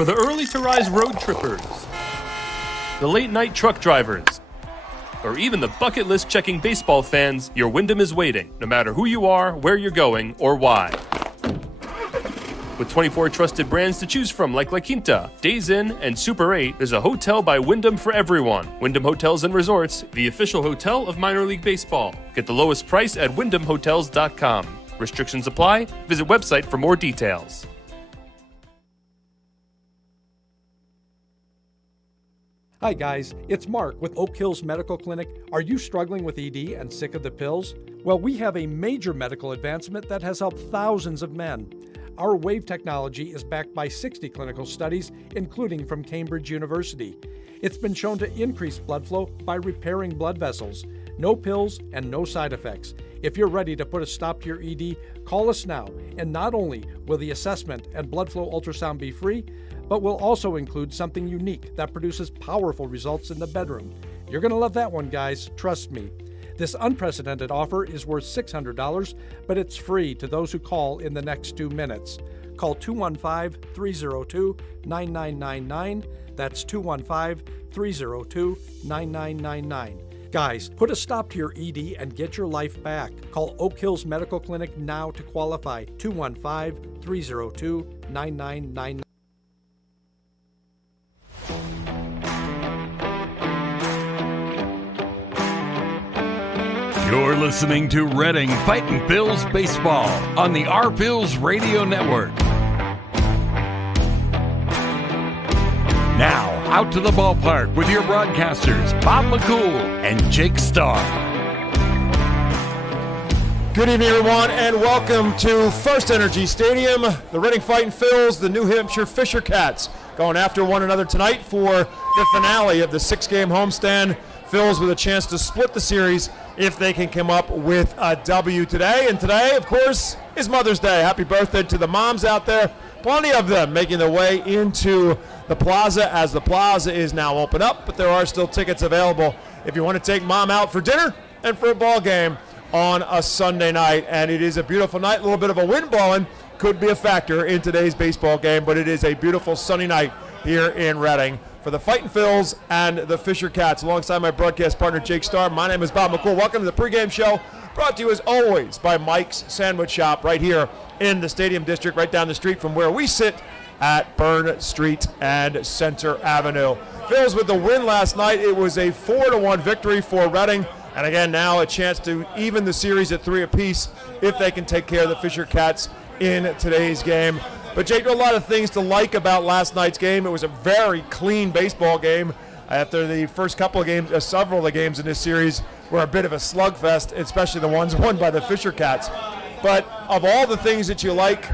For the early-to-rise road trippers, the late-night truck drivers, or even the bucket list checking baseball fans, your Wyndham is waiting, no matter who you are, where you're going, or why. With 24 trusted brands to choose from like La Quinta, Days Inn, and Super 8, there's a hotel by Wyndham for everyone. Wyndham Hotels and Resorts, the official hotel of minor league baseball. Get the lowest price at wyndhamhotels.com. Restrictions apply. Visit website for more details. Hi guys, it's Mark with Oak Hills Medical Clinic. Are you struggling with ED and sick of the pills? Well, we have a major medical advancement that has helped thousands of men. Our WAVE technology is backed by 60 clinical studies, including from Cambridge University. It's been shown to increase blood flow by repairing blood vessels. No pills and no side effects. If you're ready to put a stop to your ED, call us now. And not only will the assessment and blood flow ultrasound be free, but we'll also include something unique that produces powerful results in the bedroom. You're going to love that one, guys. Trust me. This unprecedented offer is worth $600, but it's free to those who call in the next 2 minutes. Call 215-302-9999. That's 215-302-9999. Guys, put a stop to your ED and get your life back. Call Oak Hills Medical Clinic now to qualify. 215-302-9999. You're listening to Reading Fightin' Phillies Baseball on the Our Phillies Radio Network. Now, out to the ballpark with your broadcasters, Bob McCool and Jake Starr. Good evening, everyone, and welcome to FirstEnergy Stadium. The Reading Fightin' Phillies, the New Hampshire Fisher Cats, going after one another tonight for the finale of the 6-game homestand. Phillies with a chance to split the series if they can come up with a W today. And today, of course, is Mother's Day. Happy birthday to the moms out there. Plenty of them making their way into the plaza as the plaza is now open up, but there are still tickets available if you want to take mom out for dinner and for a ball game on a Sunday night. And it is a beautiful night. A little bit of a wind blowing could be a factor in today's baseball game, but it is a beautiful sunny night here in Reading for the Fightin' Phillies and the Fisher Cats. Alongside my broadcast partner, Jake Starr, my name is Bob McCool. Welcome to the pregame show, brought to you as always by Mike's Sandwich Shop right here in the Stadium District, right down the street from where we sit at Byrne Street and Center Avenue. Phillies with the win last night. It was a 4-1 victory for Reading. And again, now a chance to even the series at 3 apiece if they can take care of the Fisher Cats in today's game. But Jake, there are a lot of things to like about last night's game. It was a very clean baseball game. After the first couple of games, several of the games in this series were a bit of a slugfest, especially the ones won by the Fisher Cats. But of all the things that you like,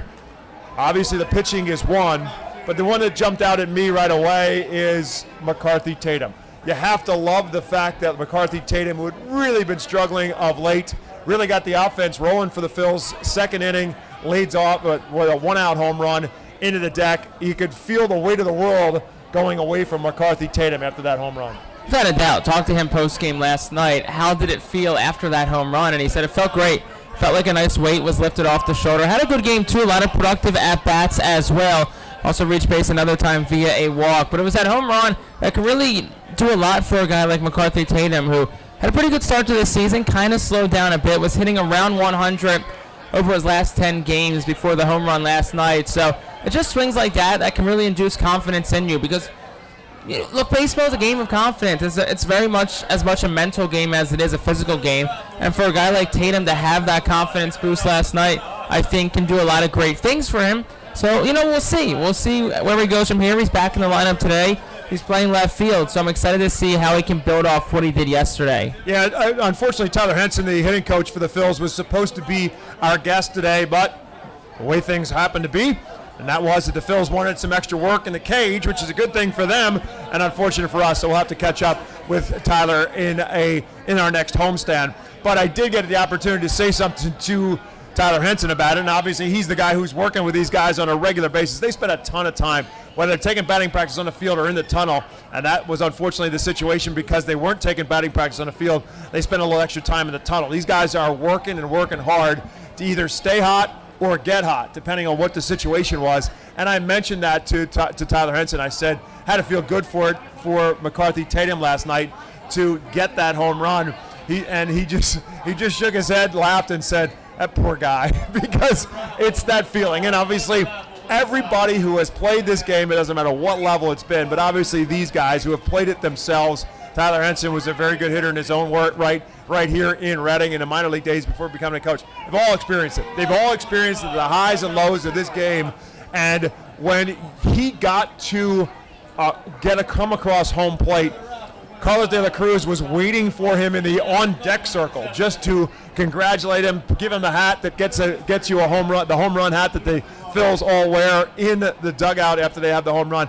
obviously the pitching is one, but the one that jumped out at me right away is McCarthy Tatum. You have to love the fact that McCarthy Tatum, who had really been struggling of late, really got the offense rolling for the Phils. Second inning, leads off with a one-out home run into the deck. You could feel the weight of the world going away from McCarthy Tatum after that home run. Without a doubt. Talked to him post-game last night. How did it feel after that home run? And he said it felt great. Felt like a nice weight was lifted off the shoulder. Had a good game, too. A lot of productive at-bats as well. Also reached base another time via a walk. But it was that home run that could really do a lot for a guy like McCarthy Tatum, who had a pretty good start to the season, kind of slowed down a bit, was hitting around 100 over his last 10 games before the home run last night. So it just swings like that can really induce confidence in you because, look, baseball is a game of confidence. It's very much as much a mental game as it is a physical game. And for a guy like Tatum to have that confidence boost last night, I think can do a lot of great things for him. So, we'll see. We'll see where he goes from here. He's back in the lineup today. He's playing left field, so I'm excited to see how he can build off what he did yesterday. Yeah, unfortunately, Tyler Henson, the hitting coach for the Phils, was supposed to be our guest today, but the way things happened to be, and that was that the Phils wanted some extra work in the cage, which is a good thing for them and unfortunate for us, so we'll have to catch up with Tyler in our next homestand. But I did get the opportunity to say something to Tyler Henson about it, and obviously he's the guy who's working with these guys on a regular basis. They spend a ton of time, whether they're taking batting practice on the field or in the tunnel, and that was unfortunately the situation because they weren't taking batting practice on the field. They spent a little extra time in the tunnel. These guys are working and working hard to either stay hot or get hot, depending on what the situation was. And I mentioned that to Tyler Henson. I said, had to feel good for McCarthy Tatum last night to get that home run. He just shook his head, laughed, and said, that poor guy, because it's that feeling. And obviously, everybody who has played this game, it doesn't matter what level it's been, but obviously these guys who have played it themselves. Tyler Henson was a very good hitter in his own work right here in Reading in the minor league days before becoming a coach. They've all experienced it. They've all experienced the highs and lows of this game. And when he got to come across home plate, Carlos De La Cruz was waiting for him in the on-deck circle just to congratulate him, give him the hat that gets you a home run, the home run hat that the Phils all wear in the dugout after they have the home run.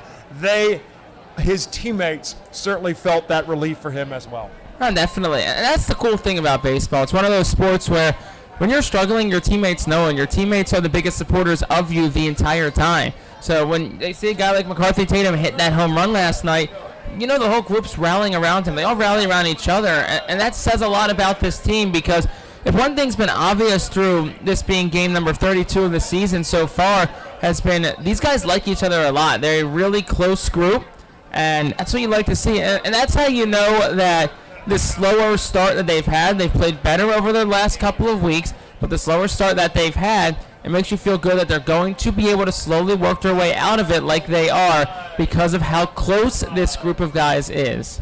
His teammates certainly felt that relief for him as well. Oh, definitely. And that's the cool thing about baseball. It's one of those sports where when you're struggling, your teammates know, and your teammates are the biggest supporters of you the entire time. So when they see a guy like McCarthy Tatum hit that home run last night, the whole group's rallying around him. They all rally around each other, and that says a lot about this team, because if one thing's been obvious through this being game number 32 of the season so far, has been these guys like each other a lot. They're a really close group, and that's what you like to see. And that's how you know that the slower start that they've played better over the last couple of weeks, but the slower start that they've had, it makes you feel good that they're going to be able to slowly work their way out of it like they are, because of how close this group of guys is.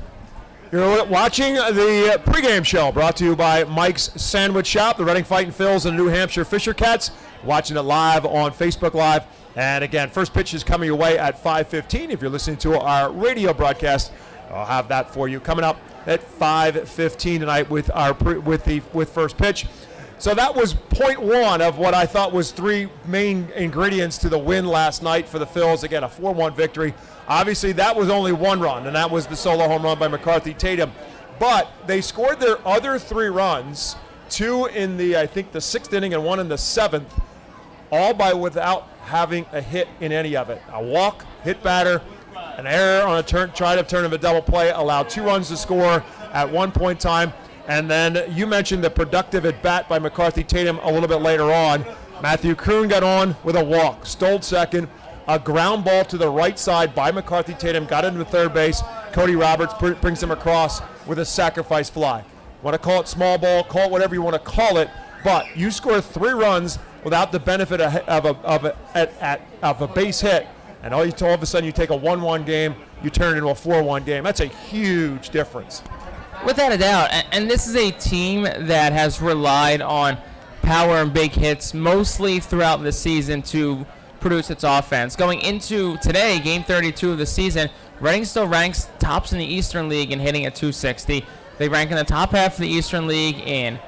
You're watching the pregame show brought to you by Mike's Sandwich Shop, the Reading Fightin Phils and New Hampshire Fisher Cats. Watching it live on Facebook Live. And again, first pitch is coming your way at 5:15. If you're listening to our radio broadcast, I'll have that for you coming up at 5:15 tonight with first pitch. So that was point one of what I thought was three main ingredients to the win last night for the Phils. Again, a 4-1 victory. Obviously, that was only one run, and that was the solo home run by McCarthy Tatum. But they scored their other 3 runs, 2 in the 6th inning and 1 in the 7th, all without having a hit in any of it. A walk, hit batter, an error on a try to turn of a double play, allowed 2 runs to score at one point in time. And then you mentioned the productive at-bat by McCarthy Tatum a little bit later on. Matthew Kroon got on with a walk, stole second, a ground ball to the right side by McCarthy Tatum, got into third base. Cody Roberts brings him across with a sacrifice fly. Want to call it small ball, call it whatever you want to call it, but you score 3 runs without the benefit of a base hit, and all of a sudden you take a 1-1 game, you turn it into a 4-1 game. That's a huge difference. Without a doubt, and this is a team that has relied on power and big hits mostly throughout the season to produce its offense. Going into today, game 32 of the season, Reading still ranks tops in the Eastern League in hitting at .260. They rank in the top half of the Eastern League in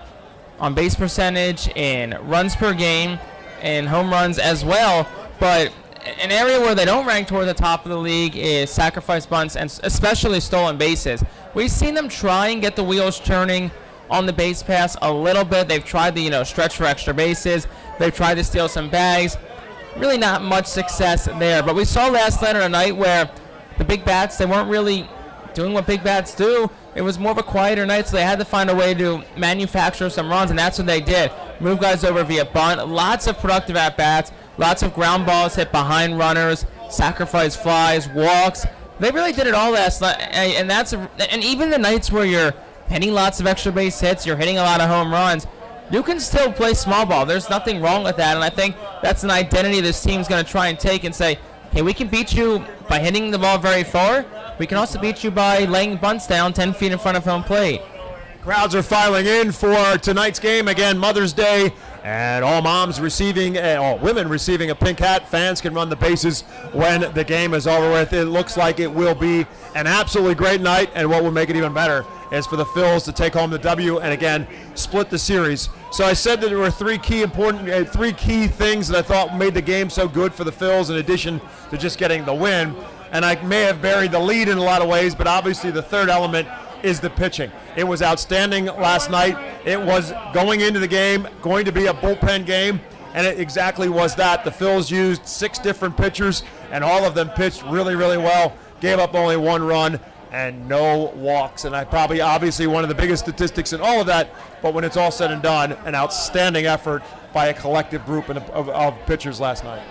on-base percentage, in runs per game, in home runs as well. But an area where they don't rank toward the top of the league is sacrifice bunts and especially stolen bases. We've seen them try and get the wheels turning on the base pass a little bit. They've tried to stretch for extra bases. They've tried to steal some bags. Really not much success there. But we saw last night on a night where the big bats, they weren't really doing what big bats do. It was more of a quieter night, so they had to find a way to manufacture some runs, and that's what they did. Move guys over via bunt. Lots of productive at-bats. Lots of ground balls hit behind runners, sacrifice flies, walks. They really did it all last night, and even the nights where you're hitting lots of extra base hits, you're hitting a lot of home runs, you can still play small ball. There's nothing wrong with that, and I think that's an identity this team's going to try and take and say, hey, we can beat you by hitting the ball very far. We can also beat you by laying bunts down 10 feet in front of home plate. Crowds are filing in for tonight's game. Again, Mother's Day, and all women receiving a pink hat. Fans can run the bases when the game is over with. It looks like it will be an absolutely great night, and what will make it even better is for the Phils to take home the W and, again, split the series. So I said that there were three key things that I thought made the game so good for the Phils in addition to just getting the win. And I may have buried the lead in a lot of ways, but obviously the third element is the pitching. It was outstanding last night. It was going into the game, going to be a bullpen game, and it exactly was that. The Phils used 6 different pitchers, and all of them pitched really, really well. Gave up only 1 run. and no walks. And obviously one of the biggest statistics in all of that, but when it's all said and done, an outstanding effort by a collective group of pitchers last night.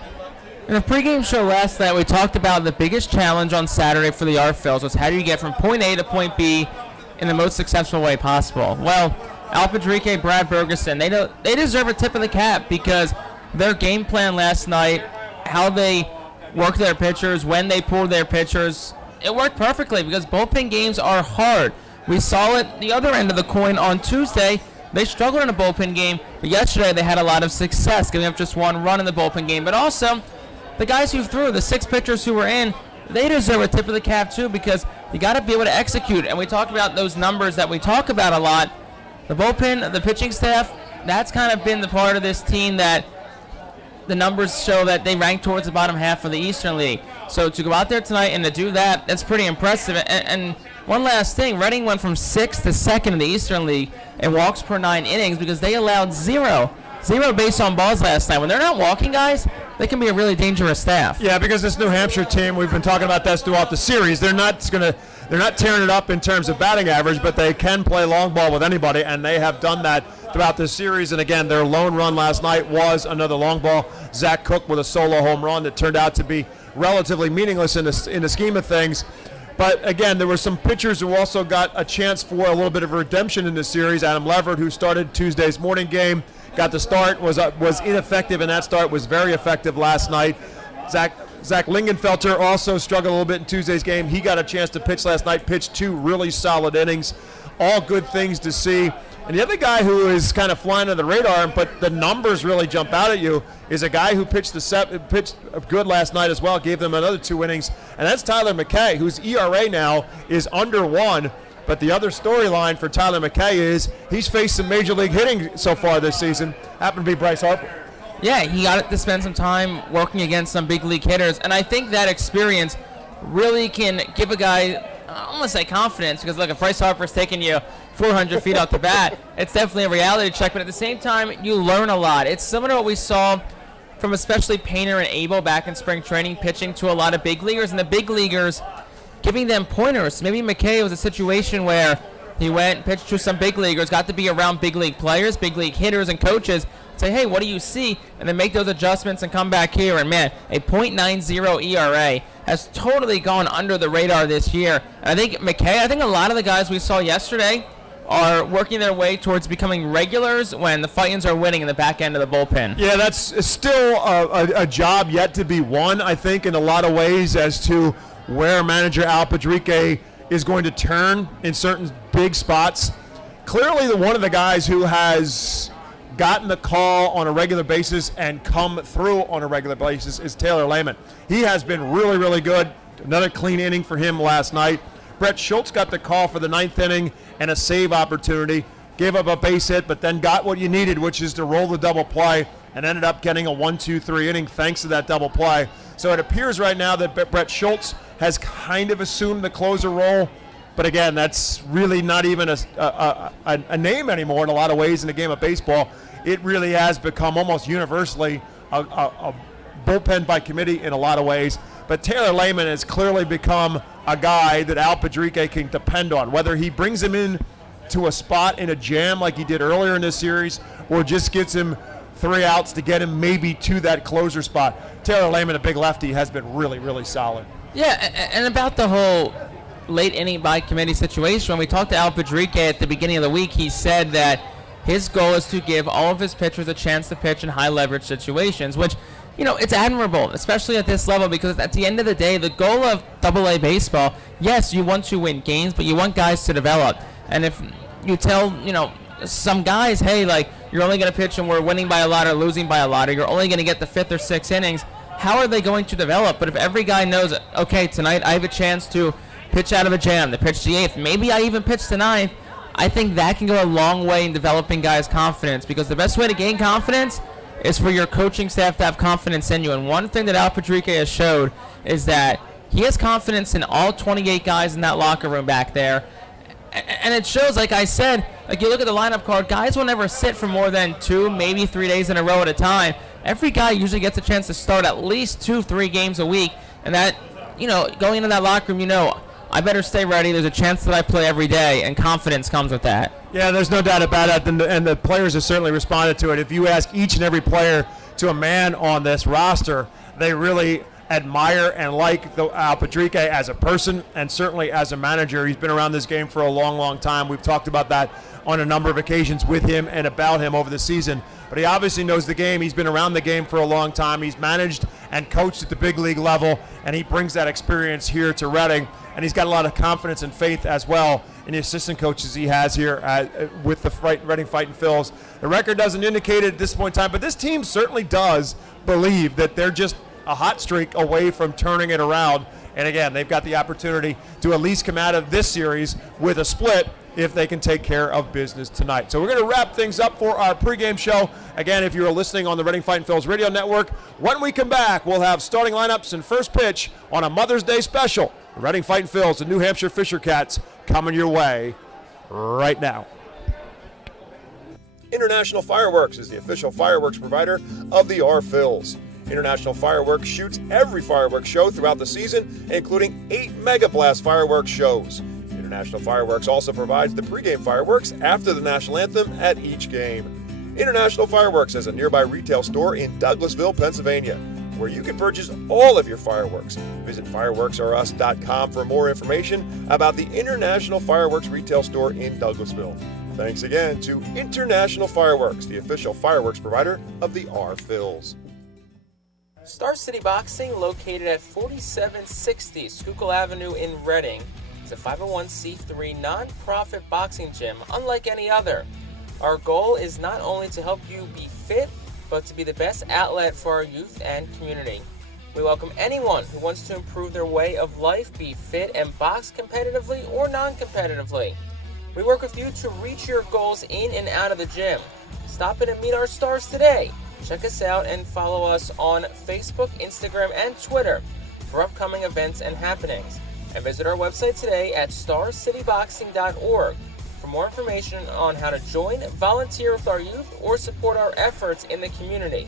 In the pregame show last night, we talked about the biggest challenge on Saturday for the Phillies was how do you get from point A to point B in the most successful way possible. Well, Al Padrique, Brad Bergeson, they deserve a tip of the cap because their game plan last night, how they worked their pitchers, when they pulled their pitchers, it worked perfectly because bullpen games are hard. We saw it the other end of the coin on Tuesday. They struggled in a bullpen game, but yesterday they had a lot of success, giving up just one run in the bullpen game. But also, the guys who threw, the 6 pitchers who were in, they deserve a tip of the cap too because you got to be able to execute. And we talked about those numbers that we talk about a lot. The bullpen, the pitching staff, that's kind of been the part of this team that the numbers show that they rank towards the bottom half of the Eastern League. So to go out there tonight and to do that, that's pretty impressive. And one last thing, Reading went from 6th to 2nd in the Eastern League in walks per 9 innings because they allowed zero base on balls last night. When they're not walking, guys, they can be a really dangerous staff. Yeah, because this New Hampshire team, we've been talking about this throughout the series. They're not tearing it up in terms of batting average, but they can play long ball with anybody, and they have done that throughout this series. And again, their lone run last night was another long ball. Zach Cook with a solo home run that turned out to be relatively meaningless in the scheme of things. But again, there were some pitchers who also got a chance for a little bit of redemption in this series. Adam Leverett, who started Tuesday's morning game, got the start, was ineffective in that start, was very effective last night. Zach Lingenfelter also struggled a little bit in Tuesday's game. He got a chance to pitch last night, pitched 2 really solid innings. All good things to see. And the other guy who is kind of flying under the radar, but the numbers really jump out at you, is a guy who pitched good last night as well, gave them another 2 innings, and that's Tyler McKay, whose ERA now is under 1. But the other storyline for Tyler McKay is he's faced some major league hitting so far this season. Happened to be Bryce Harper. Yeah, he got to spend some time working against some big league hitters, and I think that experience really can give a guy, I don't want to say confidence, because look, if Bryce Harper's taking you 400 feet off the bat, it's definitely a reality check, but at the same time, you learn a lot. It's similar to what we saw from especially Painter and Abel back in spring training, pitching to a lot of big leaguers, and the big leaguers giving them pointers. Maybe McKay was a situation where he went, pitched to some big leaguers, got to be around big league players, big league hitters and coaches, say, hey, what do you see? And then make those adjustments and come back here. And, man, a .90 ERA has totally gone under the radar this year. And I think McKay, I think a lot of the guys we saw yesterday are working their way towards becoming regulars when the Fightins are winning in the back end of the bullpen. Yeah, that's still a job yet to be won, I think, in a lot of ways as to where manager Al Padrique is going to turn in certain big spots. Clearly, one of the guys who has gotten the call on a regular basis and come through on a regular basis is Taylor Lehman. He has been really, really good. Another clean inning for him last night. Brett Schultz got the call for the 9th inning and a save opportunity. Gave up a base hit, but then got what you needed, which is to roll the double play, and ended up getting a 1-2-3 inning thanks to that double play. So it appears right now that Brett Schultz has kind of assumed the closer role. But again, that's really not even a name anymore in a lot of ways in the game of baseball. It really has become almost universally a bullpen by committee in a lot of ways. But Taylor Lehman has clearly become a guy that Al Padrique can depend on, whether he brings him in to a spot in a jam like he did earlier in this series or just gets him 3 outs to get him maybe to that closer spot. Taylor Lehman, a big lefty, has been really, really solid. Yeah, and about the whole late inning by committee situation, when we talked to Al Padrique at the beginning of the week, he said that his goal is to give all of his pitchers a chance to pitch in high leverage situations, which, you know, it's admirable, especially at this level, because at the end of the day, the goal of AA baseball, yes, you want to win games, but you want guys to develop. And if you tell, you know, some guys, hey, like, you're only going to pitch and we're winning by a lot or losing by a lot, or you're only going to get the 5th or 6th innings, how are they going to develop? But if every guy knows, okay, tonight I have a chance to pitch out of a jam, to pitch the 8th, maybe I even pitch the 9th, I think that can go a long way in developing guys' confidence, because the best way to gain confidence is for your coaching staff to have confidence in you. And one thing that Al Padrique has showed is that he has confidence in all 28 guys in that locker room back there. And it shows, like I said, like you look at the lineup card, guys will never sit for more than 2, maybe 3 days in a row at a time. Every guy usually gets a chance to start at least 2-3 games a week. And that, you know, going into that locker room, you know, I better stay ready. There's a chance that I play every day, and confidence comes with that. Yeah, there's no doubt about it, and the players have certainly responded to it. If you ask each and every player to a man on this roster, they really admire and like Al Padrique as a person and certainly as a manager. He's been around this game for a long, long time. We've talked about that on a number of occasions with him and about him over the season. But he obviously knows the game. He's been around the game for a long time. He's managed and coached at the big league level, and he brings that experience here to Reading. And he's got a lot of confidence and faith as well in the assistant coaches he has here with the Reading Fightin' Phils. The record doesn't indicate it at this point in time, but this team certainly does believe that they're just a hot streak away from turning it around. And again, they've got the opportunity to at least come out of this series with a split if they can take care of business tonight. So we're going to wrap things up for our pregame show. Again, if you're listening on the Reading Fightin' Phils radio network, when we come back, we'll have starting lineups and first pitch on a Mother's Day special. The Reading Fightin' Phils, the New Hampshire Fisher Cats, coming your way right now. International Fireworks is the official fireworks provider of the Phils. International Fireworks shoots every fireworks show throughout the season, including 8 Mega Blast fireworks shows. International Fireworks also provides the pregame fireworks after the national anthem at each game. International Fireworks has a nearby retail store in Douglasville, Pennsylvania, where you can purchase all of your fireworks. Visit fireworksorus.com for more information about the International Fireworks retail store in Douglasville. Thanks again to International Fireworks, the official fireworks provider of the Phils. Star City Boxing, located at 4760 Schuylkill Avenue in Reading, is a 501c3 non-profit boxing gym unlike any other. Our goal is not only to help you be fit, but to be the best outlet for our youth and community. We welcome anyone who wants to improve their way of life, be fit, and box competitively or non-competitively. We work with you to reach your goals in and out of the gym. Stop in and meet our stars today. Check us out and follow us on Facebook, Instagram, and Twitter for upcoming events and happenings. And visit our website today at starcityboxing.org for more information on how to join, volunteer with our youth, or support our efforts in the community.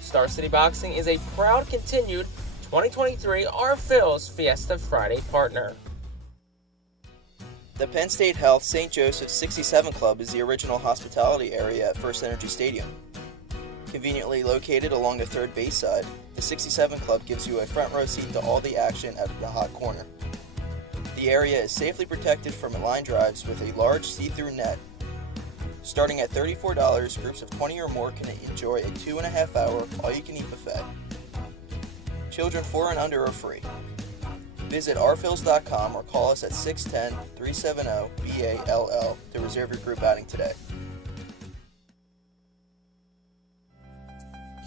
Star City Boxing is a proud continued 2023 Phils Fiesta Friday partner. The Penn State Health St. Joseph's 67 Club is the original hospitality area at FirstEnergy Stadium. Conveniently located along the third base side, the 67 Club gives you a front row seat to all the action at the hot corner. The area is safely protected from line drives with a large see-through net. Starting at $34, groups of 20 or more can enjoy a 2.5-hour all-you-can-eat buffet. Children 4 and under are free. Visit rphils.com or call us at 610-370-BALL to reserve your group outing today.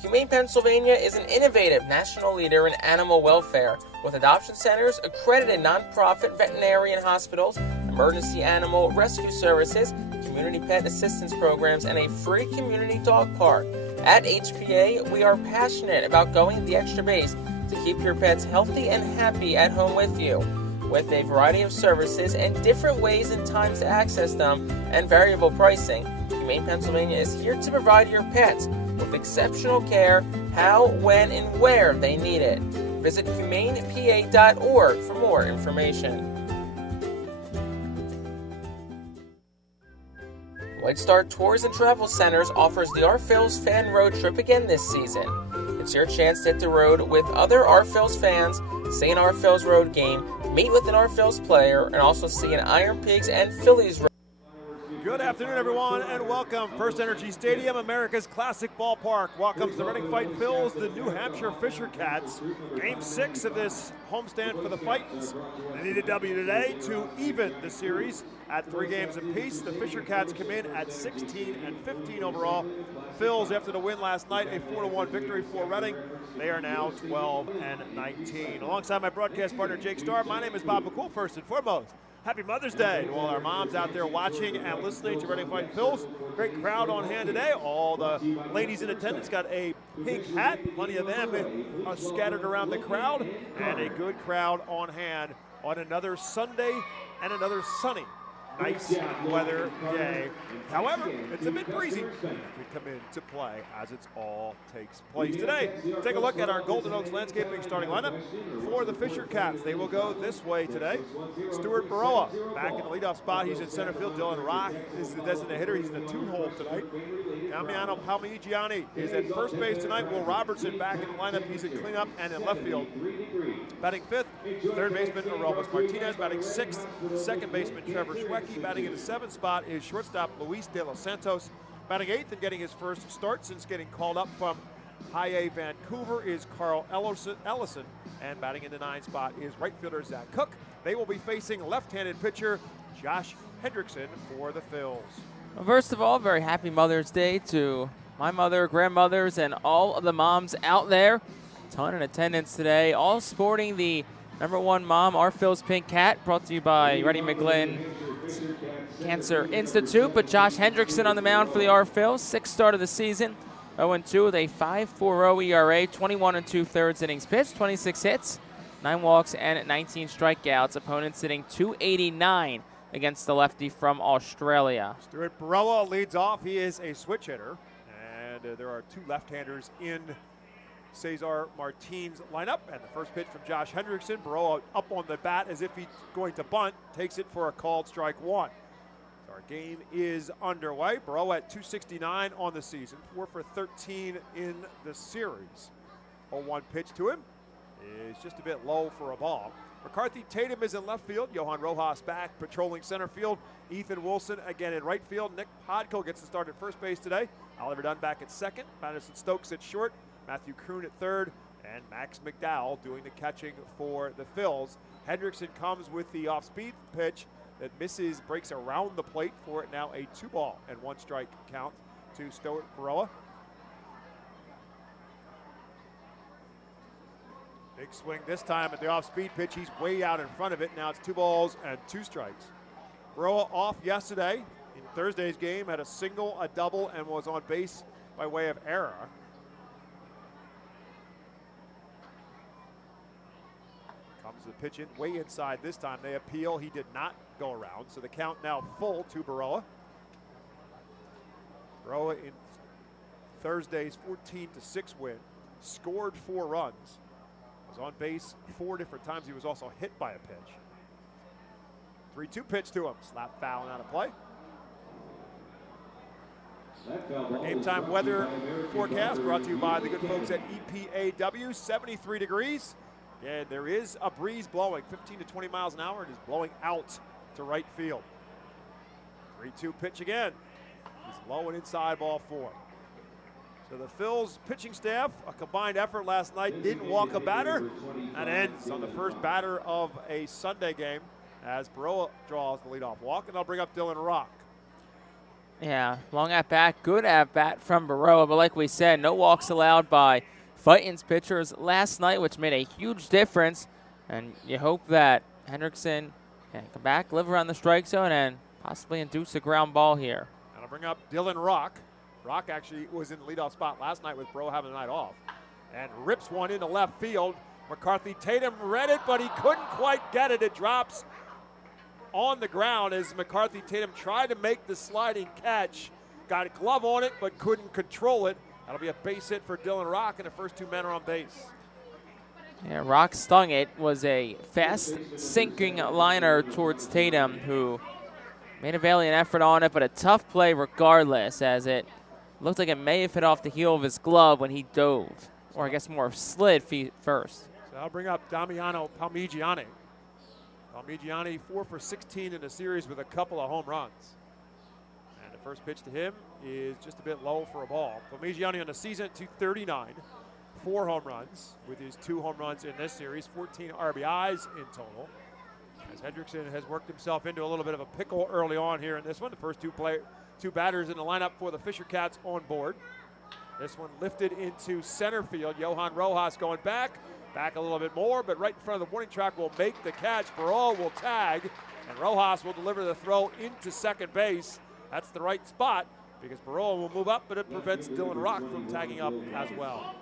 Humane Pennsylvania is an innovative national leader in animal welfare with adoption centers, accredited nonprofit veterinarian hospitals, emergency animal rescue services, community pet assistance programs, and a free community dog park. At HPA, we are passionate about going the extra base to keep your pets healthy and happy at home with you. With a variety of services and different ways and times to access them and variable pricing, Humane Pennsylvania is here to provide your pets with exceptional care, how, when, and where they need it. Visit humanepa.org for more information. White Star Tours and Travel Centers offers the Phils fan road trip again this season. It's your chance to hit the road with other Phils fans, see an Phils road game, meet with an Phils player, and also see an Iron Pigs and Phillies road. Good afternoon, everyone, and welcome. FirstEnergy Stadium, America's classic ballpark, welcomes the Reading Fightin' Phils, the New Hampshire Fisher Cats. Game 6 of this homestand for the Fightins. They need a W today to even the series at 3 games apiece. The Fisher Cats come in at 16 and 15 overall. Phils, after the win last night, a 4-1 victory for Reading. They are now 12 and 19. Alongside my broadcast partner, Jake Starr, my name is Bob McCool. First and foremost, happy Mother's Day to all our moms out there watching and listening to Reading Fightin' Phils. Great crowd on hand today. All the ladies in attendance got a pink hat. Plenty of them are scattered around the crowd. And a good crowd on hand on another Sunday and another sunny nice weather day. However, it's a bit breezy as we come into play as it's all takes place today. Take a look at our Golden Oaks Landscaping starting lineup for the Fisher Cats. They will go this way today. Stuart Baroa back in the leadoff spot. He's in center field. Dylan Rock is the designated hitter. He's in the 2-hole tonight. Damiano Palmigiani is at first base tonight. Will Robertson back in the lineup. He's in cleanup and in left field. Batting fifth, third baseman Orelvis Martinez. Batting sixth, second baseman Trevor Schwecke. Batting in the 7th spot is shortstop Luis De Los Santos. Batting 8th and getting his first start since getting called up from High A Vancouver is Carl Ellison. And batting in the 9th spot is right fielder Zach Cook. They will be facing left-handed pitcher Josh Hendrickson for the Phils. Well, first of all, very happy Mother's Day to my mother, grandmothers, and all of the moms out there. Ton in attendance today, all sporting the #1 mom, our Phil's Pink Cat, brought to you by Reddy McGlynn Cancer Institute. But Josh Hendrickson on the mound for the R Phils, 6th start of the season, 0-2 with a 5.40 ERA, 21 2/3 innings pitched, 26 hits, 9 walks, and 19 strikeouts. Opponent sitting 289 against the lefty from Australia. Stuart Baroa leads off. He is a switch hitter, and there are 2 left-handers in Cesar Martin's lineup. And the first pitch from Josh Hendrickson. Baroa up on the bat as if he's going to bunt, takes it for a called strike 1. So our game is underway. Baroa at 269 on the season, 4 for 13 in the series. 0-1 pitch to him is just a bit low for a ball. McCarthy Tatum is in left field. Johan Rojas back patrolling center field. Ethan Wilson again in right field. Nick Podko gets the start at first base today. Oliver Dunn back at second. Madison Stokes at short. Matthew Kroon at third. And Max McDowell doing the catching for the Phils. Hendrickson comes with the off-speed pitch that misses, breaks around the plate for it. Now a 2-1 strike count to Stuart Baroa. Big swing this time at the off-speed pitch. He's way out in front of it. Now it's 2 strikes. Baroa off yesterday in Thursday's game, had a single, a double, and was on base by way of error. Comes the pitch in way inside this time. They appeal. He did not go around, so the count now full to Baroa. Baroa in Thursday's 14-6 win scored 4 runs. Was on base 4 different times. He was also hit by a pitch. 3-2 pitch to him. Slap foul and out of play. Our game time weather forecast brought to you by the good folks at EPAW. 73 degrees. And there is a breeze blowing 15 to 20 miles an hour. It is blowing out to right field. 3-2 pitch again. He's low and inside, ball 4. So the Phils pitching staff, a combined effort last night, didn't walk a batter. That ends on the first batter of a Sunday game as Baroa draws the leadoff walk, and I'll bring up Dylan Rock. Yeah, long at bat, good at bat from Baroa, but like we said, no walks allowed by Fightin's pitchers last night, which made a huge difference. And you hope that Hendrickson can come back, live around the strike zone, and possibly induce a ground ball here. And I'll bring up Dylan Rock. Rock actually was in the leadoff spot last night with Baroa having the night off. And rips one into left field. McCarthy Tatum read it, but he couldn't quite get it. It drops on the ground as McCarthy Tatum tried to make the sliding catch. Got a glove on it, but couldn't control it. That'll be a base hit for Dylan Rock, and the first 2 men are on base. Yeah, Rock stung it. Was a fast sinking liner towards Tatum, who made a valiant effort on it, but a tough play regardless, as it looked like it may have hit off the heel of his glove when he dove, or I guess more slid feet first. So I'll bring up Damiano Palmigiani. Palmigiani 4 for 16 in the series with a couple of home runs. And the first pitch to him is just a bit low for a ball. Palmigiani on the season at 239, 4 home runs with his 2 home runs in this series, 14 RBIs in total. As Hendrickson has worked himself into a little bit of a pickle early on here in this one. The first 2 batters in the lineup for the Fisher Cats on board. This one lifted into center field. Johan Rojas going back a little bit more, but right in front of the warning track will make the catch. Baroa will tag, and Rojas will deliver the throw into second base. That's the right spot because Baroa will move up, but it prevents Dylan Rock from tagging up as well.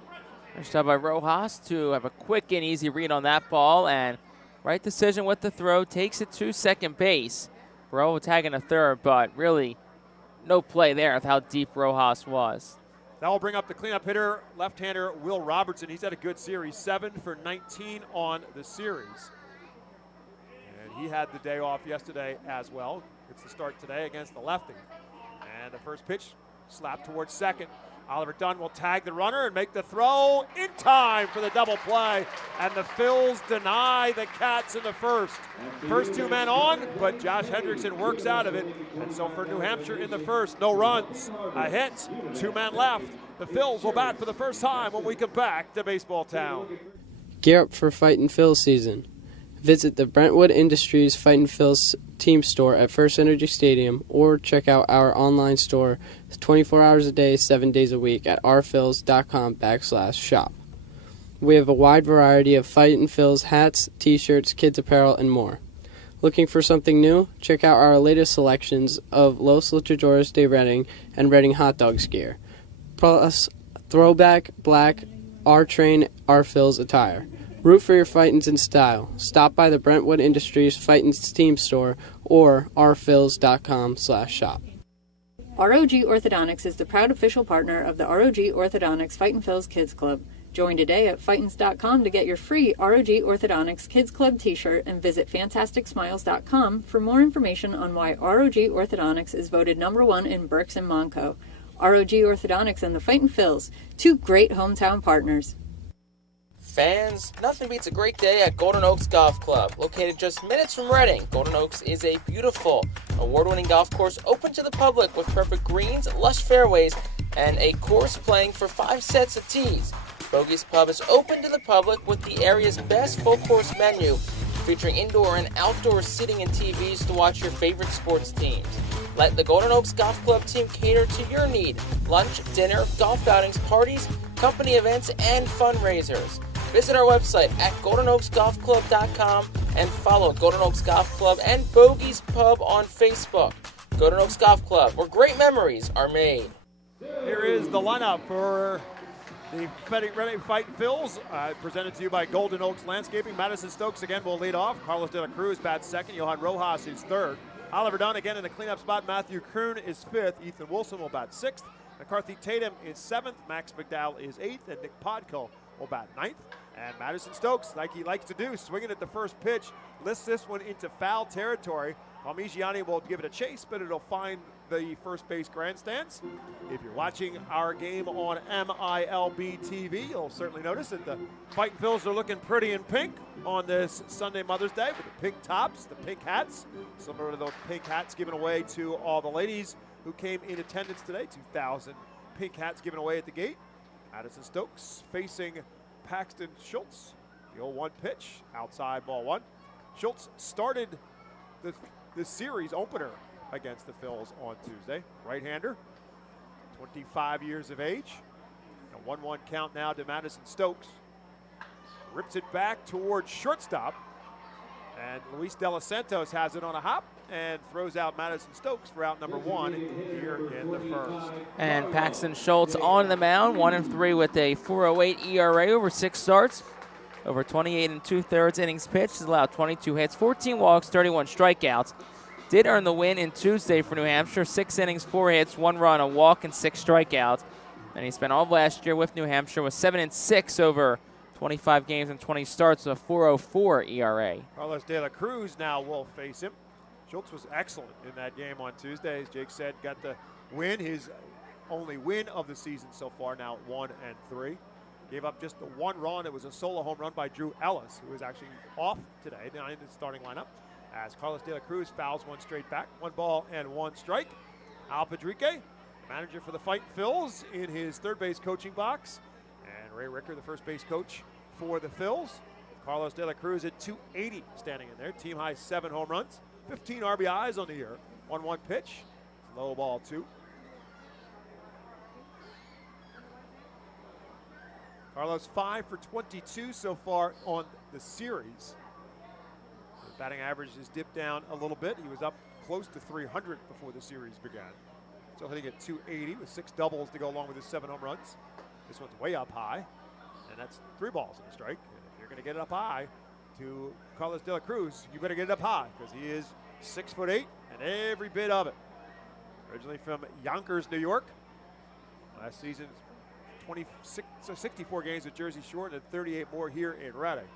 Nice job by Rojas to have a quick and easy read on that ball, and right decision with the throw, takes it to second base. Rowe tagging a third, but really no play there with how deep Rojas was. That will bring up the cleanup hitter, left-hander Will Robertson. He's had a good series, 7 for 19 on the series. And he had the day off yesterday as well. It's the start today against the lefty. And the first pitch slapped towards second. Oliver Dunn will tag the runner and make the throw in time for the double play. And the Phils deny the Cats in the first. First 2 men on, but Josh Hendrickson works out of it. And so for New Hampshire in the first, no runs, a hit, 2 men left. The Phils will bat for the first time when we come back to Baseball Town. Gear up for Fightin' Phils season. Visit the Brentwood Industries Fightin' Phils team store at FirstEnergy Stadium or check out our online store 24 hours a day, 7 days a week at rphils.com/shop. We have a wide variety of Fightin' Phils hats, t-shirts, kids apparel, and more. Looking for something new? Check out our latest selections of Los Luchadores de Reading and Reading hot dogs gear, plus throwback black R-Train R-Phils attire. Root for your Fightins in style. Stop by the Brentwood Industries Fightins team store or rphils.com/shop. ROG Orthodontics is the proud official partner of the ROG Orthodontics Fightin' Phils Kids Club. Join today at Fightins.com to get your free ROG Orthodontics Kids Club t-shirt and visit FantasticSmiles.com for more information on why ROG Orthodontics is voted #1 in Berks and Monco. ROG Orthodontics and the Fightin' Phils, 2 great hometown partners. Fans, nothing beats a great day at Golden Oaks Golf Club. Located just minutes from Reading, Golden Oaks is a beautiful, award-winning golf course open to the public with perfect greens, lush fairways, and a course playing for 5 sets of tees. Bogey's Pub is open to the public with the area's best full-course menu, featuring indoor and outdoor seating and TVs to watch your favorite sports teams. Let the Golden Oaks Golf Club team cater to your need. Lunch, dinner, golf outings, parties, company events, and fundraisers. Visit our website at GoldenOaksGolfClub.com and follow Golden Oaks Golf Club and Bogey's Pub on Facebook. Golden Oaks Golf Club, where great memories are made. Here is the lineup for the Reading Fightin' Phils, presented to you by Golden Oaks Landscaping. Madison Stokes again will lead off. Carlos de la Cruz bats second. Johan Rojas is third. Oliver Dunn again in the cleanup spot. Matthew Kroon is fifth. Ethan Wilson will bat sixth. McCarthy Tatum is seventh. Max McDowell is eighth. And Nick Podko will bat ninth. And Madison Stokes, like he likes to do, swinging at the first pitch, lifts this one into foul territory. Palmigiani will give it a chase, but it'll find the first base grandstands. If you're watching our game on MILB TV, you'll certainly notice that the Fightin' Phils are looking pretty in pink on this Sunday Mother's Day with the pink tops, the pink hats, similar to those pink hats given away to all the ladies who came in attendance today. 2,000 pink hats given away at the gate. Madison Stokes facing Paxton Schultz. The 0-1 pitch, outside ball one. Schultz started the series opener against the Phils on Tuesday. Right-hander, 25 years of age. A 1-1 count now to Madison Stokes. Rips it back towards shortstop. And Luis De Los Santos has it on a hop and throws out Madison Stokes for out number 1 here in the first. And Paxton Schultz on the mound, 1-3 with a 4.08 ERA over 6 starts. Over 28 2/3 innings pitched. He's allowed 22 hits, 14 walks, 31 strikeouts. Did earn the win in Tuesday for New Hampshire. 6 innings, 4 hits, 1 run, a walk, and 6 strikeouts. And he spent all of last year with New Hampshire with 7-6 over 25 games and 20 starts with a 4.04 ERA. Carlos de la Cruz now will face him. Schultz was excellent in that game on Tuesday. As Jake said, got the win, his only win of the season so far, now 1-3. Gave up just the 1 run. It was a solo home run by Drew Ellis, who is actually off today, not in the starting lineup, as Carlos de la Cruz fouls 1 straight back. 1 ball and 1 strike. Al Padrique, manager for the Fightin' Phils, in his third base coaching box. And Ray Ricker, the first base coach for the Phils. Carlos de la Cruz at 280 standing in there. Team high 7 home runs, 15 RBIs on the year. 1-1 pitch, low ball 2. Carlos 5 for 22 so far on the series. His batting average has dipped down a little bit. He was up close to 300 before the series began. Still hitting at 280 with 6 doubles to go along with his 7 home runs. This one's way up high, and that's 3 balls and a strike. And if you're going to get it up high to Carlos de la Cruz, you better get it up high because he is 6'8", and every bit of it. Originally from Yonkers, New York. Last season, 64 games with Jersey Shore and 38 more here in Reading.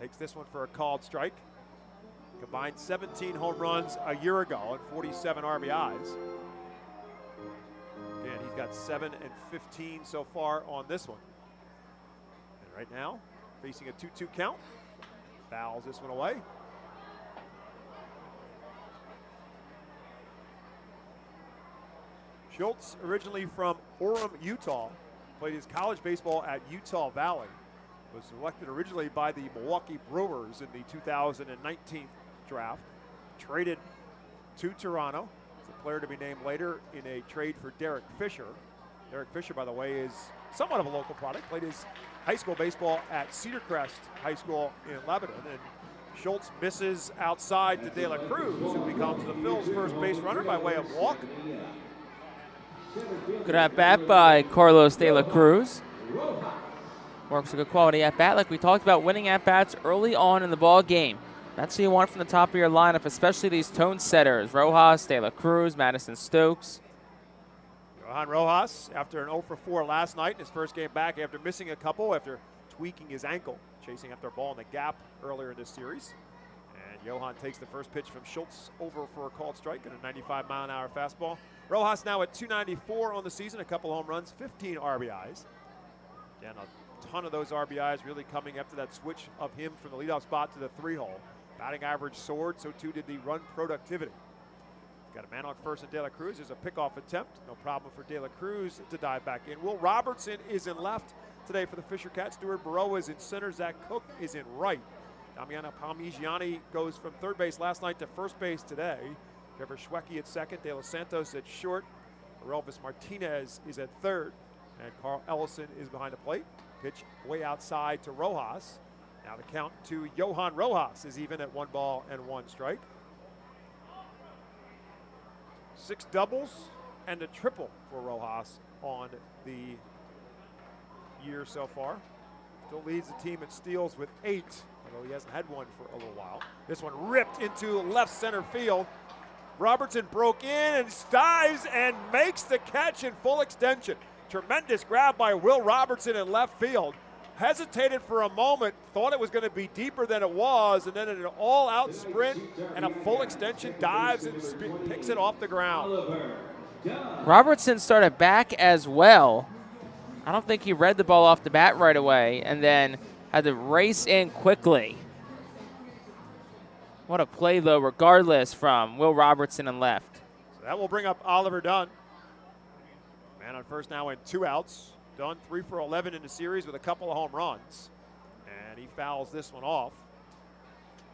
Takes this one for a called strike. Combined 17 home runs a year ago and 47 RBIs. And he's got 7 and 15 so far on this one. And right now, facing a 2-2 count. Fouls this one away. Schultz, originally from Orem, Utah, played his college baseball at Utah Valley. Was selected originally by the Milwaukee Brewers in the 2019 draft. Traded to Toronto. As a player to be named later in a trade for Derek Fisher. Derek Fisher, by the way, is somewhat of a local product. Played his high school baseball at Cedar Crest High School in Lebanon. And Schultz misses outside to De La Cruz, who becomes the Phil's first base runner by way of walk. Good at bat by Carlos De La Cruz. Works a good quality at bat, like we talked about, winning at bats early on in the ball game. That's what you want from the top of your lineup, especially these tone setters: Rojas, De La Cruz, Madison Stokes. Johan Rojas, after an 0 for 4 last night in his first game back after missing a couple after tweaking his ankle, chasing after a ball in the gap earlier in this series. And Johan takes the first pitch from Schultz over for a called strike and a 95-mile-an-hour fastball. Rojas now at 294 on the season, a couple home runs, 15 RBIs. Again, a ton of those RBIs really coming after that switch of him from the leadoff spot to the 3-hole. Batting average soared, so too did the run productivity. Got a man on first in De La Cruz. There's a pickoff attempt. No problem for De La Cruz to dive back in. Will Robertson is in left today for the Fisher Cats. Stuart Burrow is in center. Zach Cook is in right. Damiano Palmigiani goes from third base last night to first base today. Trevor Schwecke at second. De Los Santos at short. Elvis Martinez is at third. And Carl Ellison is behind the plate. Pitch way outside to Rojas. Now the count to Johan Rojas is even at 1 ball and 1 strike. 6 doubles and a triple for Rojas on the year so far. Still leads the team in steals with 8, although he hasn't had one for a little while. This one ripped into left center field. Robertson broke in and dives and makes the catch in full extension. Tremendous grab by Will Robertson in left field. Hesitated for a moment, thought it was going to be deeper than it was, and then in an all-out sprint and a full extension dives and picks it off the ground. Robertson started back as well. I don't think he read the ball off the bat right away and then had to race in quickly. What a play, though, regardless, from Will Robertson in left. So that will bring up Oliver Dunn. Man on first now in 2 outs. Dunn 3 for 11 in the series with a couple of home runs. And he fouls this one off.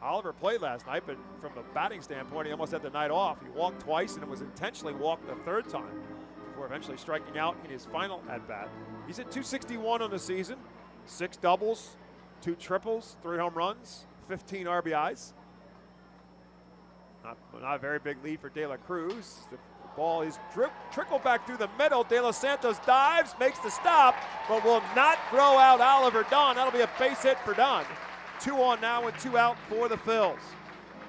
Oliver played last night, but from a batting standpoint, he almost had the night off. He walked twice and it was intentionally walked the 3rd time before eventually striking out in his final at-bat. He's at 261 on the season, 6 doubles, 2 triples, 3 home runs, 15 RBIs. Not a very big lead for De La Cruz. The ball is trickled back through the middle. De Los Santos dives, makes the stop, but will not throw out Oliver Dunn. That'll be a base hit for Dunn. 2 on now and 2 out for the Phils.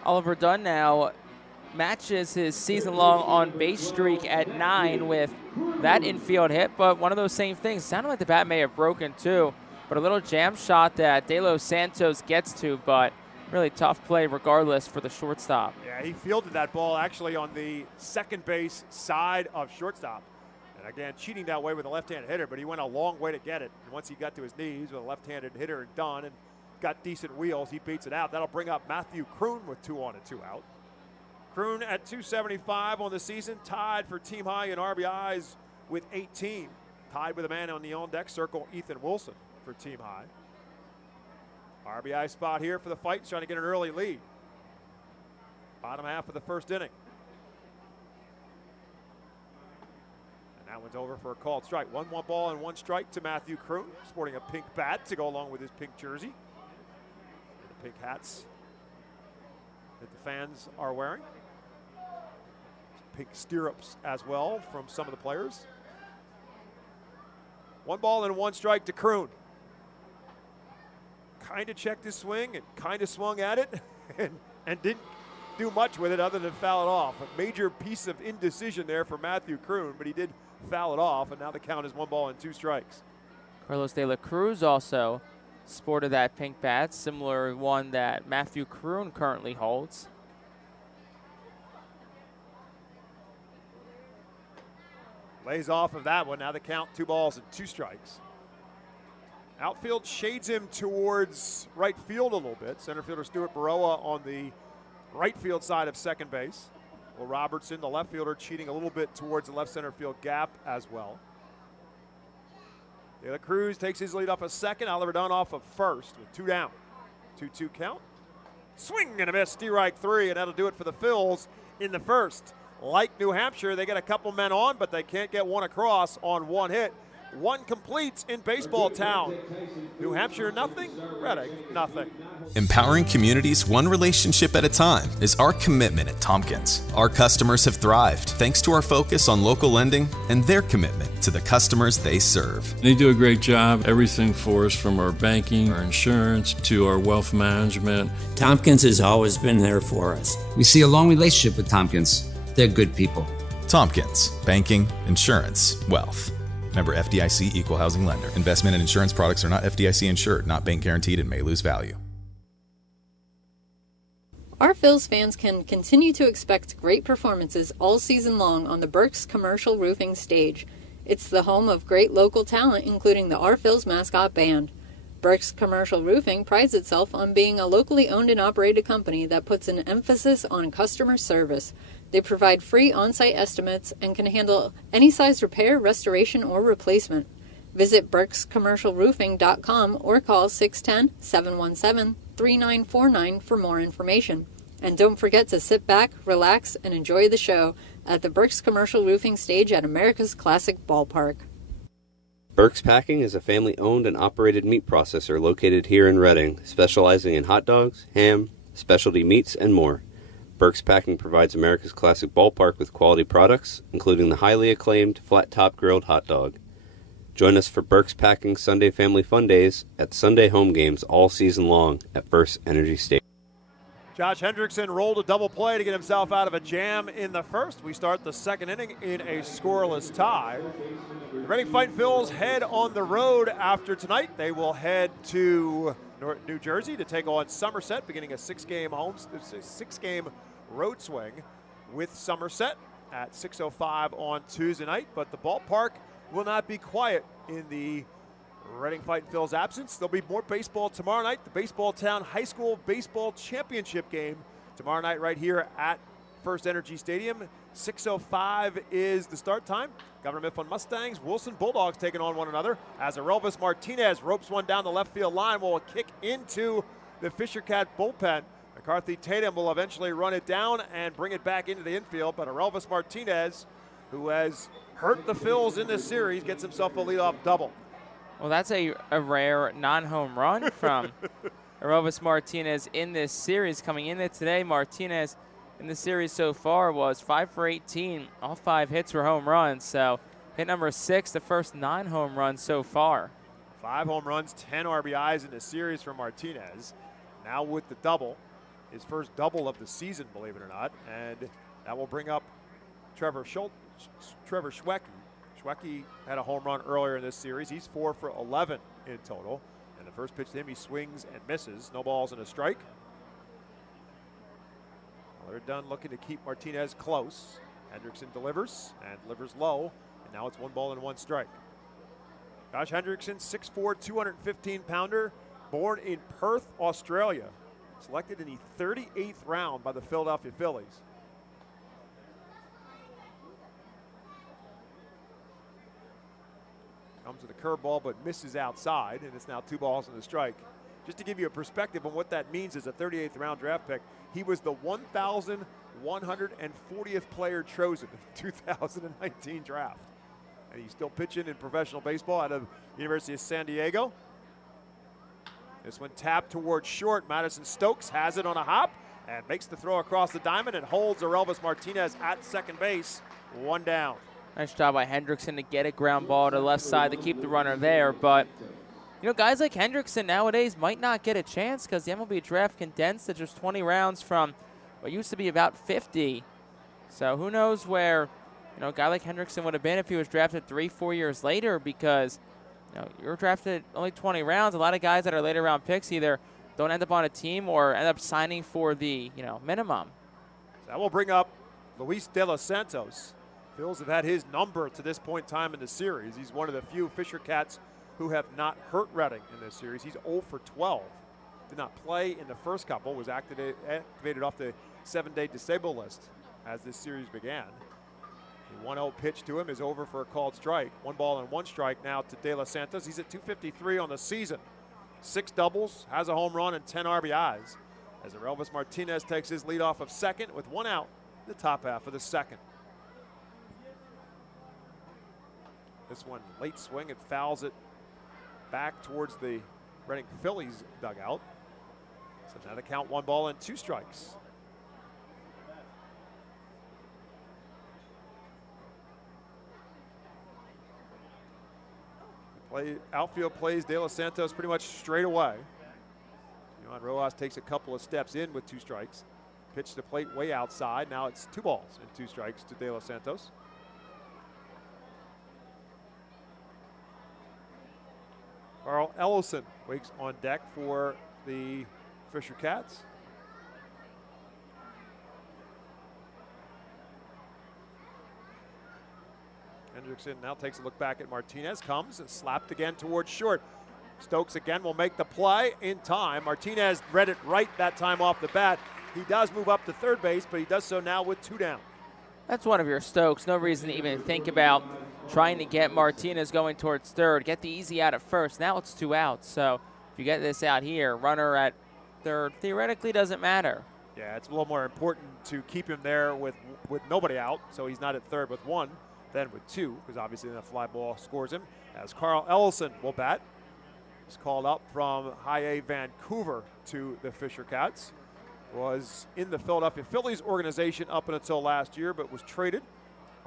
Oliver Dunn now matches his season-long on-base streak at 9 with that infield hit, but one of those same things. Sounded like the bat may have broken too, but a little jam shot that De Los Santos gets to, but really tough play regardless for the shortstop. Yeah, he fielded that ball actually on the second base side of shortstop. And again, cheating that way with a left-handed hitter, but he went a long way to get it. And once he got to his knees with a left-handed hitter and Dunn and got decent wheels, he beats it out. That'll bring up Matthew Kroon with 2 on and 2 out. Kroon at 275 on the season, tied for team high in RBIs with 18. Tied with a man on the on-deck circle, Ethan Wilson, for team high. RBI spot here for the Fight, trying to get an early lead. Bottom half of the 1st inning. And that one's over for a called strike. 1 ball and 1 strike to Matthew Kroon, sporting a pink bat to go along with his pink jersey. And the pink hats that the fans are wearing. Pink stirrups as well from some of the players. 1 ball and 1 strike to Kroon. Kind of checked his swing and kind of swung at it and didn't do much with it other than foul it off. A major piece of indecision there for Matthew Kroon, but he did foul it off, and now the count is 1 ball and 2 strikes. Carlos De La Cruz also sported that pink bat, similar one that Matthew Kroon currently holds. Lays off of that one. Now the count 2 balls and 2 strikes. Outfield shades him towards right field a little bit. Center fielder Stuart Baroa on the right field side of second base. Will Robertson, the left fielder, cheating a little bit towards the left center field gap as well. De La Cruz takes his lead off of second. Oliver Dunn off of first with 2 down. 2-2 count. Swing and a miss, strike 3, and that'll do it for the Phils in the first. Like New Hampshire, they get a couple men on, but they can't get one across on 1 hit. 1 completes in Baseball Town. New Hampshire, nothing. Reading, nothing. Empowering communities one relationship at a time is our commitment at Tompkins. Our customers have thrived thanks to our focus on local lending and their commitment to the customers they serve. They do a great job. Everything for us, from our banking, our insurance, to our wealth management. Tompkins has always been there for us. We see a long relationship with Tompkins. They're good people. Tompkins, banking, insurance, wealth. Member FDIC Equal Housing Lender. Investment and insurance products are not FDIC insured, not bank guaranteed, and may lose value. Our Phils fans can continue to expect great performances all season long on the Burke's Commercial Roofing stage. It's the home of great local talent, including the Our Phils mascot band. Burke's Commercial Roofing prides itself on being a locally owned and operated company that puts an emphasis on customer service. They provide free on-site estimates and can handle any size repair, restoration, or replacement. Visit burkscommercialroofing.com or call 610-717-3949 for more information. And don't forget to sit back, relax, and enjoy the show at the Burke's Commercial Roofing stage at America's Classic Ballpark. Burke's Packing is a family-owned and operated meat processor located here in Reading, specializing in hot dogs, ham, specialty meats, and more. Burke's Packing provides America's Classic Ballpark with quality products, including the highly acclaimed flat-top grilled hot dog. Join us for Burke's Packing Sunday Family Fun Days at Sunday home games all season long at FirstEnergy Stadium. Josh Hendrickson rolled a double play to get himself out of a jam in the first. We start the second inning in a scoreless tie. The Reading Fightin' Phils head on the road after tonight. They will head to New Jersey to take on Somerset, beginning a 6-game road swing with Somerset at 6:05 on Tuesday night. But the ballpark will not be quiet in the Reading Fightin' Phils absence. There'll be more baseball tomorrow night. The Baseball Town High School Baseball Championship game tomorrow night right here at FirstEnergy Stadium. 6:05 is the start time. Governor Mifflin Mustangs, Wilson Bulldogs taking on one another as Arelvis Martinez ropes one down the left field line. Will kick into the Fisher Cat bullpen. McCarthy Tatum will eventually run it down and bring it back into the infield, but Arelvis Martinez, who has hurt the Phils in this series, gets himself a leadoff double. Well, that's a rare non-home run from Arelvis Martinez in this series. Coming into today, Martinez in the series so far was 5 for 18. All 5 hits were home runs. So hit number 6, the first 9 home runs so far. 5 home runs, 10 RBIs in the series for Martinez. Now with the double, his first double of the season, believe it or not. And that will bring up Trevor Schwecke. Schwecke had a home run earlier in this series. He's 4 for 11 in total. And the first pitch to him, he swings and misses. No balls and a strike. Well, they're done looking to keep Martinez close. Hendrickson delivers and delivers low. And now it's 1 ball and 1 strike. Josh Hendrickson, 6'4", 215-pounder, born in Perth, Australia. Selected in the 38th round by the Philadelphia Phillies. Comes with a curveball but misses outside, and it's now 2 balls and a strike. Just to give you a perspective on what that means as a 38th round draft pick, he was the 1,140th player chosen in the 2019 draft. And he's still pitching in professional baseball out of University of San Diego. This one tapped towards short. Madison Stokes has it on a hop and makes the throw across the diamond and holds Arelvis Martinez at second base. 1 down. Nice job by Hendrickson to get a ground ball to the left side to keep the runner there. But, you know, guys like Hendrickson nowadays might not get a chance because the MLB draft condensed to just 20 rounds from what used to be about 50. So who knows where, a guy like Hendrickson would have been if he was drafted 3-4 years later, because you're drafted only 20 rounds. A lot of guys that are later round picks either don't end up on a team or end up signing for the minimum. That will bring up Luis De Los Santos. Phils have had his number to this point in time in the series. He's one of the few Fisher Cats who have not hurt Reading in this series. He's 0 for 12. Did not play in the first couple, was activated off the 7-day disabled list as this series began. The 1-0 pitch to him is over for a called strike. 1 ball and 1 strike now to De Los Santos. He's at 253 on the season. 6 doubles, has a home run and 10 RBIs. As Elvis Martinez takes his lead off of second with 1 out in the top half of the second. This one, late swing, it fouls it back towards the Reading Phillies dugout. So now the count 1 ball and 2 strikes. Outfield plays De Los Santos pretty much straight away. Yohan Rojas takes a couple of steps in with 2 strikes. Pitch to the plate way outside. Now it's 2 balls and 2 strikes to De Los Santos. Carl Ellison wakes on deck for the Fisher Cats. Hendrickson now takes a look back at Martinez, comes and slapped again towards short. Stokes again will make the play in time. Martinez read it right that time off the bat. He does move up to third base, but he does so now with 2 down. That's one of your Stokes. No reason to even think about trying to get Martinez going towards third. Get the easy out at first. Now it's 2 outs. So if you get this out here, runner at third theoretically doesn't matter. Yeah, it's a little more important to keep him there with nobody out, so he's not at third with 1. Then with 2, because obviously the fly ball scores him, as Carl Ellison will bat. He's called up from High A Vancouver to the Fisher Cats. Was in the Philadelphia Phillies organization up until last year, but was traded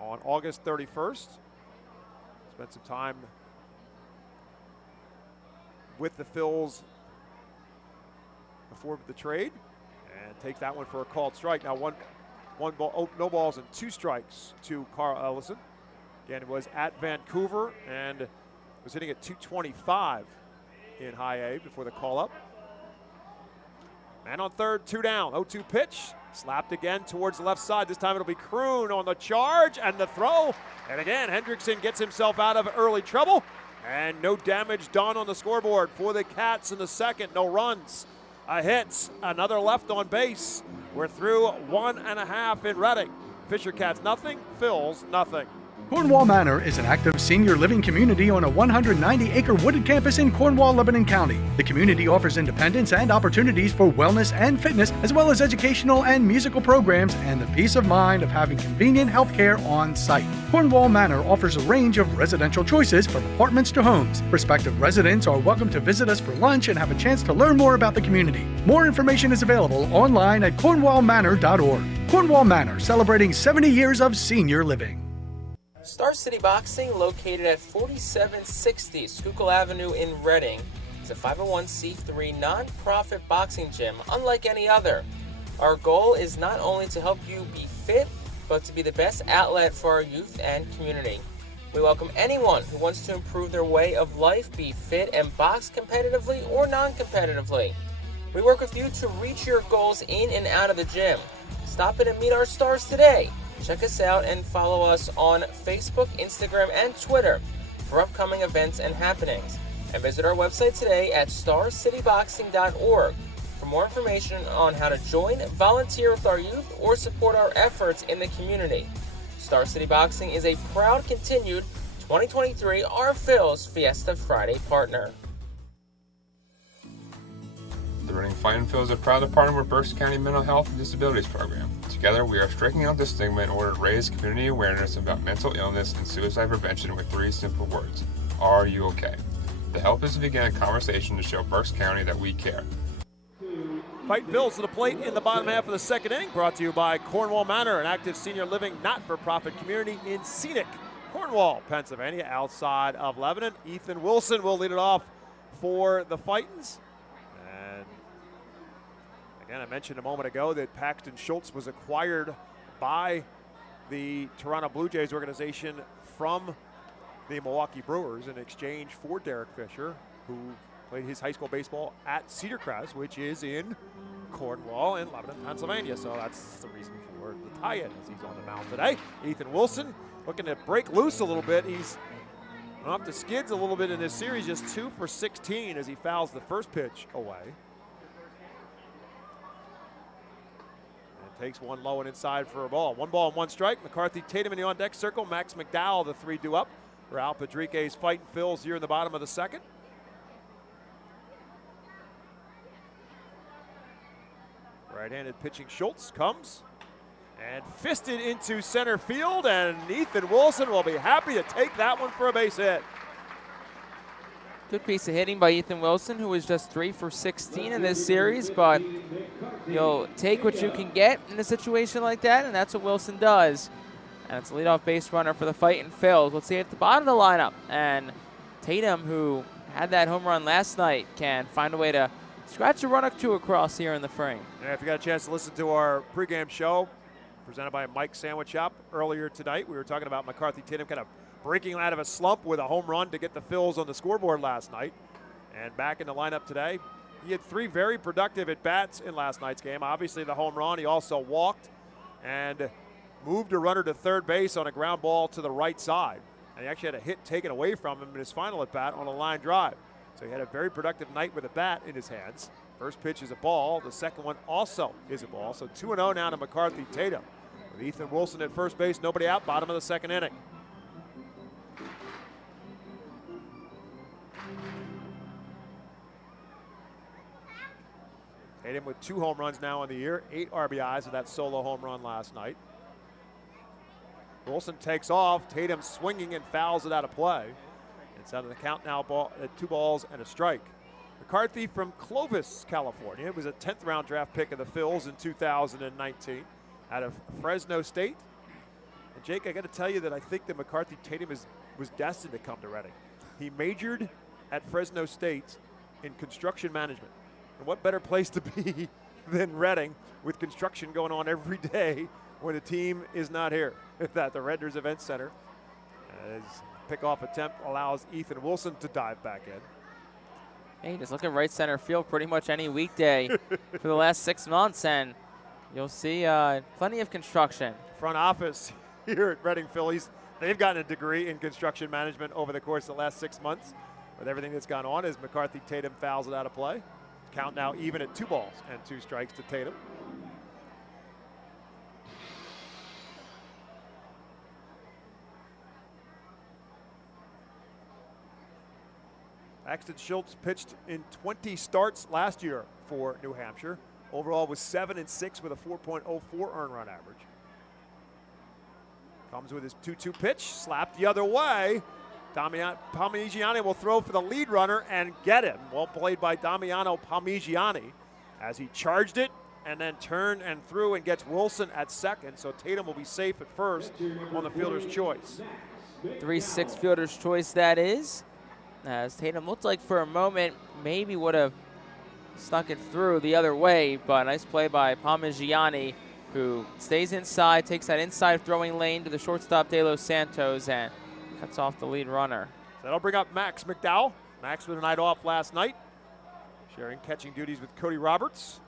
on August 31st. Spent some time with the Phils before the trade, and takes that one for a called strike. Now one ball, no balls and 2 strikes to Carl Ellison. Again, it was at Vancouver and was hitting at 225 in High A before the call-up. Man on third, 2 down, 0-2 pitch. Slapped again towards the left side. This time it'll be Kroon on the charge and the throw. And again, Hendrickson gets himself out of early trouble. And no damage done on the scoreboard for the Cats in the second. No runs, a hit, another left on base. We're through 1.5 in Reading. Fisher Cats nothing, Phils nothing. Cornwall Manor is an active senior living community on a 190-acre wooded campus in Cornwall, Lebanon County. The community offers independence and opportunities for wellness and fitness, as well as educational and musical programs, and the peace of mind of having convenient health care on site. Cornwall Manor offers a range of residential choices from apartments to homes. Prospective residents are welcome to visit us for lunch and have a chance to learn more about the community. More information is available online at cornwallmanor.org. Cornwall Manor, celebrating 70 years of senior living. Star City Boxing, located at 4760 Schuylkill Avenue in Reading, is a 501c3 non-profit boxing gym unlike any other. Our goal is not only to help you be fit, but to be the best outlet for our youth and community. We welcome anyone who wants to improve their way of life, be fit, and box competitively or non-competitively. We work with you to reach your goals in and out of the gym. Stop in and meet our stars today. Check us out and follow us on Facebook, Instagram, and Twitter for upcoming events and happenings. And visit our website today at starcityboxing.org for more information on how to join, volunteer with our youth, or support our efforts in the community. Star City Boxing is a proud continued 2023 Our Phil's Fiesta Friday partner. The Reading Fightin' Phillies are proud to partner with Berks County Mental Health and Disabilities Program. Together, we are striking out the stigma in order to raise community awareness about mental illness and suicide prevention with 3 simple words. Are you okay? The help is to begin a conversation to show Berks County that we care. Fightin' Phillies to the plate in the bottom half of the second inning, brought to you by Cornwall Manor, an active senior living not-for-profit community in scenic Cornwall, Pennsylvania, outside of Lebanon. Ethan Wilson will lead it off for the Fightins. And Again, I mentioned a moment ago that Paxton Schultz was acquired by the Toronto Blue Jays organization from the Milwaukee Brewers in exchange for Derek Fisher, who played his high school baseball at Cedar Crest, which is in Cornwall and Lebanon, Pennsylvania. So that's the reason for the tie-in as he's on the mound today. Ethan Wilson looking to break loose a little bit. He's off the skids a little bit in this series, just 2 for 16 as he fouls the first pitch away. And takes one low and inside for a ball. 1 ball and 1 strike. McCarthy Tatum in the on-deck circle. Max McDowell, the 3 due up. Raul Padrique's Fightin' Phils here in the bottom of the second. Right-handed pitching Schultz comes and fisted into center field, and Ethan Wilson will be happy to take that one for a base hit. Good piece of hitting by Ethan Wilson, who was just 3 for 16 in this series, but you'll take what you can get in a situation like that, and that's what Wilson does. And it's a leadoff base runner for the Fightin' Phils. Let's see at the bottom of the lineup. And Tatum, who had that home run last night, can find a way to scratch a run or two across here in the frame. And if you got a chance to listen to our pregame show presented by Mike's Sandwich Shop earlier tonight, we were talking about McCarthy Tatum kind of breaking out of a slump with a home run to get the Phils on the scoreboard last night. And back in the lineup today, he had 3 very productive at-bats in last night's game. Obviously the home run, he also walked and moved a runner to third base on a ground ball to the right side. And he actually had a hit taken away from him in his final at-bat on a line drive. So he had a very productive night with a bat in his hands. First pitch is a ball. The second one also is a ball. So 2-0 now to McCarthy Tatum. With Ethan Wilson at first base, nobody out, bottom of the second inning. Tatum with 2 home runs now in the year, 8 RBIs with that solo home run last night. Wilson takes off. Tatum swinging and fouls it out of play. It's out of the count now, 2 balls and a strike. McCarthy from Clovis, California, was a 10th round draft pick of the Phils in 2019 out of Fresno State. And Jake, I got to tell you that I think that McCarthy Tatum was destined to come to Reading. He majored at Fresno State in construction management. And what better place to be than Reading with construction going on every day when the team is not here at the Redner's Event Center. As pickoff attempt allows Ethan Wilson to dive back in. Hey, just look at right center field pretty much any weekday for the last 6 months, and you'll see plenty of construction. Front office here at Reading Phillies, they've gotten a degree in construction management over the course of the last 6 months. With everything that's gone on as McCarthy Tatum fouls it out of play. Count now even at 2 balls and 2 strikes to Tatum. Paxton Schultz pitched in 20 starts last year for New Hampshire. Overall was 7-6 with a 4.04 earned run average. Comes with his 2-2 pitch, slapped the other way. Parmigiani will throw for the lead runner and get him. Well played by Damiano Parmigiani as he charged it and then turned and threw and gets Wilson at second. So Tatum will be safe at first on the fielder's choice. 3-6 fielder's choice that is. As Tatum looked like for a moment maybe would have snuck it through the other way, but nice play by Parmigiani, who stays inside, takes that inside throwing lane to the shortstop De Los Santos and cuts off the lead runner. So that'll bring up Max McDowell. Max with a night off last night, sharing catching duties with Cody Roberts.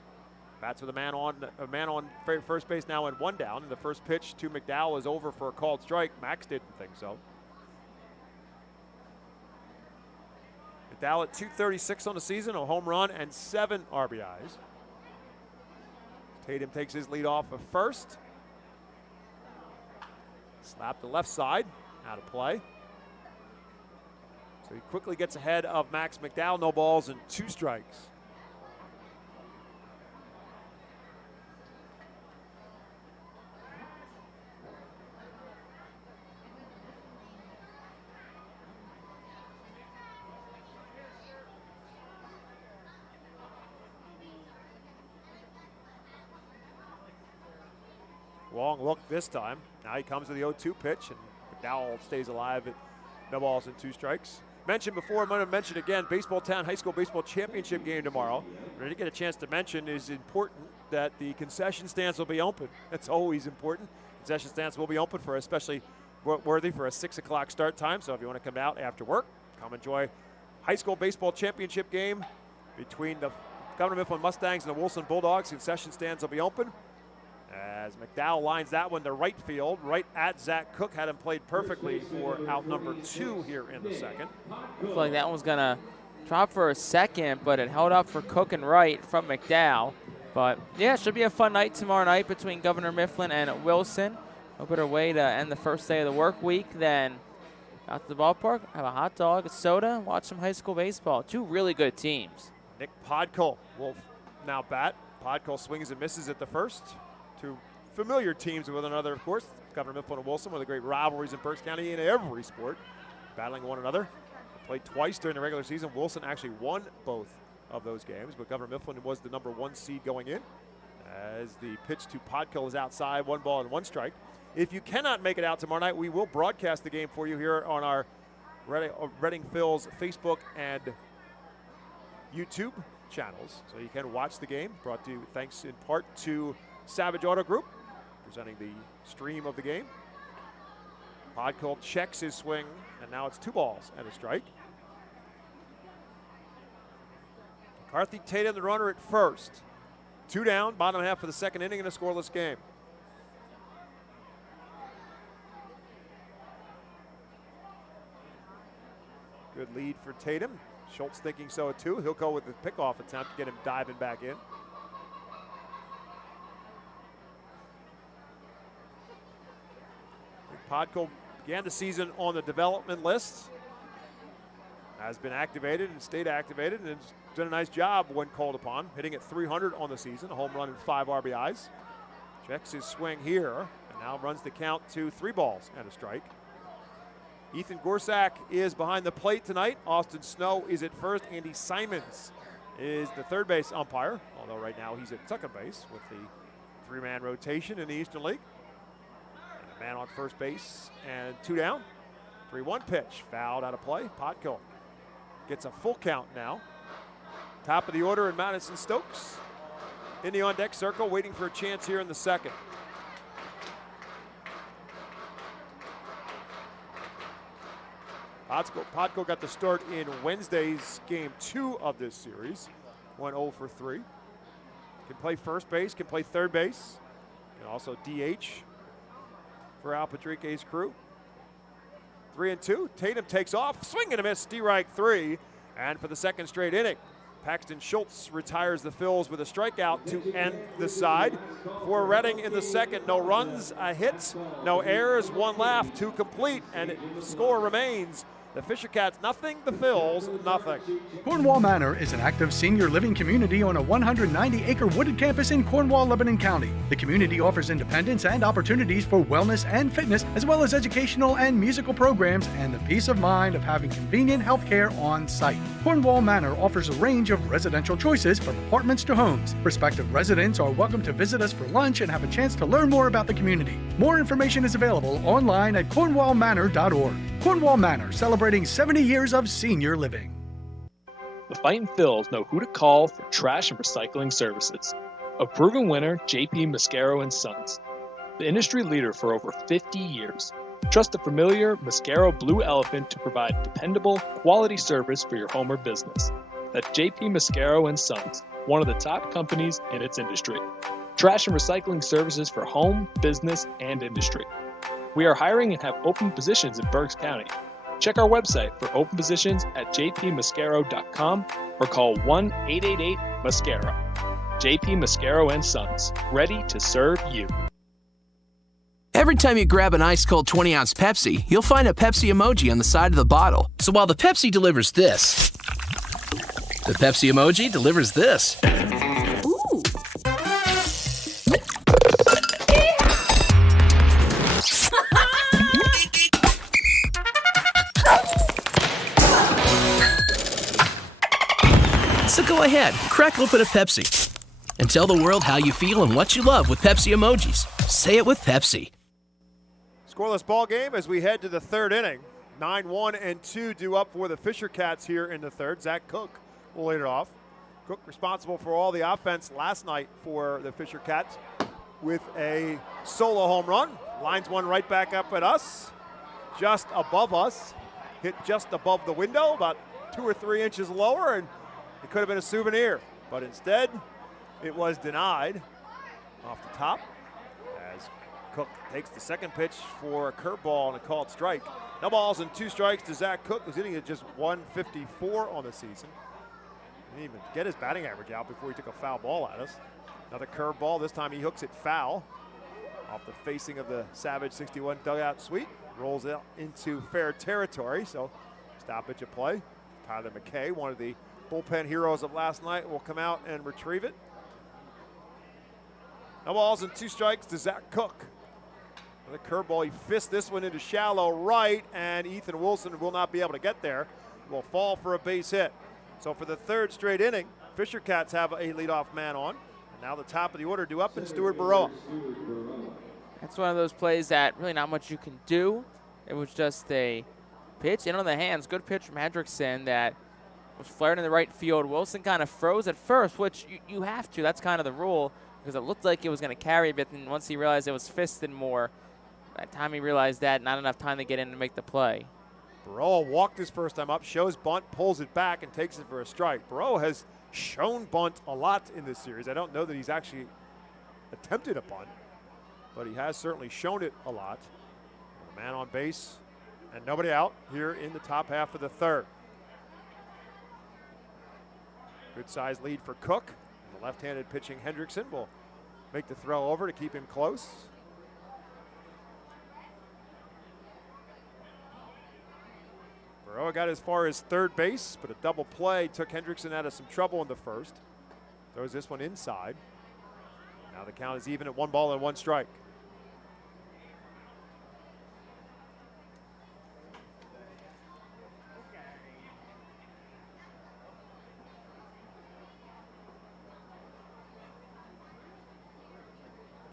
Bats with a man on first base now and 1 down. And the first pitch to McDowell is over for a called strike. Max didn't think so. McDowell at 236 on the season, a home run and 7 RBIs. Tatum takes his lead off of first. Slap the left side, out of play. So he quickly gets ahead of Max McDowell, no balls and 2 strikes. Long look this time. Now he comes to the 0-2 pitch, and McDowell stays alive at no balls and 2 strikes. Mentioned before, I'm going to mention again, Baseball Town High School Baseball Championship game tomorrow. We're going to get a chance to mention is important that the concession stands will be open. That's always important. Concession stands will be open for especially worthy for a 6 o'clock start time. So if you want to come out after work, come enjoy high school baseball championship game between the Governor Mifflin Mustangs and the Wilson Bulldogs. Concession stands will be open. As McDowell lines that one to right field, right at Zach Cook. Had him played perfectly for out number 2 here in the second. Looked like that one's going to drop for a second, but it held up for Cook and right from McDowell. But, yeah, it should be a fun night tomorrow night between Governor Mifflin and Wilson. No better way to end the first day of the work week than out to the ballpark, have a hot dog, a soda, watch some high school baseball. 2 really good teams. Nick Podkul will now bat. Podkul swings and misses at the first. 2 familiar teams with one another, of course. Governor Mifflin and Wilson, one of the great rivalries in Berks County in every sport, battling one another. Played twice during the regular season. Wilson actually won both of those games, but Governor Mifflin was the number 1 seed going in. As the pitch to Podkul is outside, 1 ball and 1 strike. If you cannot make it out tomorrow night, we will broadcast the game for you here on our Reading Phil's Facebook and YouTube channels. So you can watch the game, brought to you thanks in part to Savage Auto Group, presenting the stream of the game. Podkul checks his swing, and now it's 2 balls and a strike. McCarthy Tatum, the runner at first. 2 down, bottom half of the second inning in a scoreless game. Good lead for Tatum. Schultz thinking so too. He'll go with the pickoff attempt to get him diving back in. Podkul began the season on the development list. Has been activated and stayed activated and has done a nice job when called upon. Hitting at .300 on the season, a home run and 5 RBIs. Checks his swing here and now runs the count to 3 balls and a strike. Ethan Gorsak is behind the plate tonight. Austin Snow is at first. Andy Simons is the third base umpire, although right now he's at second base with the 3-man rotation in the Eastern League. And a man on first base and 2 down. 3-1 pitch, fouled out of play. Podkul gets a full count now. Top of the order in Madison Stokes in the on-deck circle, waiting for a chance here in the second. Podkul got the start in Wednesday's game 2 of this series. Went 0 for 3. Can play first base, can play third base. Can also DH for Al Patrique's crew. 3-2. Tatum takes off. Swing and a miss. Strike 3. And for the second straight inning, Paxton Schultz retires the Phils with a strikeout to end the side. For Reading in the second, no runs, a hit, no errors, 1 laugh, 2 complete, and the score remains the Fisher Cats nothing, the Phils nothing. Cornwall Manor is an active senior living community on a 190-acre wooded campus in Cornwall, Lebanon County. The community offers independence and opportunities for wellness and fitness, as well as educational and musical programs and the peace of mind of having convenient health care on site. Cornwall Manor offers a range of residential choices from apartments to homes. Prospective residents are welcome to visit us for lunch and have a chance to learn more about the community. More information is available online at cornwallmanor.org. Cornwall Manor, celebrating 70 years of senior living. The Fightin' Phils know who to call for trash and recycling services. A proven winner, JP Mascaro & Sons. The industry leader for over 50 years. Trust the familiar Mascaro Blue Elephant to provide dependable, quality service for your home or business. That's JP Mascaro & Sons, one of the top companies in its industry. Trash and recycling services for home, business, and industry. We are hiring and have open positions in Berks County. Check our website for open positions at jpmascaro.com or call 1-888-MASCARO. JP Mascaro & Sons, ready to serve you. Every time you grab an ice-cold 20-ounce Pepsi, you'll find a Pepsi emoji on the side of the bottle. So while the Pepsi delivers this, the Pepsi emoji delivers this. So go ahead, crack open a Pepsi, and tell the world how you feel and what you love with Pepsi emojis. Say it with Pepsi. Scoreless ball game as we head to the third inning. 9-1 and 2 due up for the Fisher Cats here in the third. Zach Cook will lead it off. Cook responsible for all the offense last night for the Fisher Cats with a solo home run. Lines one right back up at us, just above us. Hit just above the window, about 2 or 3 inches lower, and it could have been a souvenir. But instead, it was denied off the top as Cook takes the second pitch for a curveball and a called strike. No balls and 2 strikes to Zach Cook, who's hitting at just 154 on the season. Didn't even get his batting average out before he took a foul ball at us. Another curveball, this time he hooks it foul off the facing of the Savage 61 dugout suite. Rolls out into fair territory, so stoppage of play. Tyler McKay, one of the bullpen heroes of last night, will come out and retrieve it. No balls and 2 strikes to Zach Cook. The curveball, he fists this one into shallow right, and Ethan Wilson will not be able to get there. Will fall for a base hit. So for the 3rd straight inning, Fisher Cats have a leadoff man on. And now the top of the order due up in Stuart Baroa. That's one of those plays that really not much you can do. It was just a pitch in on the hands. Good pitch from Hendrickson that was flared in the right field. Wilson kind of froze at first, which you have to. That's kind of the rule because it looked like it was going to carry a bit. And once he realized it was fisted more, by the time he realized that, not enough time to get in and make the play. Baroa walked his first time up, shows bunt, pulls it back, and takes it for a strike. Baroa has shown bunt a lot in this series. I don't know that he's actually attempted a bunt, but he has certainly shown it a lot. A man on base and nobody out here in the top half of the 3rd. Good size lead for Cook. The left-handed pitching Hendrickson will make the throw over to keep him close. Baroa got as far as 3rd base, but a double play took Hendrickson out of some trouble in the 1st. Throws this one inside. Now the count is even at 1 ball and 1 strike.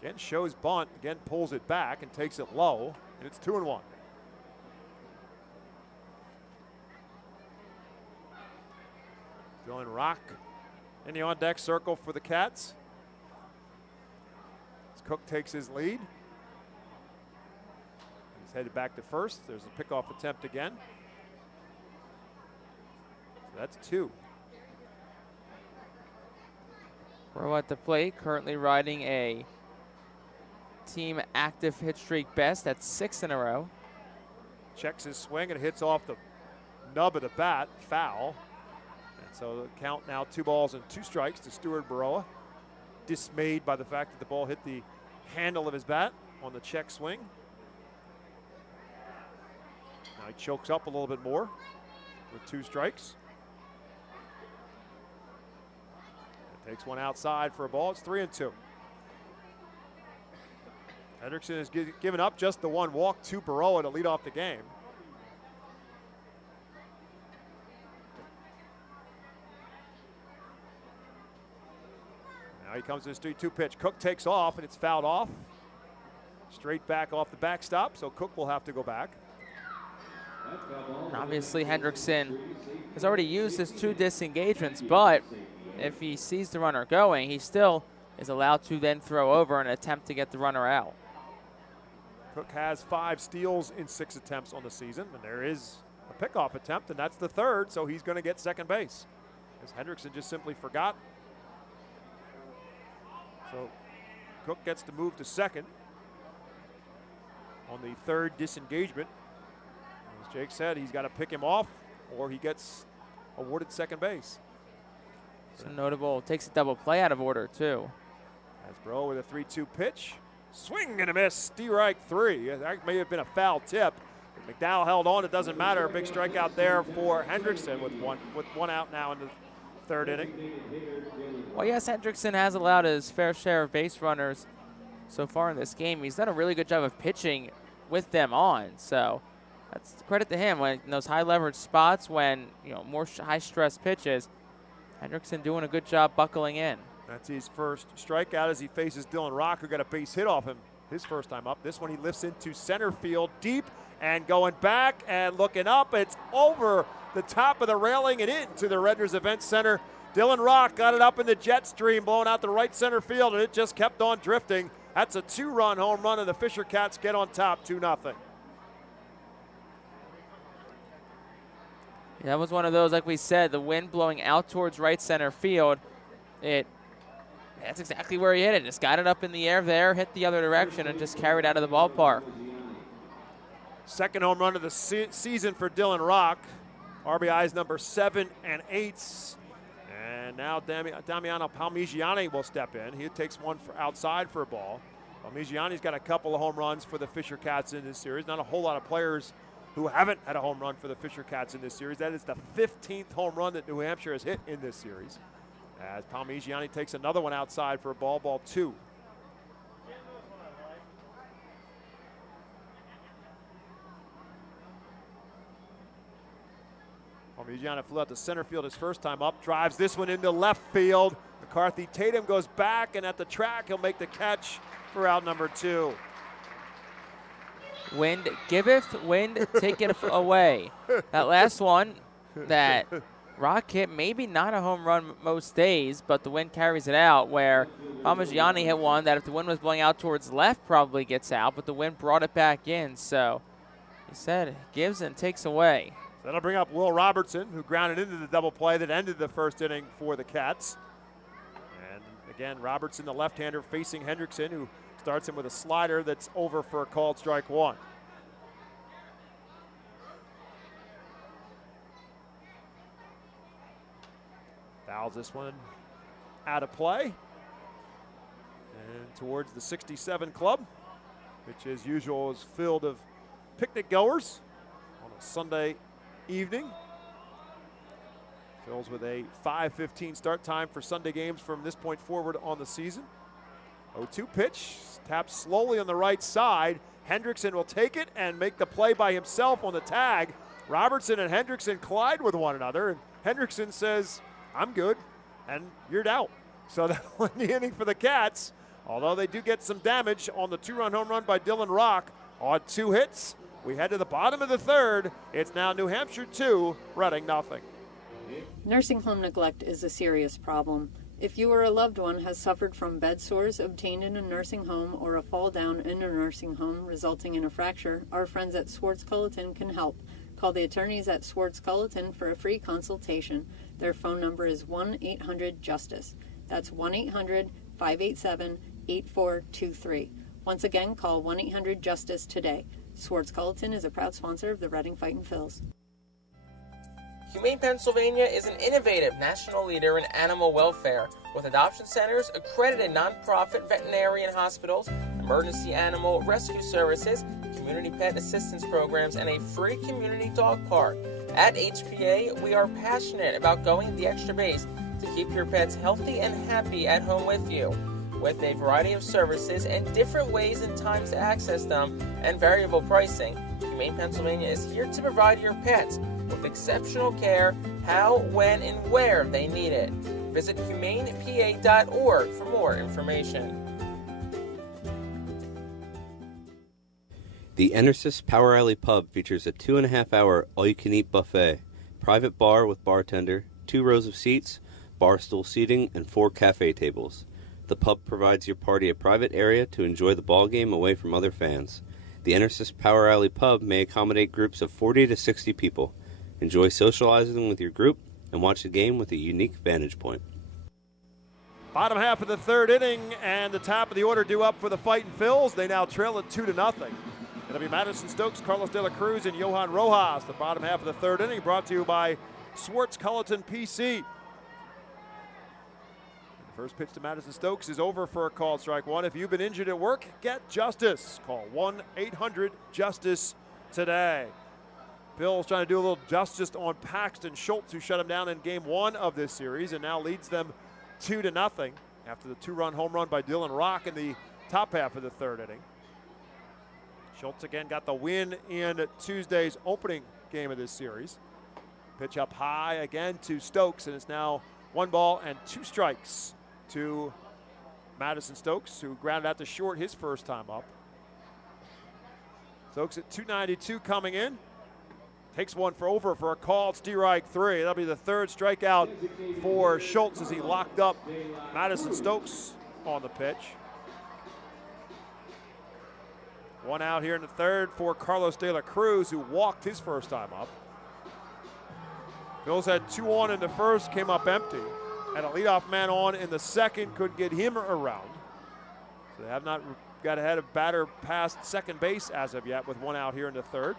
Again shows bunt, again pulls it back and takes it low, and it's 2-1. Dylan Rock in the on-deck circle for the Cats. As Cook takes his lead. He's headed back to first. There's a pickoff attempt again. So that's 2. Baroa at the plate, currently riding a team active hit streak best. That's 6 in a row. Checks his swing and hits off the nub of the bat, foul. And so the count now 2 balls and 2 strikes to Stuart Baroa. Dismayed by the fact that the ball hit the handle of his bat on the check swing. Now he chokes up a little bit more with 2 strikes. Takes one outside for a ball. It's 3-2. Hendrickson has given up just the 1 walk to Baroa to lead off the game. Now he comes in his 3-2 pitch. Cook takes off, and it's fouled off. Straight back off the backstop, so Cook will have to go back. Obviously, Hendrickson has already used his 2 disengagements, but if he sees the runner going, he still is allowed to then throw over and attempt to get the runner out. Cook has 5 steals in 6 attempts on the season, and there is a pickoff attempt, and that's the 3rd, so he's going to get second base. As Hendrickson just simply forgot. So Cook gets to move to second on the 3rd disengagement. As Jake said, he's got to pick him off or he gets awarded second base. So notable, takes a double play out of order too. As Baroa with a 3-2 pitch. Swing and a miss, strike 3. That may have been a foul tip. McDowell held on, it doesn't matter. A big strikeout there for Hendrickson with one out now in the 3rd inning. Well, yes, Hendrickson has allowed his fair share of base runners so far in this game. He's done a really good job of pitching with them on, so that's credit to him. When in those high leverage spots, when more high stress pitches, Hendrickson doing a good job buckling in. That's his first strikeout as he faces Dylan Rock, who got a base hit off him his first time up. This one he lifts into center field deep and going back and looking up. It's over the top of the railing and into the Redners Event Center Dylan Rock got it up in the jet stream, blowing out the right center field, and it just kept on drifting. That's a 2-run home run, and the Fisher Cats get on top 2-0. That was one of those, like we said, the wind blowing out towards right center field. That's exactly where he hit it. Just got it up in the air there, hit the other direction, and just carried out of the ballpark. Second home run of the season for Dylan Rock. RBIs number 7 and 8. And now Damiano Palmigiani will step in. He takes one outside for a ball. Palmigiani's got a couple of home runs for the Fisher Cats in this series. Not a whole lot of players who haven't had a home run for the Fisher Cats in this series. That is the 15th home run that New Hampshire has hit in this series. As Palmigiani takes another one outside for a ball 2. Palmigiani flew out to center field his first time up, drives this one into left field. McCarthy Tatum goes back, and at the track, he'll make the catch for out number 2. Wind giveth, wind taketh away. That last one that Rock hit, maybe not a home run most days, but the wind carries it out, where Palmigiani hit one that if the wind was blowing out towards left probably gets out, but the wind brought it back in. So he said gives and takes away. That'll bring up Will Robertson, who grounded into the double play that ended the first inning for the Cats. And again, Robertson, the left-hander, facing Hendrickson, who starts him with a slider that's over for a called strike 1. Fouls this one out of play. And towards the 67 club, which as usual is filled of picnic goers on a Sunday evening. Fills with a 5:15 start time for Sunday games from this point forward on the season. 0-2 pitch, taps slowly on the right side. Hendrickson will take it and make the play by himself on the tag. Robertson and Hendrickson collide with one another, and Hendrickson says, "I'm good," and you're out. So that won the inning for the Cats, although they do get some damage on the 2-run home run by Dylan Rock on 2 hits. We head to the bottom of the third. It's now New Hampshire 2, Reading nothing. Nursing home neglect is a serious problem. If you or a loved one has suffered from bed sores obtained in a nursing home or a fall down in a nursing home resulting in a fracture, our friends at Swartz Culleton can help. Call the attorneys at Swartz Culleton for a free consultation. Their phone number is 1-800-JUSTICE. That's 1-800-587-8423. Once again, call 1-800-JUSTICE today. Swartz Culleton is a proud sponsor of the Reading Fightin' Phils. Humane Pennsylvania is an innovative national leader in animal welfare with adoption centers, accredited nonprofit veterinarian hospitals, emergency animal rescue services, community pet assistance programs, and a free community dog park. At HPA, we are passionate about going the extra base to keep your pets healthy and happy at home with you. With a variety of services and different ways and times to access them and variable pricing, Humane Pennsylvania is here to provide your pets with exceptional care, how, when, and where they need it. Visit humanepa.org for more information. The Enersys Power Alley Pub features a 2.5-hour all-you-can-eat buffet, private bar with bartender, 2 rows of seats, bar stool seating, and 4 cafe tables. The pub provides your party a private area to enjoy the ball game away from other fans. The Enersys Power Alley Pub may accommodate groups of 40 to 60 people. Enjoy socializing with your group and watch the game with a unique vantage point. Bottom half of the third inning, and the top of the order due up for the Fightin' Phils. They now trail it 2-0. It'll be Madison Stokes, Carlos De La Cruz, and Johan Rojas. The bottom half of the third inning brought to you by Swartz Culleton PC. The first pitch to Madison Stokes is over for a called strike 1. If you've been injured at work, get justice. Call 1-800-JUSTICE today. Phil's trying to do a little justice on Paxton Schultz, who shut him down in game 1 of this series and now leads them 2-0 after the 2-run home run by Dylan Rock in the top half of the third inning. Schultz again got the win in Tuesday's opening game of this series. Pitch up high again to Stokes, and it's now 1 ball and 2 strikes to Madison Stokes, who grounded out to short his first time up. Stokes at 292 coming in. Takes one for over for a called strike 3. That'll be the third strikeout for Schultz as he locked up Madison Stokes on the pitch. One out here in the third for Carlos De La Cruz, who walked his first time up. Phils had 2 on in the first, came up empty. Had a leadoff man on in the second, couldn't get him around. So they have not got ahead of batter past second base as of yet with 1 out here in the third.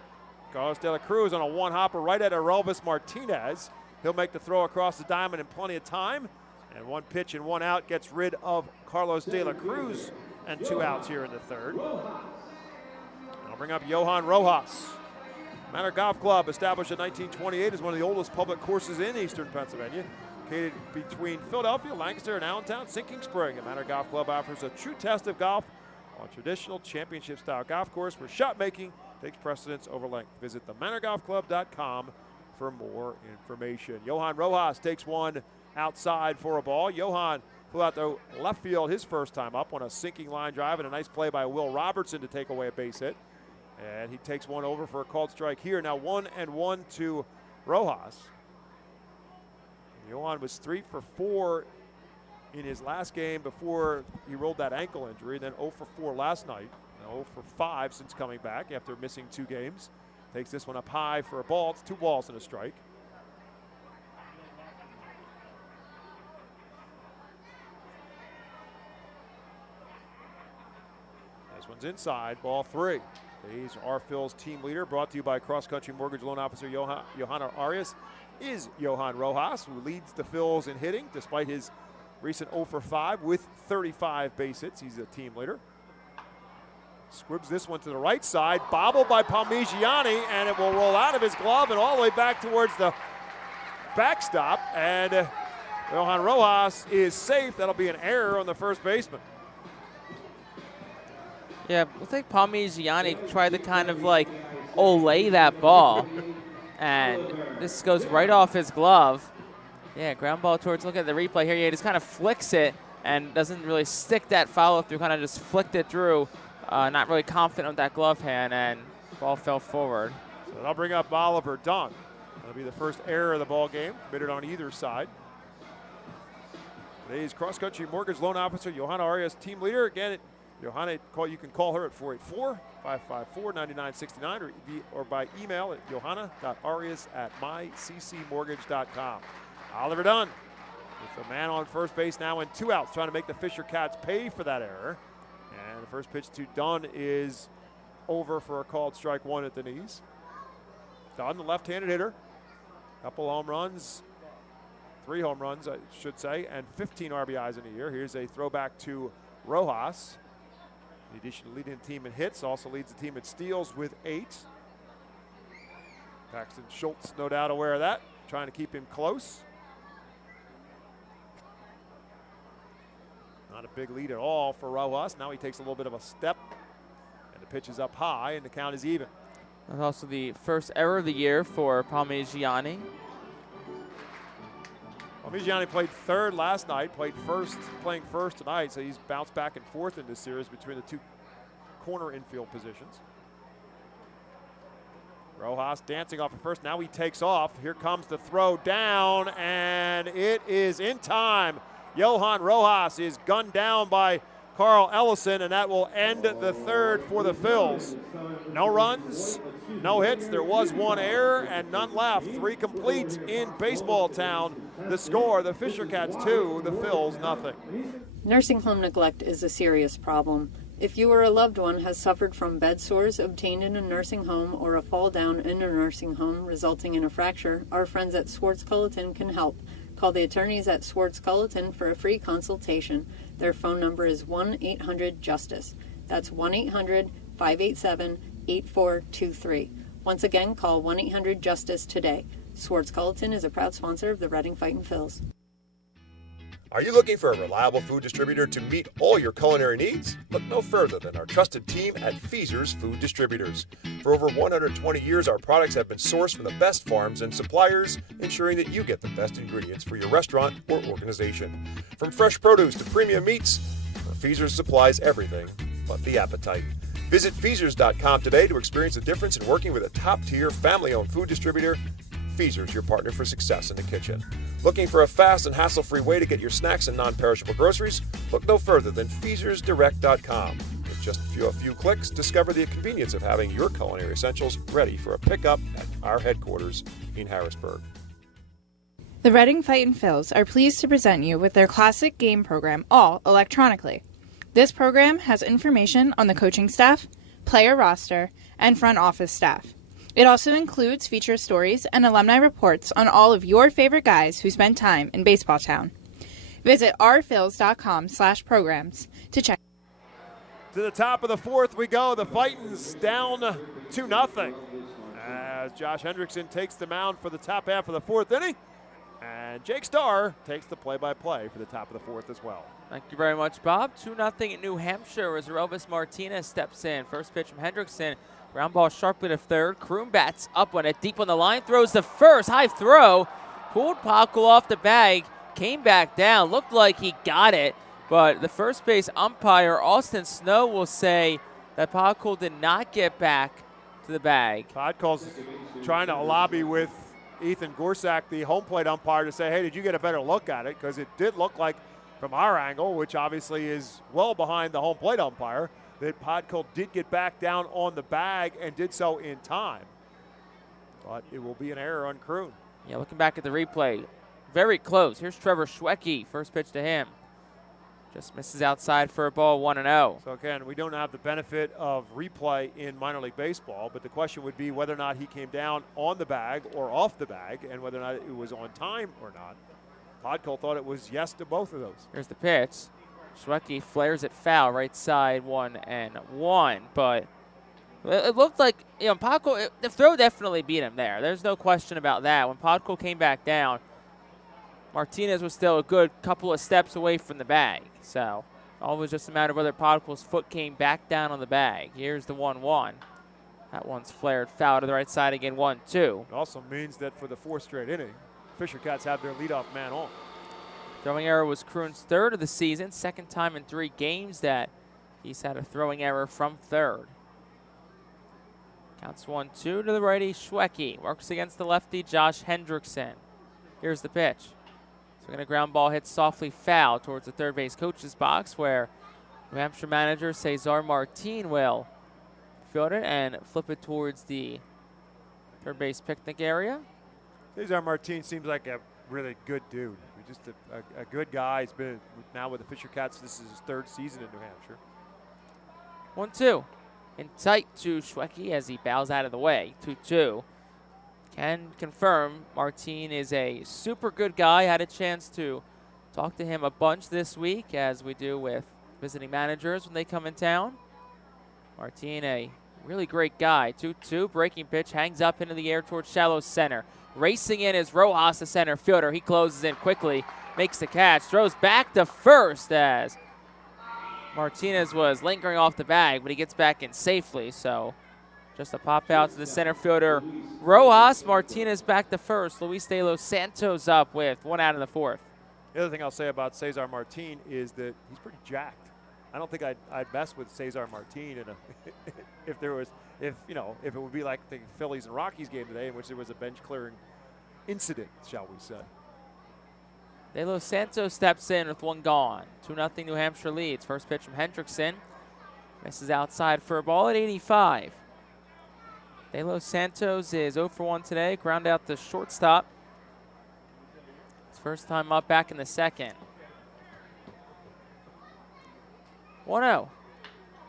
Carlos De La Cruz on a one-hopper right at Aurelvis Martinez. He'll make the throw across the diamond in plenty of time. And 1 pitch and 1 out gets rid of Carlos De La Cruz, and 2 outs here in the third. I'll bring up Johan Rojas. Manor Golf Club, established in 1928, is one of the oldest public courses in eastern Pennsylvania. Located between Philadelphia, Lancaster, and Allentown, Sinking Spring. The Manor Golf Club offers a true test of golf on a traditional championship-style golf course where shot making takes precedence over length. Visit themanorgolfclub.com for more information. Johan Rojas takes one outside for a ball. Johan flew out to left field his first time up on a sinking line drive and a nice play by Will Robertson to take away a base hit. And he takes one over for a called strike here. Now 1-1 to Rojas. Johan was 3 for 4 in his last game before he rolled that ankle injury, then 0 for 4 last night. 0 for 5 since coming back after missing 2 games. Takes this one up high for a ball. It's 2 balls and a strike. This one's inside, ball 3. He's our Phil's team leader, brought to you by Cross Country Mortgage Loan Officer Johanna Arias. Is Johan Rojas, who leads the Phils in hitting despite his recent 0 for 5 with 35 base hits. He's a team leader. Squibs this one to the right side, bobbled by Palmigiani, and it will roll out of his glove and all the way back towards the backstop. And Johan Rojas is safe. That'll be an error on the first baseman. Yeah, I think Palmigiani tried to kind of like olay that ball, and this goes right off his glove. Yeah, ground ball towards, look at the replay here. Yeah, he just kind of flicks it and doesn't really stick that follow through, kind of just flicked it through. Not really confident with that glove hand, and ball fell forward. So I'll bring up Oliver Dunn. That'll be the first error of the ball game, committed on either side. Today's Cross Country Mortgage Loan Officer, Johanna Arias, team leader. Again, Johanna, you can call her at 484-554-9969 or by email at johanna.arias@myccmortgage.com. Oliver Dunn with a man on first base now and 2 outs, trying to make the Fisher Cats pay for that error. And the first pitch to Dunn is over for a called strike 1 at the knees. Dunn, the left-handed hitter. Couple home runs, 3 home runs, I should say, and 15 RBIs in a year. Here's a throwback to Rojas. In addition to leading the team in hits, also leads the team in steals with 8. Paxton Schultz, no doubt aware of that, trying to keep him close. Not a big lead at all for Rojas. Now he takes a little bit of a step, and the pitch is up high, and the count is even. That's also the first error of the year for Palmigiani. Palmigiani played third last night, playing first tonight, so he's bounced back and forth in this series between the 2 corner infield positions. Rojas dancing off at first. Now he takes off. Here comes the throw down, and it is in time. Johan Rojas is gunned down by Carl Ellison, and that will end the third for the Phils. No runs, no hits. There was 1 error and none left. 3 complete in Baseball Town. The score, the Fisher Cats 2, the Phils nothing. Nursing home neglect is a serious problem. If you or a loved one has suffered from bed sores obtained in a nursing home or a fall down in a nursing home resulting in a fracture, our friends at Swartz Culleton can help. Call the attorneys at Swartz Culleton for a free consultation. Their phone number is 1-800-JUSTICE. That's 1-800-587-8423. Once again, call 1-800-JUSTICE today. Swartz Culleton is a proud sponsor of the Reading Fightin' Phils. Are you looking for a reliable food distributor to meet all your culinary needs? Look no further than our trusted team at Feaser's Food Distributors. For over 120 years, our products have been sourced from the best farms and suppliers, ensuring that you get the best ingredients for your restaurant or organization. From fresh produce to premium meats, Feaser's supplies everything but the appetite. Visit Feasers.com today to experience the difference in working with a top-tier, family-owned food distributor. Feasers, your partner for success in the kitchen. Looking for a fast and hassle-free way to get your snacks and non-perishable groceries? Look no further than FeasersDirect.com. With just a few clicks, discover the convenience of having your culinary essentials ready for a pickup at our headquarters in Harrisburg. The Reading Fightin' Phils are pleased to present you with their classic game program, all electronically. This program has information on the coaching staff, player roster, and front office staff. It also includes feature stories and alumni reports on all of your favorite guys who spent time in Baseball Town. Visit ourphils.com/programs to check. To the top of the fourth we go. The Fightins down 2-0 as Josh Hendrickson takes the mound for the top half of the fourth inning. And Jake Starr takes the play-by-play for the top of the fourth as well. Thank you very much, Bob. 2-0 at New Hampshire as Elvis Martinez steps in. First pitch from Hendrickson. Ground ball sharply to third. Kroon bats up on it, deep on the line. Throws the first. High throw. Pulled Pockle off the bag. Came back down. Looked like he got it. But the first base umpire, Austin Snow, will say that Pockle did not get back to the bag. Pockle's trying to lobby with Ethan Gorsak, the home plate umpire, to say, hey, did you get a better look at it? Because it did look like, from our angle, which obviously is well behind the home plate umpire, that Podkul did get back down on the bag and did so in time. But it will be an error on Kroon. Yeah, looking back at the replay, very close. Here's Trevor Schwecke, first pitch to him. Just misses outside for a ball, 1-0. So again, we don't have the benefit of replay in minor league baseball, but the question would be whether or not he came down on the bag or off the bag and whether or not it was on time or not. Podkul thought it was yes to both of those. Here's the pitch. Schwecke flares it foul, right side, 1-1. But it looked like, Podkul, the throw definitely beat him there. There's no question about that. When Podkul came back down, Martinez was still a good couple of steps away from the bag. So all was just a matter of whether Podkul's foot came back down on the bag. Here's the 1-1. That one's flared foul to the right side again, 1-2. It also means that for the fourth straight inning, Fisher Cats have their leadoff man on. Throwing error was Kroon's third of the season. Second time in 3 games that he's had a throwing error from third. Counts 1-2 to the righty, Schwecke. Works against the lefty, Josh Hendrickson. Here's the pitch. So going to ground ball hit softly foul towards the third base coach's box where New Hampshire manager Cesar Martin will field it and flip it towards the third base picnic area. Cesar Martin seems like a really good dude. Just a good guy. He's been now with the Fisher Cats. This is his 3rd season in New Hampshire. 1-2. In tight to Schwecke as he bows out of the way. 2-2. Can confirm Martin is a super good guy. Had a chance to talk to him a bunch this week, as we do with visiting managers when they come in town. Martin, a really great guy. 2-2. Breaking pitch hangs up into the air towards shallow center. Racing in is Rojas, the center fielder. He closes in quickly, makes the catch, throws back to first as Martinez was lingering off the bag, but he gets back in safely. So just a pop out to the center fielder, Rojas. Martinez back to first. Luis De Los Santos up with 1 out in the 4th. The other thing I'll say about Cesar Martin is that he's pretty jacked. I don't think I'd mess with Cesar Martin if it would be like the Phillies and Rockies game today in which there was a bench clearing incident, shall we say. De Los Santos steps in with 1 gone. 2-0 New Hampshire leads. First pitch from Hendrickson. Misses outside for a ball at 85. De Los Santos is 0 for 1 today. Ground out the shortstop. His first time up back in the 2nd. 1-0.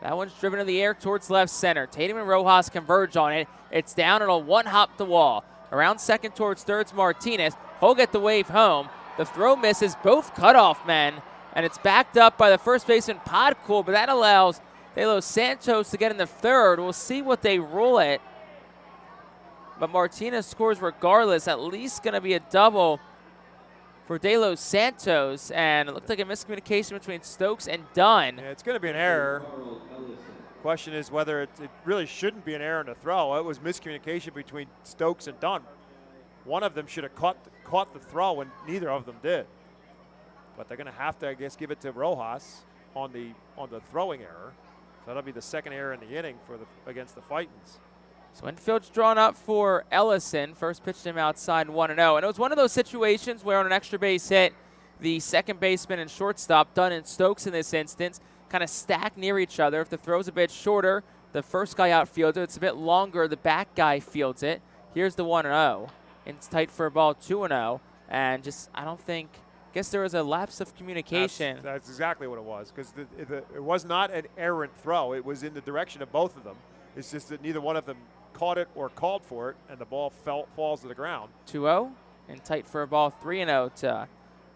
That one's driven to the air towards left center. Tatum and Rojas converge on it. It's down and a 1-hop the wall. Around second towards third's Martinez. He'll get the wave home. The throw misses both cutoff men, and it's backed up by the first baseman Podkul, but that allows De Los Santos to get in the third. We'll see what they rule it. But Martinez scores regardless. At least going to be a double for De Los Santos, and it looked like a miscommunication between Stokes and Dunn. Yeah, it's going to be an error. Question is whether it really shouldn't be an error in the throw. It was miscommunication between Stokes and Dunn. One of them should have caught the throw, and neither of them did. But they're going to have to, I guess, give it to Rojas on the throwing error. That'll be the second error in the inning against the Fightins. So infield's drawn up for Ellison. First pitch to him outside 1-0. And it was one of those situations where on an extra base hit, the second baseman and shortstop, Dunn and Stokes in this instance, kind of stack near each other. If the throw's a bit shorter, the first guy outfields it. It's a bit longer, the back guy fields it. Here's the 1-0. It's tight for a ball, 2-0. And just, I guess there was a lapse of communication. That's exactly what it was, because it was not an errant throw. It was in the direction of both of them. It's just that neither one of them caught it or called for it, and the ball falls to the ground. 2-0, and tight for a ball, 3-0 to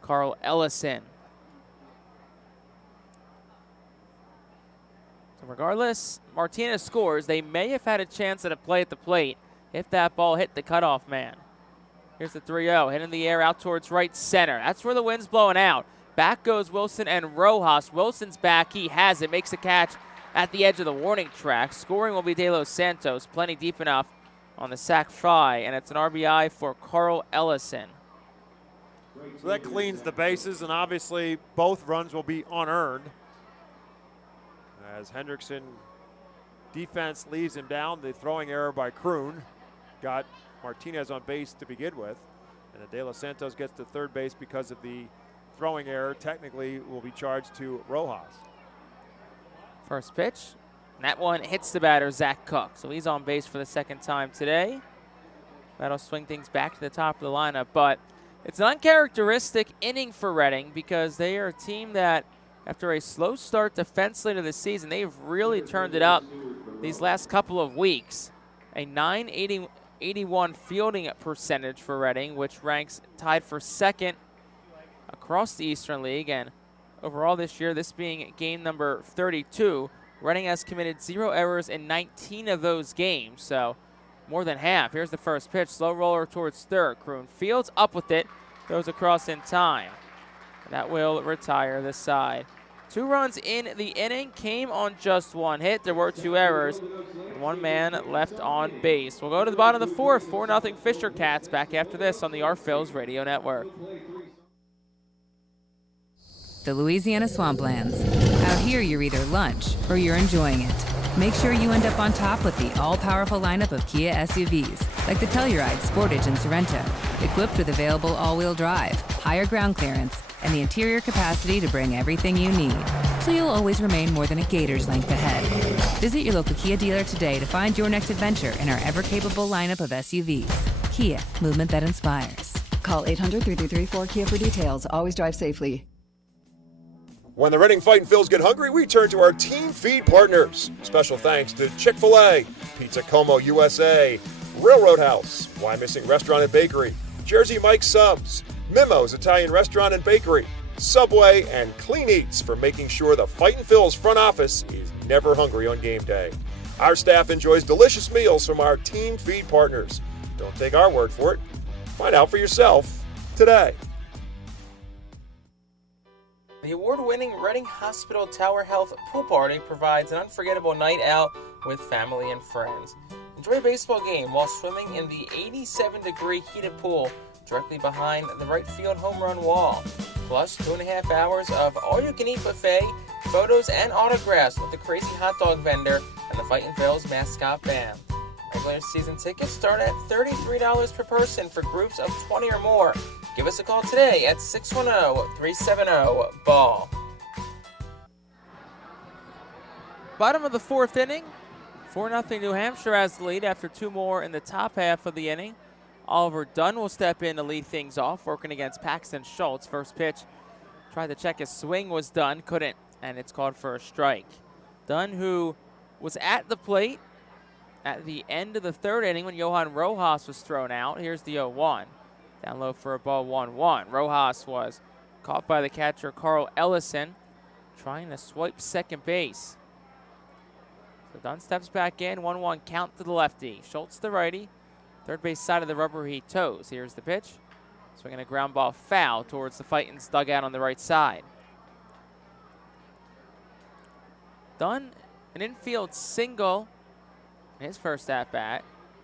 Carl Ellison. So regardless, Martinez scores. They may have had a chance at a play at the plate if that ball hit the cutoff man. Here's the 3-0, hit in the air out towards right center. That's where the wind's blowing out. Back goes Wilson and Rojas. Wilson's back, he has it, makes a catch at the edge of the warning track. Scoring will be De Los Santos, plenty deep enough on the sac fly, and it's an RBI for Carl Ellison. So that cleans the bases, and obviously both runs will be unearned. As Hendrickson defense leaves him down, the throwing error by Kroon got Martinez on base to begin with, and De Los Santos gets to third base because of the throwing error. Technically will be charged to Rojas. First pitch, and that one hits the batter, Zach Cook. So he's on base for the second time today. That'll swing things back to the top of the lineup, but it's an uncharacteristic inning for Reading because they are a team that, after a slow start defensively to the season, they've really turned it up these last couple of weeks. A .981 fielding percentage for Reading, which ranks tied for second across the Eastern League. And overall this year, this being game number 32, Reading has committed 0 errors in 19 of those games, so more than half. Here's the first pitch, slow roller towards third. Kroon fields up with it, goes across in time. That will retire this side. 2 runs in the inning, came on just 1 hit. There were 2 errors, and 1 man left on base. We'll go to the bottom of the 4th, 4-0 Fisher Cats. Back after this on the Phillies Radio Network. The Louisiana Swamplands. Out here, you're either lunch or you're enjoying it. Make sure you end up on top with the all-powerful lineup of Kia SUVs, like the Telluride, Sportage, and Sorento, equipped with available all-wheel drive, higher ground clearance, and the interior capacity to bring everything you need, so you'll always remain more than a gator's length ahead. Visit your local Kia dealer today to find your next adventure in our ever-capable lineup of SUVs. Kia, movement that inspires. Call 800-3334-KIA for details. Always drive safely. When the Reading Fightin' Phils get hungry, we turn to our team feed partners. Special thanks to Chick-fil-A, Pizza Como USA, Railroad House, Why Missing Restaurant and Bakery, Jersey Mike's Subs, Mimo's Italian Restaurant and Bakery, Subway, and Clean Eats for making sure the Fightin' Phils front office is never hungry on game day. Our staff enjoys delicious meals from our team feed partners. Don't take our word for it. Find out for yourself today. The award-winning Reading Hospital Tower Health Pool Party provides an unforgettable night out with family and friends. Enjoy a baseball game while swimming in the 87-degree heated pool directly behind the right field home run wall. Plus 2.5 hours of all-you-can-eat buffet, photos, and autographs with the crazy hot dog vendor and the Fightin' Phils mascot band. Regular season tickets start at $33 per person for groups of 20 or more. Give us a call today at 610-370-BALL. Bottom of the 4th inning. 4-0 New Hampshire has the lead after 2 more in the top half of the inning. Oliver Dunn will step in to lead things off, working against Paxton Schultz. First pitch, tried to check his swing, was done, couldn't, and it's called for a strike. Dunn, who was at the plate at the end of the 3rd inning when Johan Rojas was thrown out. Here's the 0-1. Down low for a ball, 1-1. Rojas was caught by the catcher, Carl Ellison, trying to swipe second base. So Dunn steps back in, 1-1 count to the lefty. Schultz the righty. Third base side of the rubber he toes. Here's the pitch. Swinging a ground ball foul towards the Fightin's dugout on the right side. Dunn, an infield single in his first at-bat.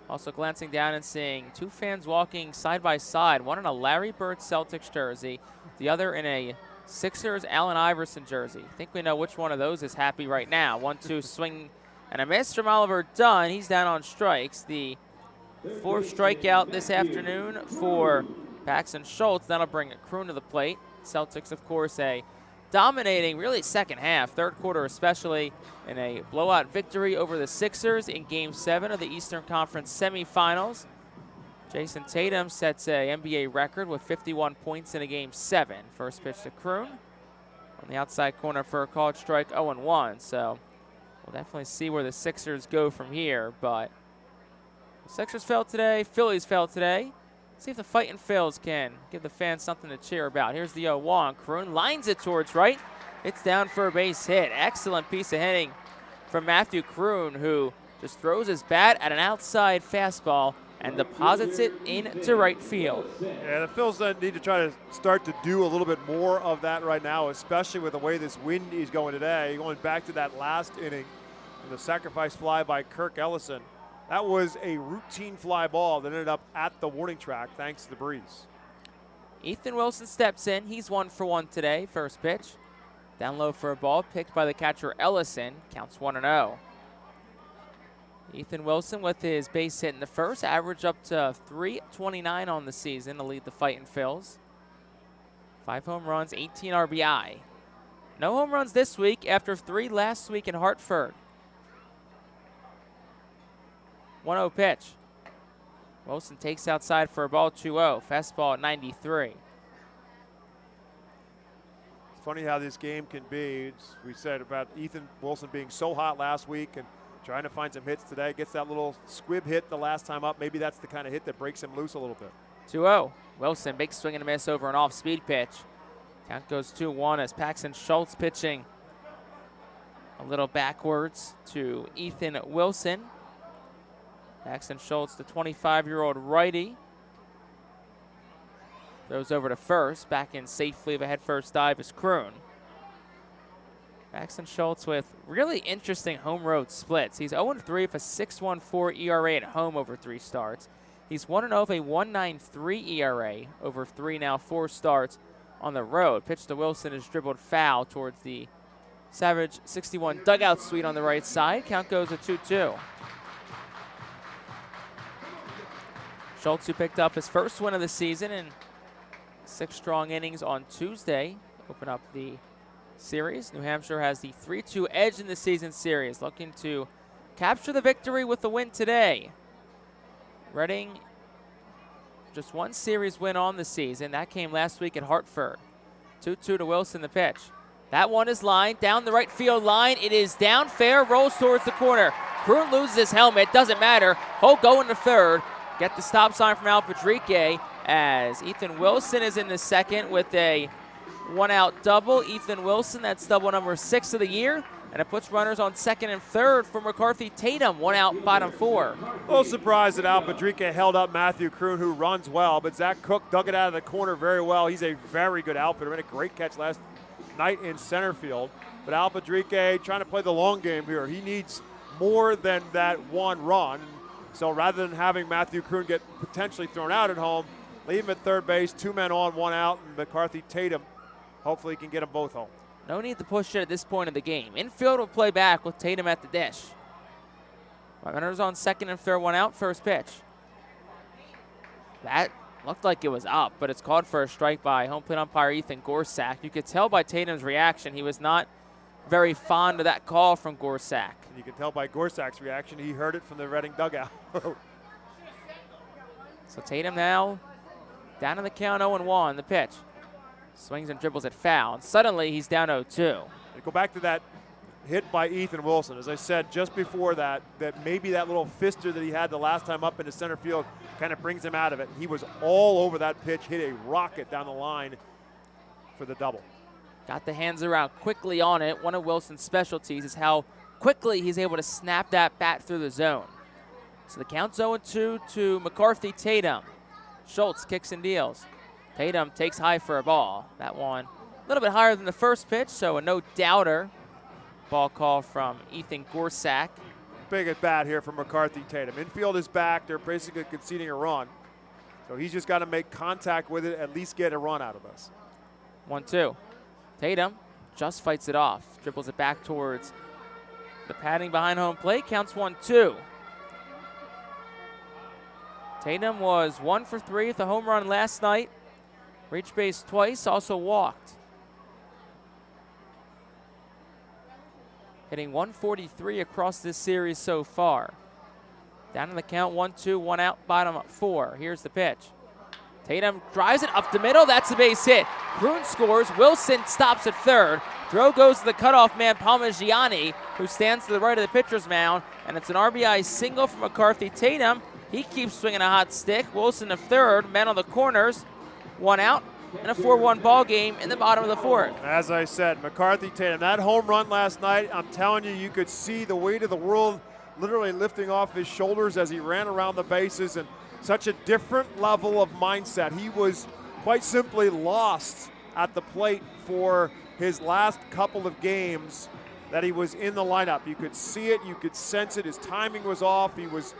Also glancing down and seeing 2 fans walking side by side, one in a Larry Bird Celtics jersey, the other in a Sixers Allen Iverson jersey. I think we know which one of those is happy right now. 1-2 swing and a miss from Oliver Dunn. He's down on strikes. The fourth strikeout this afternoon for Paxton Schultz. That'll bring Kroon to the plate. Celtics, of course, a dominating, really second half, third quarter especially, in a blowout victory over the Sixers in Game 7 of the Eastern Conference semifinals. Jason Tatum sets a NBA record with 51 points in a Game 7. First pitch to Kroon on the outside corner for a called strike, 0-1. So we'll definitely see where the Sixers go from here. But the Sixers fell today, Phillies fell today. See if the Fightin' Phils can give the fans something to cheer about. Here's the 0-1. Kroon lines it towards right. It's down for a base hit. Excellent piece of hitting from Matthew Kroon, who just throws his bat at an outside fastball and deposits it into right field. Yeah, the Phils need to try to start to do a little bit more of that right now, especially with the way this wind is going today. Going back to that last inning, the sacrifice fly by Kirk Ellison. That was a routine fly ball that ended up at the warning track thanks to the breeze. Ethan Wilson steps in. He's 1 for 1 today. First pitch. Down low for a ball picked by the catcher Ellison. Counts 1-0. Ethan Wilson with his base hit in the first. Average up to .329 on the season to lead the Fightin' Phils. 5 home runs, 18 RBI. No home runs this week after 3 last week in Hartford. 1-0 pitch. Wilson takes outside for a ball, 2-0. Fastball at 93. It's funny how this game can be. We said about Ethan Wilson being so hot last week and trying to find some hits today. Gets that little squib hit the last time up. Maybe that's the kind of hit that breaks him loose a little bit. 2-0. Wilson, big swing and a miss over an off-speed pitch. Count goes 2-1 as Paxton Schultz pitching a little backwards to Ethan Wilson. Paxton Schultz, the 25-year-old righty, throws over to first. Back in safely of a head-first dive is Kroon. Paxton Schultz with really interesting home road splits. He's 0-3 with a 6.14 ERA at home over 3 starts. He's 1-0 with a 1.93 ERA over 4 starts on the road. Pitch to Wilson is dribbled foul towards the Savage 61 dugout suite on the right side. Count goes to 2-2. Schultz, who picked up his first win of the season in 6 strong innings on Tuesday, open up the series. New Hampshire has the 3-2 edge in the season series, looking to capture the victory with the win today. Reading just 1 series win on the season. That came last week at Hartford. 2-2 to Wilson, the pitch. That one is lined down the right field line. It is down fair, rolls towards the corner. Kroon loses his helmet, doesn't matter. Holt going to third. Get the stop sign from Al Padrique as Ethan Wilson is in the second with a 1-out double. Ethan Wilson, that's double number 6 of the year. And it puts runners on second and third for McCarthy Tatum, 1 out, bottom 4. A little surprised that Al Padrique held up Matthew Kroon, who runs well, but Zach Cook dug it out of the corner very well. He's a very good outfitter. Made a great catch last night in center field. But Al Padrique trying to play the long game here. He needs more than that 1 run. So rather than having Matthew Kroon get potentially thrown out at home, leave him at third base, 2 men on, 1 out, and McCarthy Tatum hopefully can get them both home. No need to push it at this point of the game. Infield will play back with Tatum at the dish. Runners on second and third, 1 out, first pitch. That looked like it was up, but it's called for a strike by home plate umpire Ethan Gorsak. You could tell by Tatum's reaction he was not very fond of that call from Gorsak. And you can tell by Gorsak's reaction he heard it from the Reading dugout. So Tatum now down in the count, 0-1, the pitch. Swings and dribbles it foul, and suddenly he's down 0-2. Go back to that hit by Ethan Wilson. As I said just before that maybe that little fister that he had the last time up into center field kind of brings him out of it. He was all over that pitch, hit a rocket down the line for the double. Got the hands around quickly on it. One of Wilson's specialties is how quickly he's able to snap that bat through the zone. So the count's 0-2 to McCarthy Tatum. Schultz kicks and deals. Tatum takes high for a ball. That one a little bit higher than the first pitch, so a no-doubter. Ball call from Ethan Gorsak. Big at bat here from McCarthy Tatum. Infield is back. They're basically conceding a run. So he's just got to make contact with it, at least get a run out of us. 1-2. Tatum just fights it off, dribbles it back towards the padding behind home plate, counts 1-2. Tatum was 1 for 3 with a home run last night. Reached base twice, also walked. Hitting 143 across this series so far. Down in the count, 1-2, 1 out, bottom up 4. Here's the pitch. Tatum drives it up the middle. That's a base hit. Kroon scores. Wilson stops at third. Throw goes to the cutoff man, Parmigiani, who stands to the right of the pitcher's mound. And it's an RBI single for McCarthy. Tatum, he keeps swinging a hot stick. Wilson to third. Men on the corners. 1 out. And a 4-1 ball game in the bottom of the 4th. As I said, McCarthy Tatum, that home run last night, I'm telling you, you could see the weight of the world literally lifting off his shoulders as he ran around the bases, and such a different level of mindset. He was quite simply lost at the plate for his last couple of games that he was in the lineup. You could see it, you could sense it. His timing was off. He was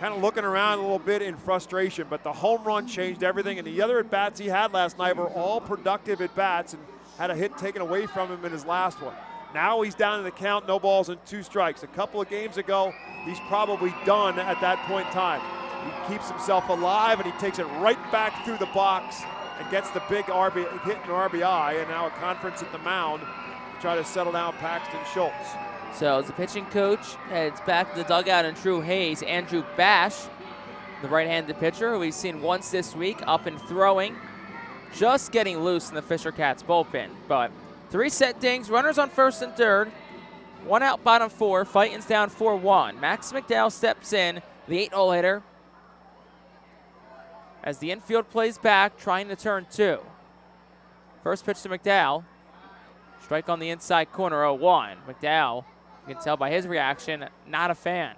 kind of looking around a little bit in frustration, but the home run changed everything, and the other at-bats he had last night were all productive at-bats and had a hit taken away from him in his last one. Now he's down in the count, no balls and 2 strikes. A couple of games ago, he's probably done at that point in time. He keeps himself alive, and he takes it right back through the box and gets the big hit and RBI, and now a conference at the mound to try to settle down Paxton Schultz. So as the pitching coach heads back to the dugout in Drew Hayes, Andrew Bash, the right-handed pitcher who we've seen once this week, up and throwing, just getting loose in the Fisher Cats bullpen. But 3 set dings, runners on first and third, 1 out, bottom 4. Fightin's down 4-1. Max McDowell steps in, the 8-hole hitter, as the infield plays back, trying to turn 2. First pitch to McDowell. Strike on the inside corner, 0-1. McDowell, you can tell by his reaction, not a fan.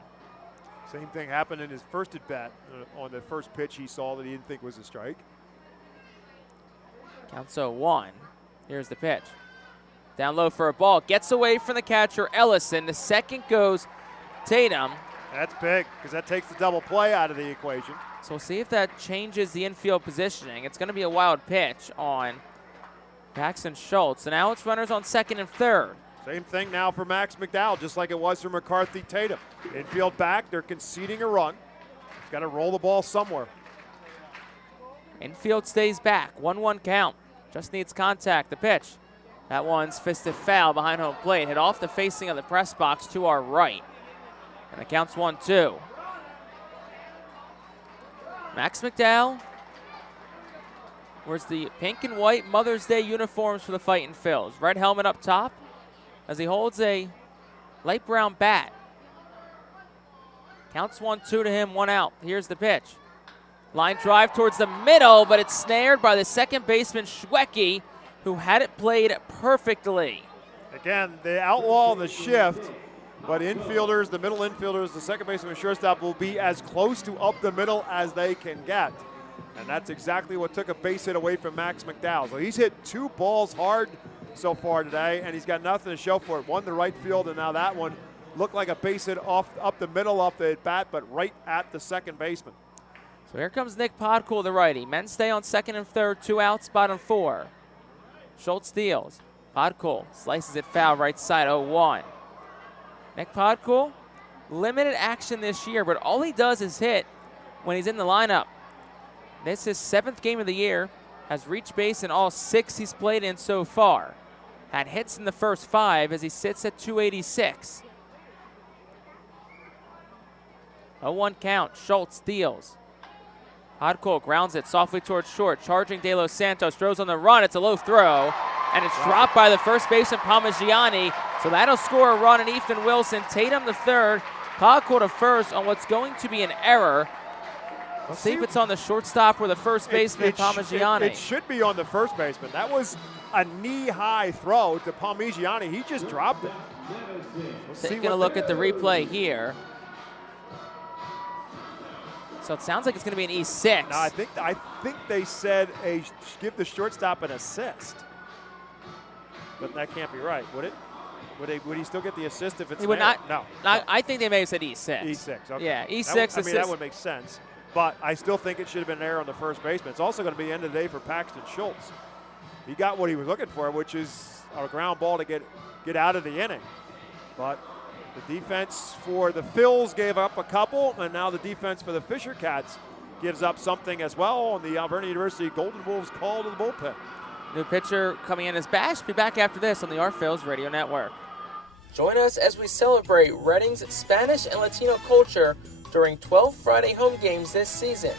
Same thing happened in his first at-bat on the first pitch he saw that he didn't think was a strike. Counts 0-1. Here's the pitch. Down low for a ball. Gets away from the catcher, Ellison. The second goes Tatum. That's big because that takes the double play out of the equation. So we'll see if that changes the infield positioning. It's going to be a wild pitch on Paxton Schultz. So now it's runners on second and third. Same thing now for Max McDowell, just like it was for McCarthy Tatum. Infield back, they're conceding a run. He's got to roll the ball somewhere. Infield stays back, 1-1 count. Just needs contact, the pitch. That one's fisted foul behind home plate. Hit off the facing of the press box to our right. And it counts 1-2. Max McDowell wears the pink and white Mother's Day uniforms for the Fightin' Phils. Red helmet up top as he holds a light brown bat. Counts 1-2 to him, 1 out. Here's the pitch. Line drive towards the middle, but it's snared by the second baseman, Schwecke, who had it played perfectly. Again, they outlaw the shift, but infielders, the middle infielders, the second baseman and shortstop will be as close to up the middle as they can get. And that's exactly what took a base hit away from Max McDowell. So he's hit 2 balls hard so far today, and he's got nothing to show for it. One to right field, and now that one looked like a base hit up the middle off the bat, but right at the second baseman. So here comes Nick Podcool, the righty. Men stay on second and third, 2 outs, bottom 4. Schultz deals. Podcool slices it foul right side, 0-1. Nick Podcool, limited action this year, but all he does is hit when he's in the lineup. This is his 7th game of the year, has reached base in all 6 he's played in so far. Had hits in the first 5 as he sits at 286. 0-1 count, Schultz deals. Podcool grounds it softly towards short, charging De Los Santos, throws on the run, it's a low throw, and it's dropped by the first baseman, Parmigiani, so that'll score a run, and Ethan Wilson, Tatum the third, Podcool to first on what's going to be an error. We'll see if it's on the shortstop or the first baseman, Parmigiani. It should be on the first baseman. That was a knee-high throw to Parmigiani. He just dropped it. Taking a look at the replay here. So it sounds like it's going to be an E6. No, I think they said give the shortstop an assist. But that can't be right, would it? Would he still get the assist if it's he would not? No. I think they may have said E6. E6, okay. Yeah, E6 assist. That would make sense. But I still think it should have been an error on the first baseman. It's also going to be the end of the day for Paxton Schultz. He got what he was looking for, which is a ground ball to get out of the inning. But the defense for the Phils gave up a couple, and now the defense for the Fisher Cats gives up something as well, and the Alvernia University Golden Wolves call to the bullpen. New pitcher coming in is Bash. Be back after this on the Our Phils Radio Network. Join us as we celebrate Reading's Spanish and Latino culture during 12 Friday home games this season.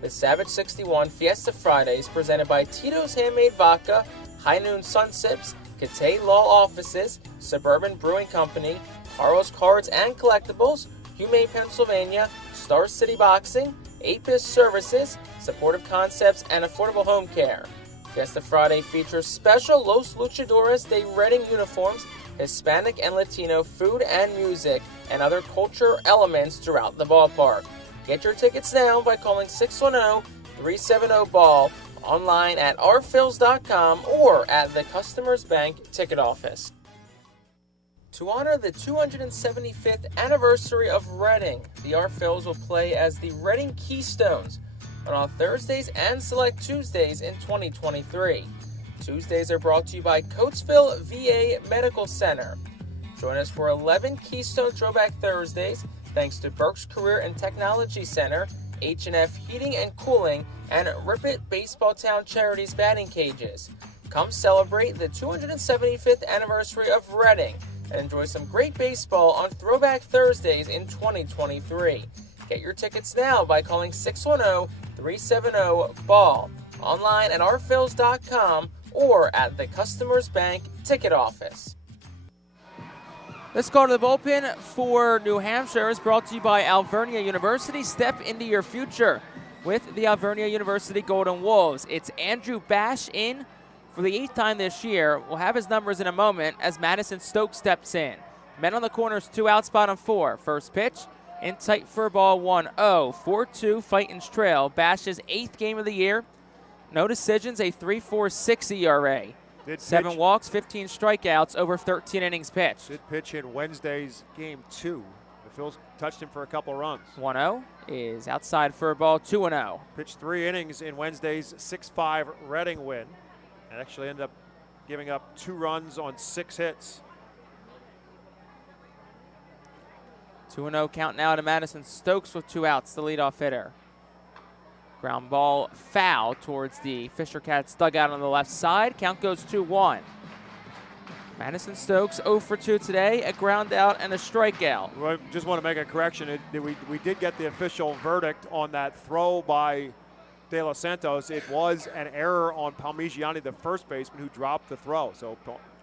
The Savage 61 Fiesta Fridays presented by Tito's Handmade Vodka, High Noon Sun Sips, Catay Law Offices, Suburban Brewing Company, Carl's Cards and Collectibles, Humane Pennsylvania, Star City Boxing, Apis Services, Supportive Concepts, and Affordable Home Care. Fiesta Friday features special Los Luchadores de Reading uniforms, Hispanic and Latino food and music, and other culture elements throughout the ballpark. Get your tickets now by calling 610-370-BALL, online at rphils.com or at the Customers Bank ticket office. To honor the 275th anniversary of Reading, the Our Phils will play as the Reading Keystones on Thursdays and select Tuesdays in 2023. Tuesdays are brought to you by Coatesville VA Medical Center. Join us for 11 Keystone Throwback Thursdays thanks to Burke's Career and Technology Center, H&F Heating and Cooling, and Rip It Baseball Town Charities batting cages. Come celebrate the 275th anniversary of Reading and enjoy some great baseball on Throwback Thursdays in 2023. Get your tickets now by calling 610-370-BALL, online at rphils.com or at the Customers Bank ticket office. Let's go to the bullpen for New Hampshire. Is brought to you by Alvernia University. Step into your future with the Alvernia University Golden Wolves. It's Andrew Bash in for the 8th time this year. We'll have his numbers in a moment as Madison Stokes steps in. Men on the corners, 2 out, spot on 4. First pitch, in tight for ball 1-0. 4-2, Fightin's trail. Bash's 8th game of the year. No decisions, a 3.46 ERA. 7 walks, 15 strikeouts, over 13 innings pitched. Did pitch in Wednesday's game 2. The Phils touched him for a couple runs. 1-0 is outside for a ball 2-0. Pitched 3 innings in Wednesday's 6-5 Reading win. And actually ended up giving up 2 runs on 6 hits. 2-0 count now to Madison Stokes with 2 outs, the leadoff hitter. Ground ball foul towards the Fisher Cats dugout on the left side. Count goes 2-1. Madison Stokes 0 for 2 today, a ground out and a strikeout. I just want to make a correction. We did get the official verdict on that throw by De Los Santos. It was an error on Palmigiani, the first baseman, who dropped the throw. So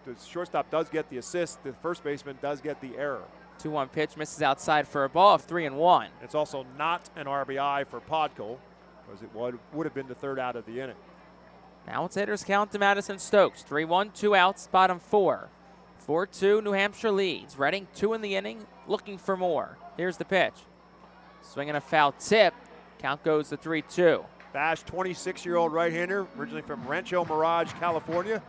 the shortstop does get the assist. The first baseman does get the error. 2-1 pitch misses outside for a ball of 3-1. It's also not an RBI for Podkul, because it would have been the 3rd out of the inning. Now it's hitters count to Madison Stokes. 3-1, 2 outs, bottom 4. 4-2, New Hampshire leads. Reading 2 in the inning, looking for more. Here's the pitch. Swinging a foul tip. Count goes to 3-2. Bash, 26-year-old right-hander, originally from Rancho Mirage, California.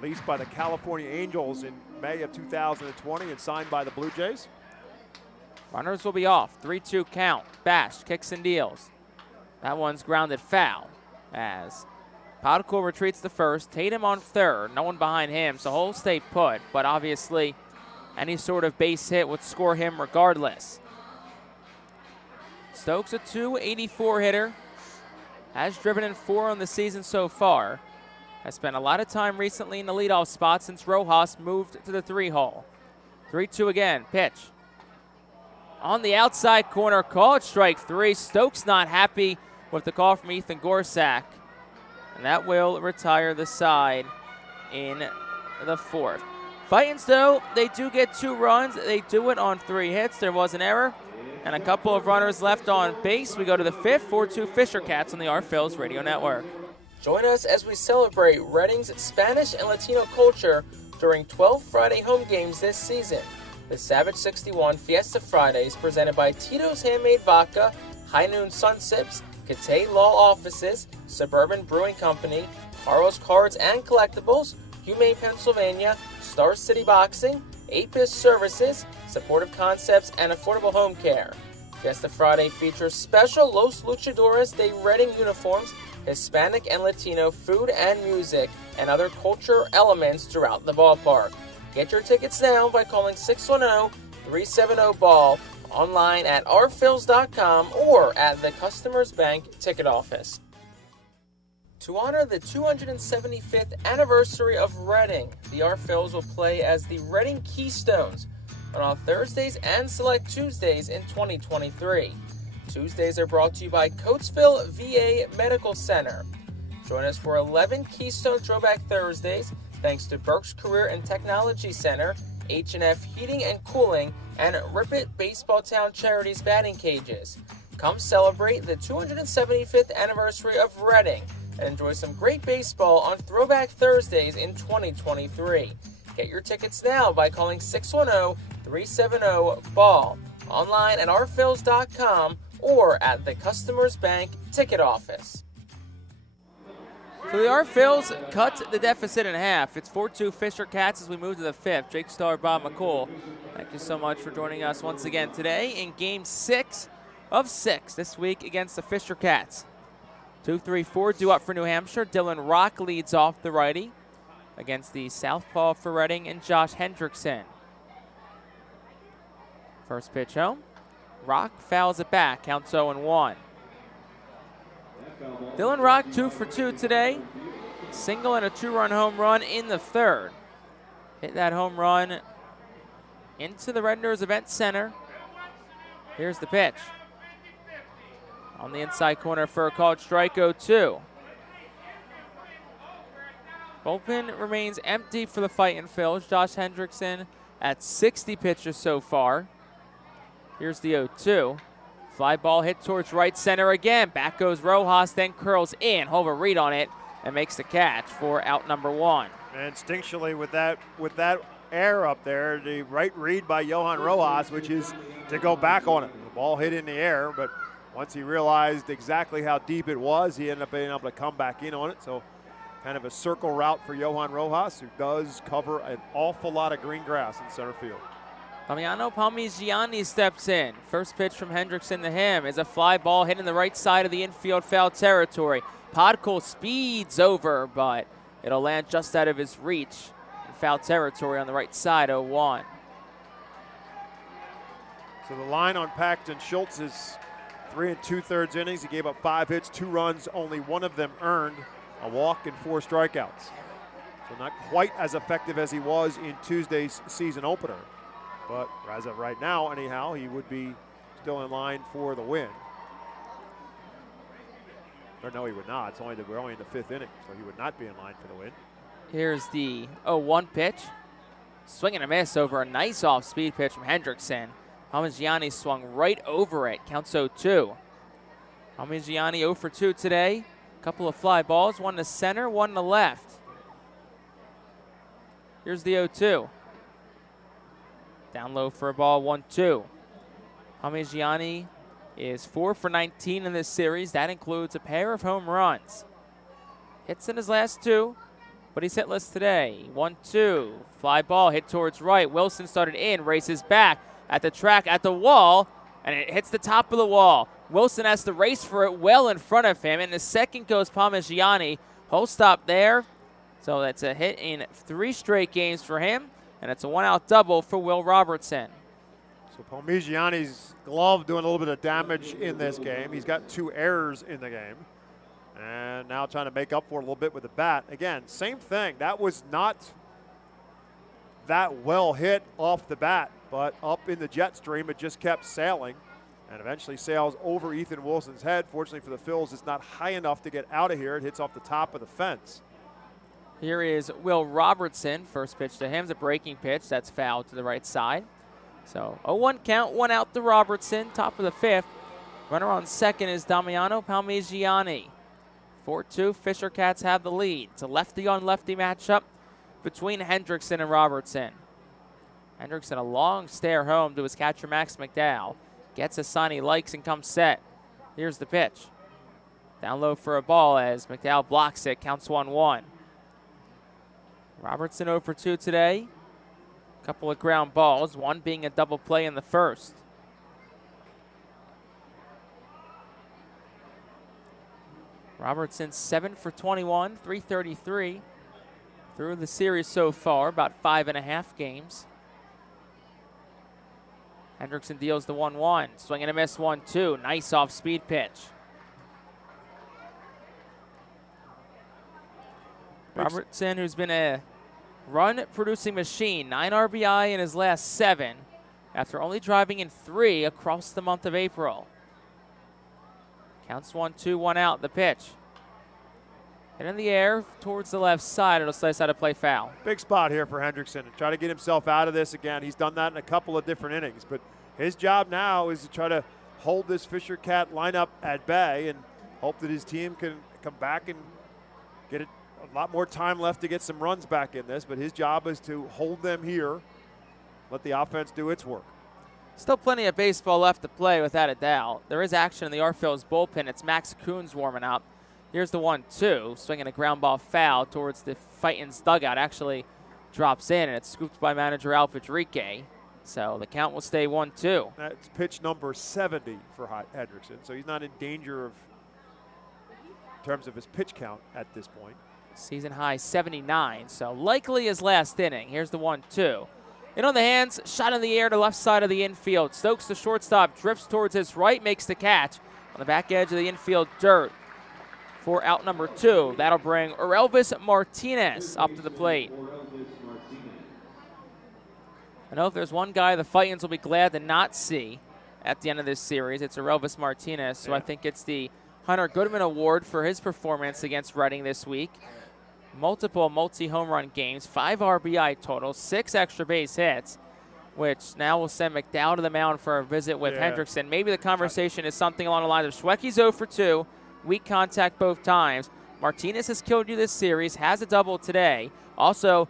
Released by the California Angels in May of 2020 and signed by the Blue Jays. Runners will be off. 3-2 count. Bash kicks and deals. That one's grounded foul as Podkul retreats to first. Tatum on third. No one behind him, so he'll stay put. But obviously, any sort of base hit would score him regardless. Stokes, a .284 hitter. Has driven in 4 on the season so far. Has spent a lot of time recently in the leadoff spot since Rojas moved to the 3-hole. 3-2 again. Pitch. On the outside corner, called strike 3. Stokes not happy with the call from Ethan Gorsak. And that will retire the side in the 4th. Fightins, though, they do get 2 runs. They do it on 3 hits. There was an error and a couple of runners left on base. We go to the 5th, 4-2 Fisher Cats on the Our Phils Radio Network. Join us as we celebrate Reading's Spanish and Latino culture during 12 Friday home games this season. The Savage 61 Fiesta Fridays presented by Tito's Handmade Vodka, High Noon Sun Sips, Catay Law Offices, Suburban Brewing Company, Carl's Cards and Collectibles, Humane Pennsylvania, Star City Boxing, Apis Services, Supportive Concepts, and Affordable Home Care. Fiesta Friday features special Los Luchadores de Reading uniforms, Hispanic and Latino food and music, and other culture elements throughout the ballpark. Get your tickets now by calling 610-370-BALL, online at rphils.com or at the Customers Bank ticket office. To honor the 275th anniversary of Reading, the Phillies will play as the Reading Keystones on all Thursdays and select Tuesdays in 2023. Tuesdays are brought to you by Coatesville VA Medical Center. Join us for 11 Keystone Throwback Thursdays thanks to Burke's Career and Technology Center, H&F Heating and Cooling, and Rip It Baseball Town Charities batting cages. Come celebrate the 275th anniversary of Reading and enjoy some great baseball on Throwback Thursdays in 2023. Get your tickets now by calling 610-370-BALL, online at rphils.com or at the Customers Bank ticket office. So the Phillies cut the deficit in half. It's 4-2 Fisher Cats as we move to the fifth. Jake Starr, Bob McCool, thank you so much for joining us once again today in Game 6 of 6 this week against the Fisher Cats. 2-3-4 due up for New Hampshire. Dylan Rock leads off the righty against the southpaw for Reading and Josh Hendrickson. First pitch home. Rock fouls it back, counts 0-1. Dylan Rock 2 for 2 today. Single and a 2-run home run in the third. Hit that home run into the Redners Event Center. Here's the pitch. On the inside corner for a called strike 0-2. Bullpen remains empty for the Fightin' Phils. Josh Hendrickson at 60 pitches so far. Here's the 0-2. Fly ball hit towards right center again. Back goes Rojas, then curls in. Hova read on it and makes the catch for out number 1. And instinctually with that air up there, the right read by Johan Rojas, which is to go back on it. The ball hit in the air, but once he realized exactly how deep it was, he ended up being able to come back in on it. So kind of a circle route for Johan Rojas, who does cover an awful lot of green grass in center field. Damiano Palmigiani steps in. First pitch from Hendrickson to him is a fly ball hitting the right side of the infield foul territory. Podkul speeds over, but it'll land just out of his reach in foul territory on the right side, 0-1. So the line on Paxton Schultz is 3 2/3 innings. He gave up 5 hits, 2 runs, only 1 of them earned, a walk and 4 strikeouts. So not quite as effective as he was in Tuesday's season opener. But as of right now, anyhow, he would be still in line for the win. Or no, he would not. We're only in the 5th inning, so he would not be in line for the win. Here's the 0-1 pitch. Swing and a miss over a nice off-speed pitch from Hendrickson. Palmigiani swung right over it. Counts 0-2. Palmigiani 0 for 2 today. Couple of fly balls, 1 to center, 1 to left. Here's the 0-2. Down low for a ball, 1-2. Palmigiani is 4 for 19 in this series. That includes a pair of home runs. Hits in his last 2, but he's hitless today. 1-2. Fly ball hit towards right. Wilson started in, races back at the track, at the wall, and it hits the top of the wall. Wilson has to race for it well in front of him, and the second goes Palmigiani. Whole stop there. So that's a hit in 3 straight games for him, and it's a 1-out double for Will Robertson. So Palmigiani's glove doing a little bit of damage in this game. He's got 2 errors in the game. And now trying to make up for it a little bit with the bat. Again, same thing. That was not that well hit off the bat, but up in the jet stream, it just kept sailing and eventually sails over Ethan Wilson's head. Fortunately for the Phils, it's not high enough to get out of here. It hits off the top of the fence. Here is Will Robertson. First pitch to him is a breaking pitch. That's fouled to the right side. So 0-1 count, 1 out to Robertson. Top of the 5th. Runner on second is Damiano Palmigiani. 4-2, Fisher Cats have the lead. It's a lefty-on-lefty matchup between Hendrickson and Robertson. Hendrickson a long stare home to his catcher Max McDowell. Gets a sign he likes and comes set. Here's the pitch. Down low for a ball as McDowell blocks it. Counts 1-1. Robertson 0 for 2 today. Couple of ground balls, one being a double play in the first. Robertson 7 for 21, 333. through the series so far, about 5.5 games. Hendrickson deals the 1-1. Swing and a miss, 1-2. Nice off-speed pitch. Robertson, who's been a run-producing machine, 9 RBI in his last 7, after only driving in 3 across the month of April. Counts 1-2, 1 out, the pitch. And in the air towards the left side, it'll slice out a play foul. Big spot here for Hendrickson and try to get himself out of this again. He's done that in a couple of different innings, but his job now is to try to hold this Fisher Cat lineup at bay and hope that his team can come back and get it a lot more time left to get some runs back in this, but his job is to hold them here, let the offense do its work. Still plenty of baseball left to play, without a doubt. There is action in the Phillies bullpen. It's Max Coons warming up. Here's the 1-2, swinging a ground ball foul towards the Fightin's dugout. Actually drops in, and it's scooped by manager Al Padrique. So the count will stay 1-2. That's pitch number 70 for Hendrickson, so he's not in danger in terms of his pitch count at this point. Season high 79, so likely his last inning. Here's the 1-2. In on the hands, shot in the air to left side of the infield. Stokes, the shortstop, drifts towards his right, makes the catch on the back edge of the infield dirt for out number 2. That'll bring Orelvis Martinez up to the plate. I know if there's one guy the Fightins will be glad to not see at the end of this series, it's Orelvis Martinez. So I think it's the Hunter Goodman Award for his performance against Reading this week. Multiple multi-home run games, 5 RBI total, 6 extra base hits, which now will send McDowell to the mound for a visit with Hendrickson. Maybe the conversation is something along the lines of Schwecky's 0 for 2, weak contact both times. Martinez has killed you this series, has a double today. Also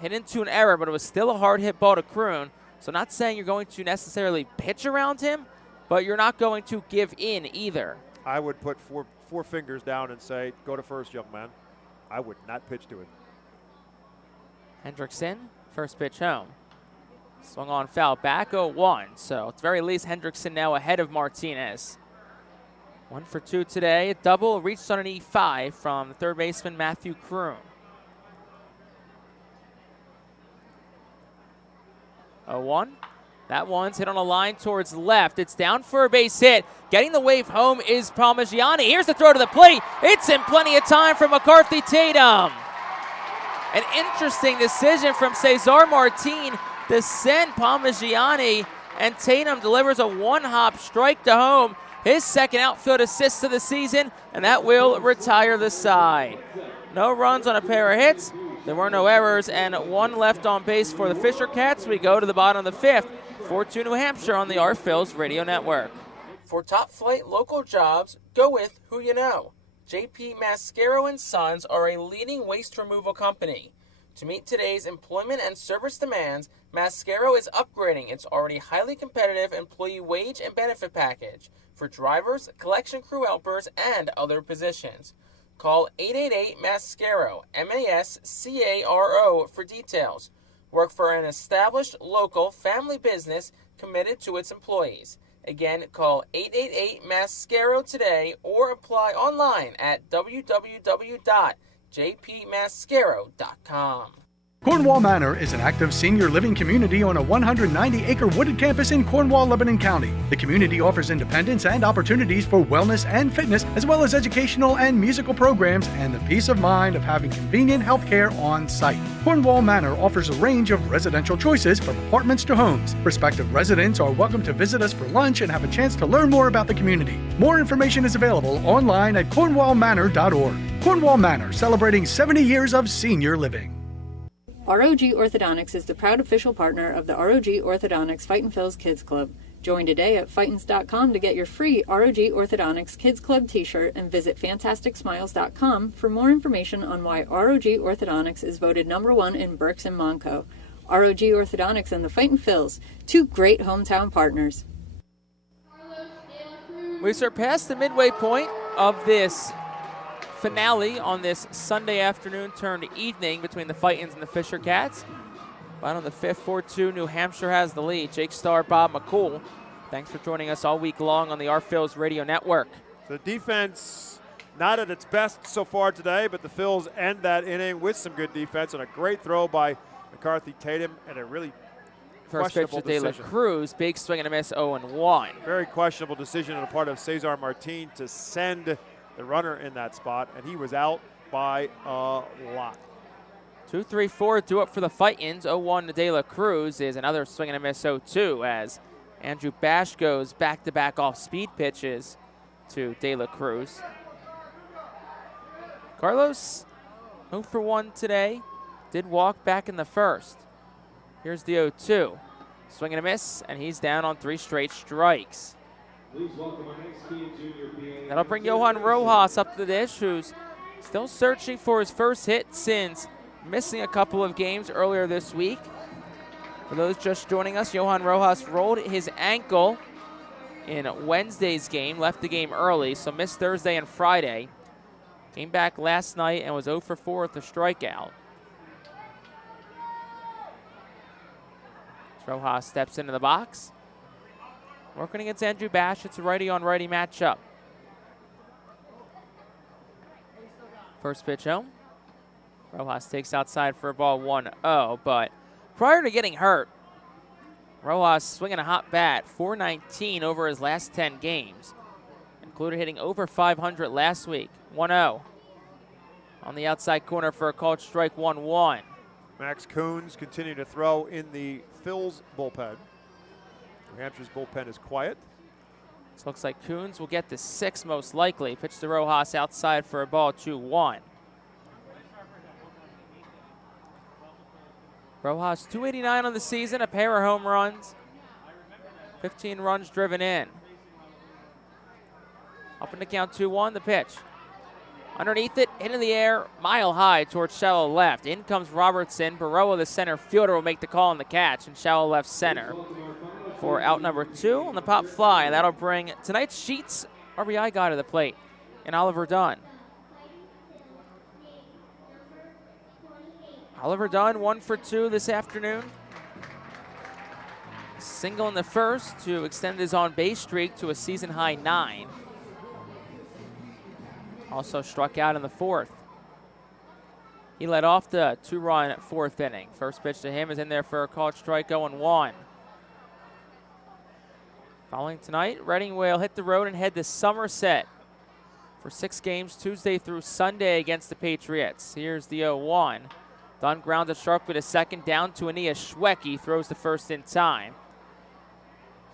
hit into an error, but it was still a hard hit ball to Kroon. So not saying you're going to necessarily pitch around him, but you're not going to give in either. I would put four fingers down and say, go to first, young man. I would not pitch to it. Hendrickson, first pitch home. Swung on foul back, 0-1. So at the very least, Hendrickson now ahead of Martinez. 1 for 2 today. A double reached on an E5 from the third baseman Matthew Kroon. 0-1. That one's hit on a line towards left. It's down for a base hit. Getting the wave home is Parmigiani. Here's the throw to the plate. It's in plenty of time for McCarthy Tatum. An interesting decision from Cesar Martin to send Parmigiani, and Tatum delivers a one-hop strike to home. His second outfield assist of the season, and that will retire the side. No runs on a pair of hits. There were no errors, and 1 left on base for the Fisher Cats. We go to the bottom of the 5th. 4-2 New Hampshire on the Phillies Radio Network. For top-flight local jobs, go with who you know. JP Mascaro & Sons are a leading waste removal company. To meet today's employment and service demands, Mascaro is upgrading its already highly competitive employee wage and benefit package for drivers, collection crew helpers, and other positions. Call 888-MASCARO, MASCARO, for details. Work for an established local family business committed to its employees. Again, call 888-MASCARO today or apply online at www.jpmascaro.com. Cornwall Manor is an active senior living community on a 190-acre wooded campus in Cornwall, Lebanon County. The community offers independence and opportunities for wellness and fitness, as well as educational and musical programs, and the peace of mind of having convenient health care on site. Cornwall Manor offers a range of residential choices from apartments to homes. Prospective residents are welcome to visit us for lunch and have a chance to learn more about the community. More information is available online at cornwallmanor.org. Cornwall Manor, celebrating 70 years of senior living. ROG Orthodontics is the proud official partner of the ROG Orthodontics Fightin' Phil's Kids Club. Join today at Fightins.com to get your free ROG Orthodontics Kids Club t-shirt, and visit FantasticSmiles.com for more information on why ROG Orthodontics is voted #1 in Berks and Monco. ROG Orthodontics and the Fightin' Phil's, 2 great hometown partners. We surpassed the midway point of this finale on this Sunday afternoon turned evening between the Fightins and the Fisher Cats. Bottom of the 5th, 4-2, New Hampshire has the lead. Jake Starr, Bob McCool, thanks for joining us all week long on the Phillies Radio Network. The defense not at its best so far today, but the Phils end that inning with some good defense and a great throw by McCarthy Tatum and a really First pitch to De La Cruz, big swing and a miss, 0-1. Very questionable decision on the part of Cesar Martin to send the runner in that spot, and he was out by a lot. 2-3-4, due up for the Fightins. 0-1 to De La Cruz is another swing and a miss, 0-2, as Andrew Bash goes back-to-back off-speed pitches to De La Cruz. Carlos, 0 for 1 today, did walk back in the first. Here's the 0-2. Swing and a miss, and he's down on 3 straight strikes. That'll bring Johan Rojas up to the dish, who's still searching for his first hit since missing a couple of games earlier this week. For those just joining us, Johan Rojas rolled his ankle in Wednesday's game, left the game early, so missed Thursday and Friday. Came back last night and was 0 for 4 with a strikeout. Rojas steps into the box. Working against Andrew Bash. It's a righty-on-righty matchup. First pitch home. Rojas takes outside for a ball 1-0, but prior to getting hurt, Rojas swinging a hot bat, .419 over his last 10 games, including hitting over .500 last week. 1-0. On the outside corner for a called strike, 1-1. Max Coons continue to throw in the Phil's bullpen. New Hampshire's bullpen is quiet. This looks like Coons will get the 6 most likely. Pitch to Rojas outside for a ball, 2-1. Rojas, 289 on the season, a pair of home runs, 15 runs driven in. Up in the count, 2-1, the pitch. Underneath it, hit in the air, mile high towards shallow left. In comes Robertson. Baroa, the center fielder, will make the call on the catch in shallow left center for out number 2 on the pop fly. And that'll bring tonight's Sheets RBI guy to the plate, and Oliver Dunn. Oliver Dunn, 1 for 2 this afternoon. Single in the first to extend his on-base streak to a season-high 9. Also struck out in the 4th. He led off the 2-run 4th inning. First pitch to him is in there for a called strike, 0-1. Following tonight, Reading will hit the road and head to Somerset for 6 games Tuesday through Sunday against the Patriots. Here's the 0-1. Dunn grounded sharply to second, down to Aeneas Schwecke, throws the first in time.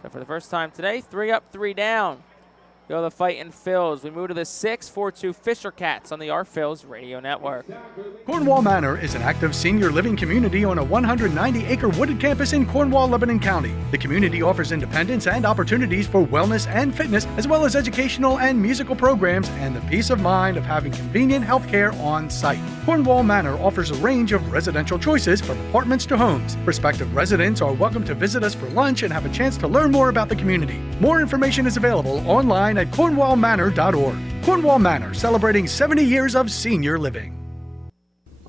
So for the first time today, 3 up, 3 down. Go the Fightin' Phils. We move to the 6-4-2 Fisher Cats on the Phils Radio Network. Cornwall Manor is an active senior living community on a 190-acre wooded campus in Cornwall, Lebanon County. The community offers independence and opportunities for wellness and fitness, as well as educational and musical programs, and the peace of mind of having convenient health care on site. Cornwall Manor offers a range of residential choices from apartments to homes. Prospective residents are welcome to visit us for lunch and have a chance to learn more about the community. More information is available online at cornwallmanor.org. Cornwall Manor, celebrating 70 years of senior living.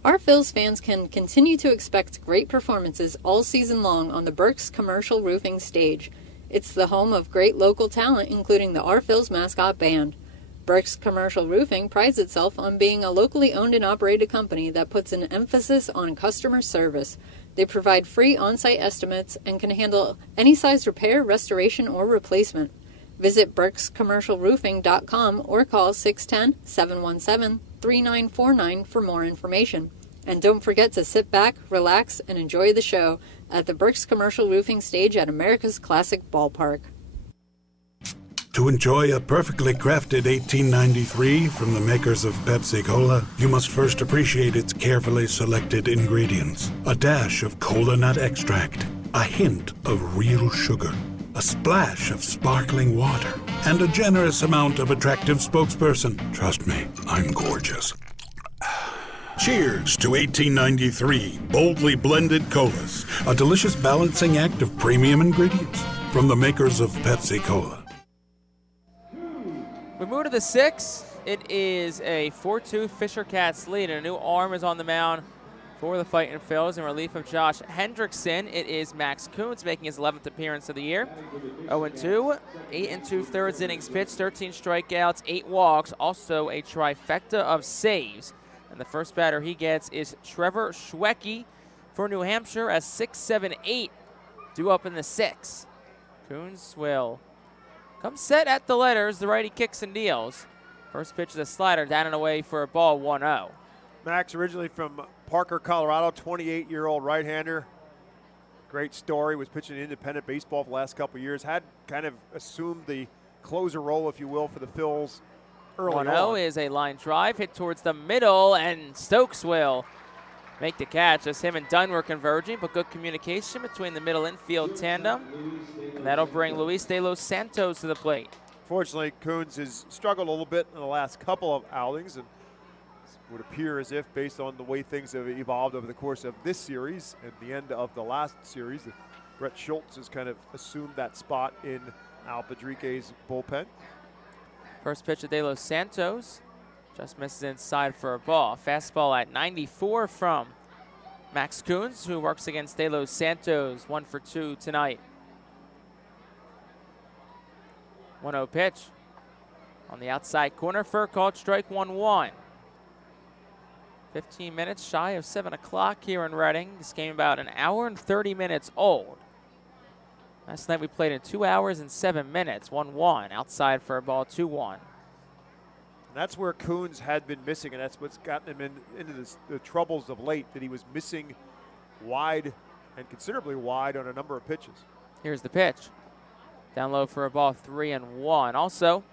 Our Phils fans can continue to expect great performances all season long on the Burke's Commercial Roofing stage. It's the home of great local talent, including the Our Phils mascot band. Burke's Commercial Roofing prides itself on being a locally owned and operated company that puts an emphasis on customer service. They provide free on-site estimates and can handle any size repair, restoration, or replacement. Visit burkscommercialroofing.com or call 610-717-3949 for more information. And don't forget to sit back, relax, and enjoy the show at the Burke's Commercial Roofing stage at America's Classic Ballpark. To enjoy a perfectly crafted 1893 from the makers of Pepsi Cola, you must first appreciate its carefully selected ingredients. A dash of cola nut extract, a hint of real sugar, a splash of sparkling water, and a generous amount of attractive spokesperson. Trust me, I'm gorgeous. Cheers to 1893 boldly blended colas, a delicious balancing act of premium ingredients from the makers of Pepsi Cola. We move to the 6. It is a 4-2 Fisher Cats lead, and a new arm is on the mound For the Fightin' Phils, in relief of Josh Hendrickson, it is Max Coons making his 11th appearance of the year. 0-2, 8 2/3 innings pitched, 13 strikeouts, 8 walks, also a trifecta of saves. And the first batter he gets is Trevor Schwecke for New Hampshire as 6-7-8 due up in the 6th. Coons will come set at the letters. The righty kicks and deals. First pitch is a slider down and away for a ball, 1-0. Max, originally from Parker, Colorado, 28-year-old right-hander. Great story. Was pitching independent baseball for the last couple of years. Had kind of assumed the closer role, if you will, for the Phils early 1-0 is a line drive hit towards the middle, and Stokes will make the catch as him and Dunn were converging, but good communication between the middle infield tandem. And that'll bring Luis de los Santos to the plate. Fortunately, Coons has struggled a little bit in the last couple of outings, and would appear as if, based on the way things have evolved over the course of this series and the end of the last series, that Brett Schultz has kind of assumed that spot in Al Padrique's bullpen. First pitch of De Los Santos. Just misses inside for a ball. Fastball at 94 from Max Coons, who works against De Los Santos, 1 for 2 tonight. 1-0 pitch. On the outside corner, Fur called strike 1-1. 15 minutes shy of 7 o'clock here in Reading. This game about an hour and 30 minutes old. Last night we played in 2 hours and 7 minutes, 1-1. Outside for a ball, 2-1. That's where Coons had been missing, and that's what's gotten him into the troubles of late, that he was missing wide and considerably wide on a number of pitches. Here's the pitch. Down low for a ball, 3-1. Also,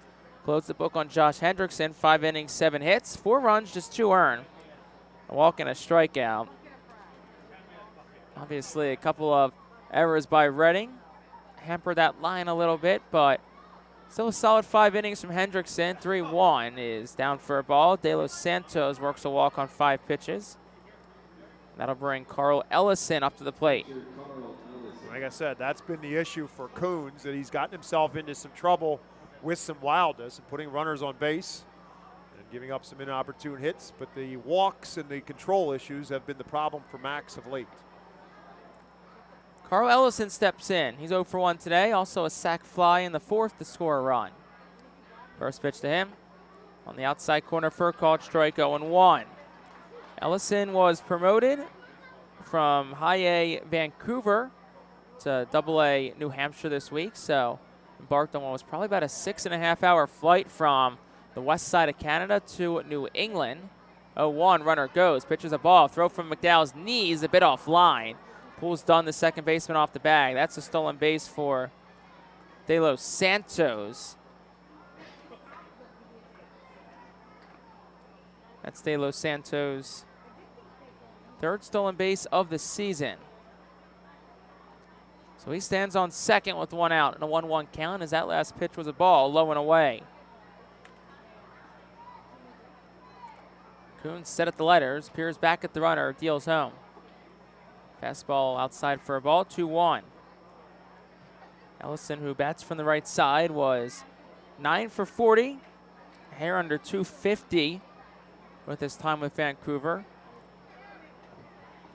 closed the book on Josh Hendrickson. 5 innings, 7 hits, 4 runs, just 2 earned. A walk and a strikeout. Obviously, a couple of errors by Reading hampered that line a little bit, but still a solid 5 innings from Hendrickson. 3-1 is down for a ball. De Los Santos works a walk on 5 pitches. That'll bring Carl Ellison up to the plate. Like I said, that's been the issue for Coons, that he's gotten himself into some trouble with some wildness and putting runners on base and giving up some inopportune hits, but the walks and the control issues have been the problem for Max of late. Carl Ellison steps in. He's 0 for 1 today. Also a sac fly in the 4th to score a run. First pitch to him. On the outside corner, Fur called strike 0-1. Ellison was promoted from High A Vancouver to Double A New Hampshire this week, so embarked on what was probably about a 6.5-hour flight from the west side of Canada to New England. 0-1, runner goes, pitches a ball, throw from McDowell's knees, a bit offline. Pulls Dunn, the second baseman, off the bag. That's a stolen base for De Los Santos. That's De Los Santos' 3rd stolen base of the season. So he stands on second with 1 out and a 1-1 count, as that last pitch was a ball, low and away. Coons set at the letters, peers back at the runner, deals home. Fastball outside for a ball, 2-1. Ellison, who bats from the right side, was 9 for 40, a hair under 250 with his time with Vancouver.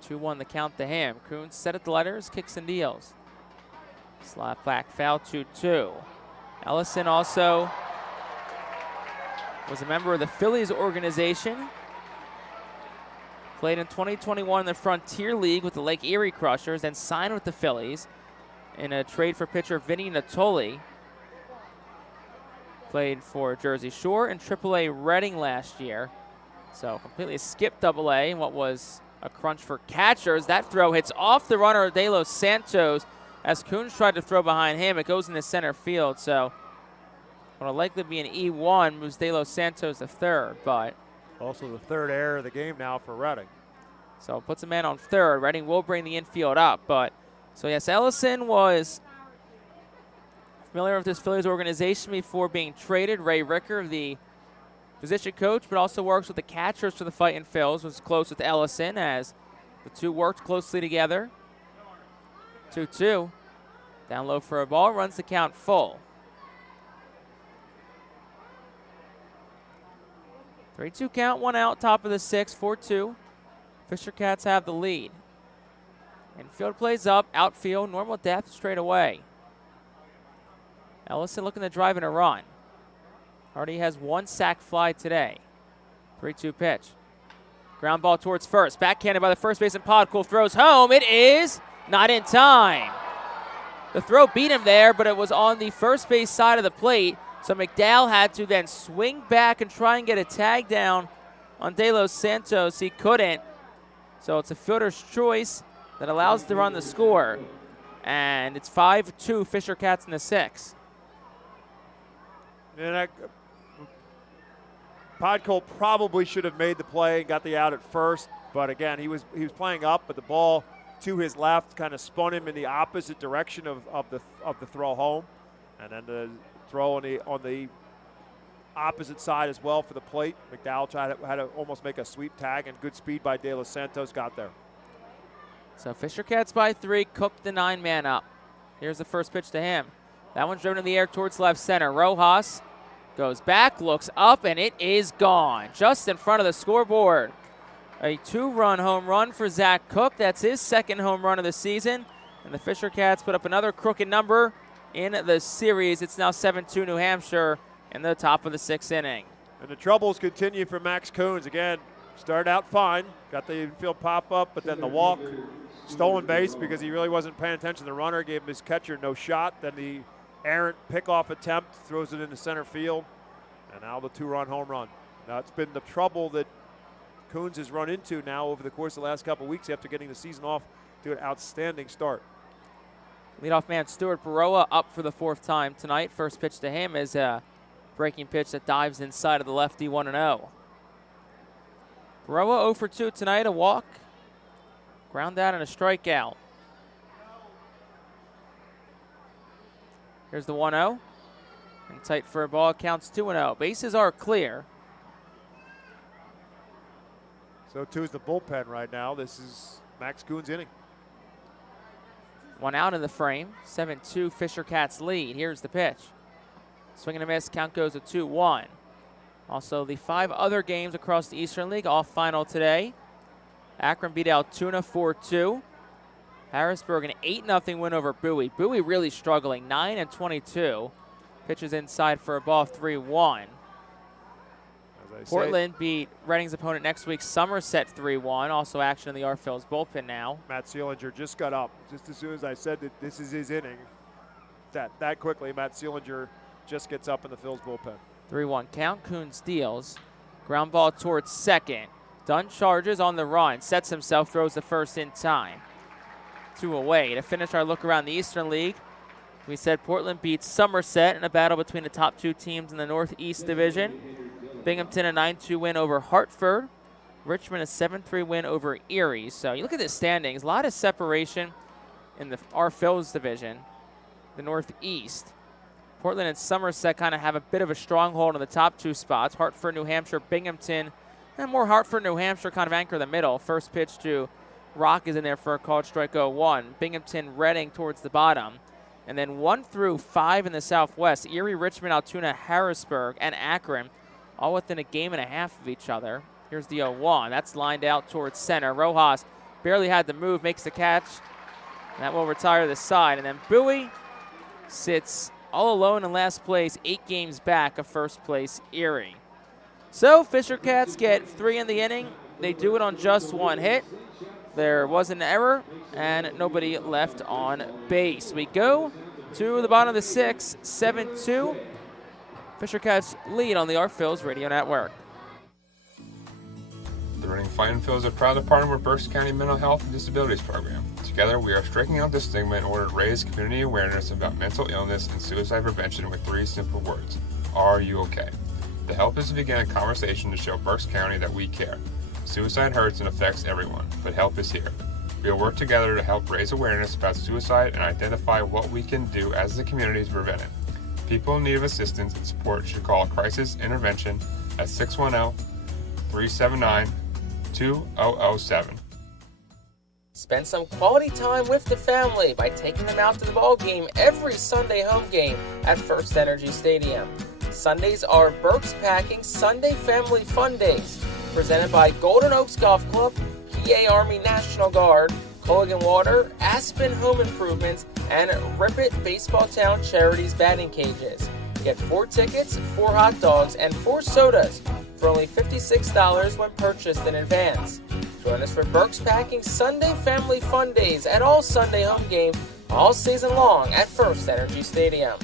2-1 the count to him. Coons set at the letters, kicks and deals. Slap back, foul, 2-2. Ellison also was a member of the Phillies organization. Played in 2021 in the Frontier League with the Lake Erie Crushers, then signed with the Phillies in a trade for pitcher Vinny Natoli. Played for Jersey Shore and AAA Reading last year. So completely skipped AA in what was a crunch for catchers. That throw hits off the runner of De Los Santos as Coons tried to throw behind him. It goes into center field, so what'll likely be an E1, moves De Los Santos to third, but also the 3rd error of the game now for Reading. So puts a man on third. Reading will bring the infield up, but so yes, Ellison was familiar with this Phillies organization before being traded. Ray Ricker, the position coach, but also works with the catchers for the Fightin' Phils, was close with Ellison as the two worked closely together. 2-2. Down low for a ball, runs the count full. 3-2 count, 1 out, top of the 6th, 4-2. Fisher Cats have the lead. Infield plays up, outfield, normal depth straight away. Ellison looking to drive in a run. Already has 1 sac fly today. 3-2 pitch. Ground ball towards first. Backhanded by the first baseman Podcool. Throws home. It is not in time. The throw beat him there, but it was on the first base side of the plate. So McDowell had to then swing back and try and get a tag down on De Los Santos. He couldn't. So it's a fielder's choice that allows the run to score. And it's 5-2 Fisher Cats in the 6th. And Podcool probably should have made the play and got the out at first. But again, he was playing up, but the ball to his left kind of spun him in the opposite direction of the throw home. And then the throw on the opposite side as well for the plate. McDowell had to almost make a sweep tag, and good speed by De Los Santos got there. So Fisher Cats by 3, cooked the 9-man up. Here's the first pitch to him. That one's driven in the air towards left center. Rojas goes back, looks up, and it is gone. Just in front of the scoreboard. A 2-run home run for Zach Cook. That's his 2nd home run of the season. And the Fisher Cats put up another crooked number in the series. It's now 7-2 New Hampshire in the top of the 6th inning. And the troubles continue for Max Coons. Again, started out fine. Got the infield pop-up, but then the walk. Stolen base because he really wasn't paying attention. The runner gave his catcher no shot. Then the errant pickoff attempt, throws it into center field. And now the 2-run home run. Now it's been the trouble that Coons has run into now over the course of the last couple of weeks after getting the season off to an outstanding start. Leadoff man Stuart Baroa up for the 4th time tonight. First pitch to him is a breaking pitch that dives inside of the lefty, 1-0. Baroa 0 for 2 tonight, a walk, ground out, and a strikeout. Here's the 1-0. And tight for a ball, counts 2-0. Bases are clear. So too is the bullpen right now. This is Max Coons' inning. 1 out in the frame. 7-2 Fisher Cats lead. Here's the pitch. Swing and a miss. Count goes to 2-1. Also, the 5 other games across the Eastern League, all final today. Akron beat Altoona 4-2. Harrisburg an 8-0 win over Bowie. Bowie really struggling, 9-22. Pitches inside for a ball, 3-1. Portland beat Reading's opponent next week, Somerset 3-1. Also action in the R-Phil's bullpen now. Matt Seelinger just got up. Just as soon as I said that this is his inning, that quickly, Matt Seelinger just gets up in the Phil's bullpen. 3-1 count. Coons deals. Ground ball towards second. Dunn charges on the run. Sets himself, throws the first in time. 2 away. To finish our look around the Eastern League, we said Portland beats Somerset in a battle between the top 2 teams in the Northeast Division. Binghamton a 9-2 win over Hartford. Richmond a 7-3 win over Erie. So you look at the standings, a lot of separation in the R-Phil's division, the Northeast. Portland and Somerset kind of have a bit of a stronghold in the top 2 spots. Hartford, New Hampshire, Binghamton, and more Hartford, New Hampshire kind of anchor the middle. First pitch to Rock is in there for a called strike 0-1. Binghamton, Reading towards the bottom. And then 1 through 5 in the Southwest. Erie, Richmond, Altoona, Harrisburg, and Akron, all within a game and a half of each other. Here's the 0-1. That's lined out towards center. Rojas barely had the move, makes the catch. And that will retire the side. And then Bowie sits all alone in last place, 8 games back of first place Erie. So Fisher Cats get 3 in the inning. They do it on just 1 hit. There was an error, and nobody left on base. We go to the bottom of the 6th, 7-2. Fisher Cats lead on the R-Phil's radio network. The Reading Fightin' Phillies are proud to partner with Berks County Mental Health and Disabilities Program. Together, we are striking out the stigma in order to raise community awareness about mental illness and suicide prevention with 3 simple words. Are you okay? The help is to begin a conversation to show Berks County that we care. Suicide hurts and affects everyone, but help is here. We will work together to help raise awareness about suicide and identify what we can do as a community to prevent it. People in need of assistance and support should call Crisis Intervention at 610-379-2007. Spend some quality time with the family by taking them out to the ball game every Sunday home game at FirstEnergy Stadium. Sundays are Berks Packing Sunday Family Fun Days, presented by Golden Oaks Golf Club, VA Army National Guard, Culligan Water, Aspen Home Improvements, and Rip It Baseball Town Charities batting cages. Get 4 tickets, 4 hot dogs, and 4 sodas for only $56 when purchased in advance. Join us for Burke's Packing Sunday Family Fun Days at all Sunday home games all season long at FirstEnergy Stadium.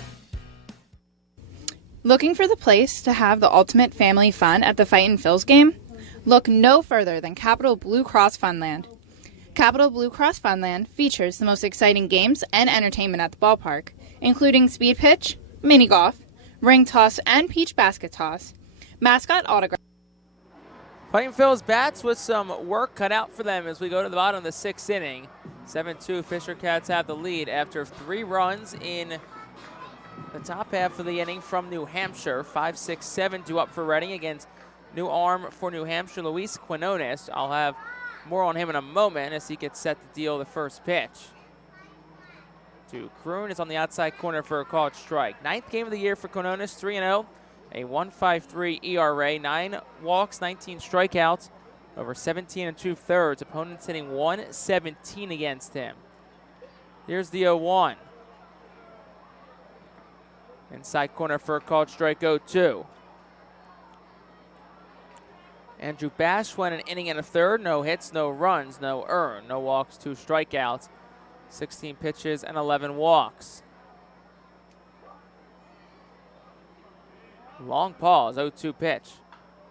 Looking for the place to have the ultimate family fun at the Fightin' Phil's game? Look no further than Capital Blue Cross Funland. Capital Blue Cross Funland features the most exciting games and entertainment at the ballpark, including speed pitch, mini golf, ring toss and peach basket toss, mascot autograph. Fightin' Phil's bats with some work cut out for them as we go to the bottom of the 6th inning. 7-2, Fisher Cats have the lead after 3 runs in the top half of the inning from New Hampshire. 5-6-7 due up for Reading against new arm for New Hampshire, Luis Quinones. I'll have more on him in a moment as he gets set to deal the first pitch. To Kroon is on the outside corner for a called strike. 9th game of the year for Quinones, 3-0, a 1.53 ERA, 9 walks, 19 strikeouts, over 17 2/3. Opponents hitting 117 against him. Here's the 0-1. Inside corner for a called strike, 0-2. Andrew Bash went an inning and a third. No hits, no runs, no earned. No walks, 2 strikeouts. 16 pitches and 11 walks. Long pause, 0-2 pitch.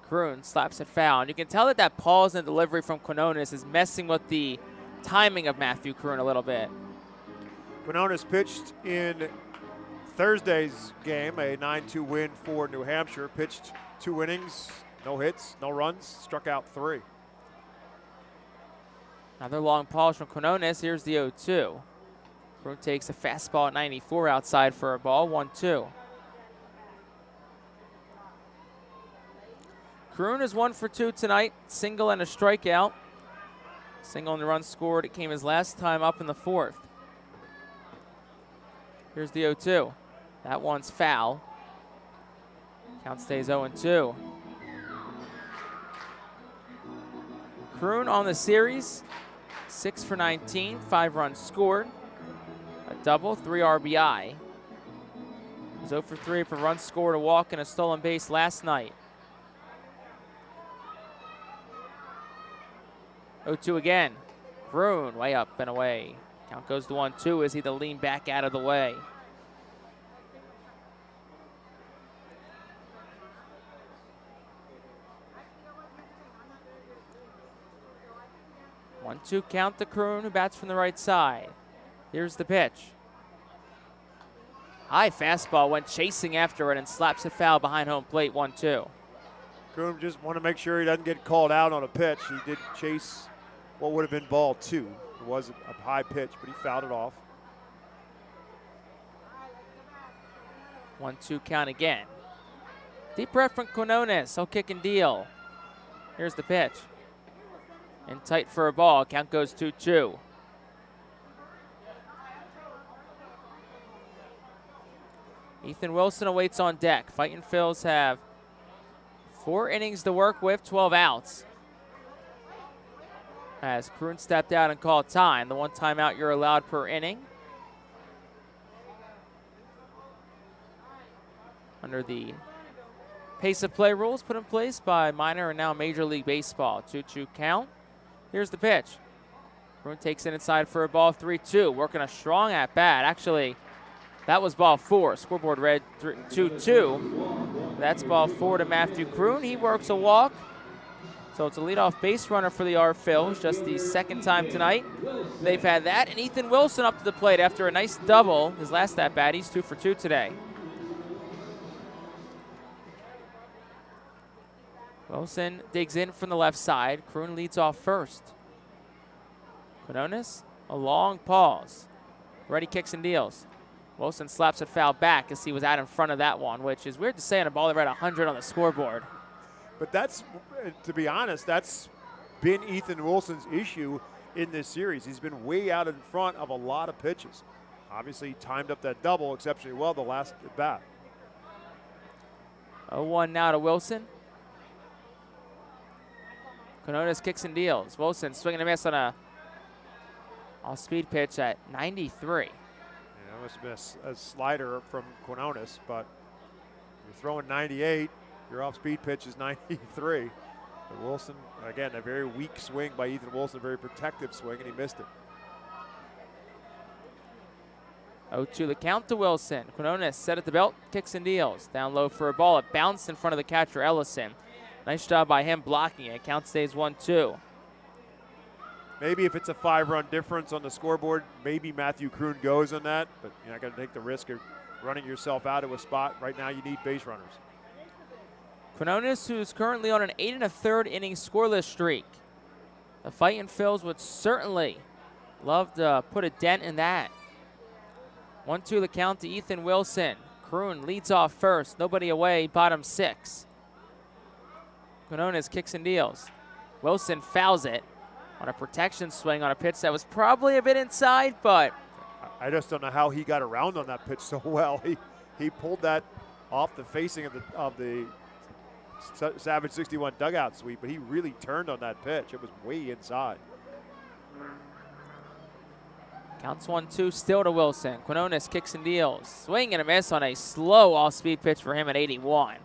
Kroon slaps it foul. And you can tell that that pause in delivery from Quinones is messing with the timing of Matthew Kroon a little bit. Quinones pitched in Thursday's game, a 9-2 win for New Hampshire. Pitched 2 innings, no hits, no runs, struck out 3. Another long pause from Quinones. Here's the 0-2. Kroon takes a fastball at 94 outside for a ball, 1-2. Kroon is 1 for 2 tonight, single and a strikeout. Single and the run scored. It came his last time up in the 4th. Here's the 0-2. That one's foul. Count stays 0-2. Kroon on the series, 6 for 19, 5 runs scored, a double, 3 RBI. He was 0 for 3 for runs scored, a walk, and a stolen base last night. 0-2 again. Kroon way up and away. Count goes to 1-2 as he to lean back out of the way. One-two count to Kroon, who bats from the right side. Here's the pitch. High fastball, went chasing after it and slaps it foul behind home plate, 1-2. Kroon just want to make sure he doesn't get called out on a pitch. He did chase what would have been ball 2. It was a high pitch, but he fouled it off. 1-2 count again. Deep breath from Quinones. He'll kick and deal. Here's the pitch. In tight for a ball. Count goes 2-2. Ethan Wilson awaits on deck. Fightin' Phils have 4 innings to work with, 12 outs. As Kroon stepped out and called time. The 1 timeout you're allowed per inning. Under the pace of play rules put in place by minor and now Major League Baseball. 2-2 count. Here's the pitch. Kroon takes it inside for a ball, 3-2. Working a strong at bat. Actually, that was ball 4. Scoreboard read 2-2. That's ball 4 to Matthew Kroon. He works a walk. So it's a leadoff base runner for the R Phils, just the 2nd time tonight they've had that. And Ethan Wilson up to the plate after a nice double. His last at bat, he's 2 for 2 today. Wilson digs in from the left side. Kroon leads off first. Quinones, a long pause. Ready kicks and deals. Wilson slaps it foul back as he was out in front of that one, which is weird to say on a ball that read 100 on the scoreboard. But that's, to be honest, that's been Ethan Wilson's issue in this series. He's been way out in front of a lot of pitches. Obviously, he timed up that double exceptionally well the last at bat. 0-1 now to Wilson. Quinones kicks and deals. Wilson swinging a miss on a off-speed pitch at 93. Yeah, that must have been a slider from Quinones, but you're throwing 98. Your off-speed pitch is 93. But Wilson, again, a very weak swing by Ethan Wilson, a very protective swing, and he missed it. 0-2 the count to Wilson. Quinones set at the belt, kicks and deals. Down low for a ball. It bounced in front of the catcher, Ellison. Nice job by him blocking it. Count stays 1-2. Maybe if it's a 5-run difference on the scoreboard, maybe Matthew Kroon goes on that, but you're not going to take the risk of running yourself out of a spot. Right now you need base runners. Quinones, who's currently on an 8 1/3 inning scoreless streak. The Fightin' Phils would certainly love to put a dent in that. 1-2 the count to Ethan Wilson. Kroon leads off first. Nobody away, bottom 6. Quinones kicks and deals. Wilson fouls it on a protection swing on a pitch that was probably a bit inside, but I just don't know how he got around on that pitch so well. He pulled that off the facing of the Savage 61 dugout sweep, but he really turned on that pitch. It was way inside. Counts 1-2 still to Wilson. Quinones kicks and deals. Swing and a miss on a slow off-speed pitch for him at 81.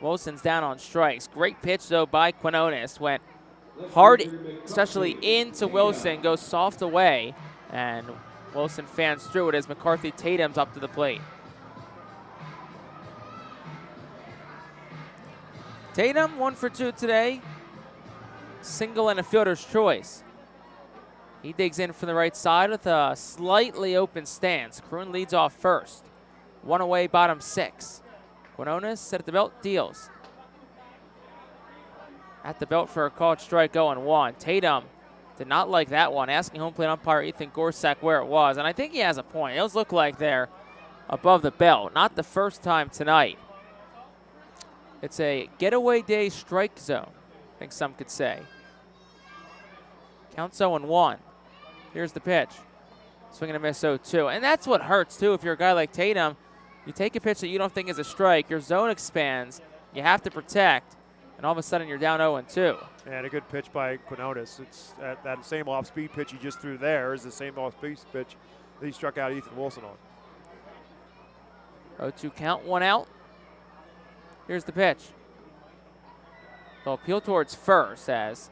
Wilson's down on strikes. Great pitch, though, by Quinones. Went hard, especially into Wilson, goes soft away, and Wilson fans through it as McCarthy Tatum's up to the plate. Tatum 1 for 2 today. Single and a fielder's choice. He digs in from the right side with a slightly open stance. Kroon leads off first. 1 away, bottom 6. Quinones set at the belt, deals. At the belt for a called strike, 0-1. Tatum did not like that one, asking home plate umpire Ethan Gorsak where it was. And I think he has a point. It does look like they're above the belt. Not the first time tonight. It's a getaway day strike zone, I think some could say. Counts 0-1. Here's the pitch. Swing and a miss 0-2. And that's what hurts, too, if you're a guy like Tatum. You take a pitch that you don't think is a strike, your zone expands, you have to protect, and all of a sudden you're down 0-2. And a good pitch by Quinones. It's that same off-speed pitch he just threw there is the same off-speed pitch that he struck out Ethan Wilson on. 0-2 count, 1 out. Here's the pitch. They'll appeal towards first as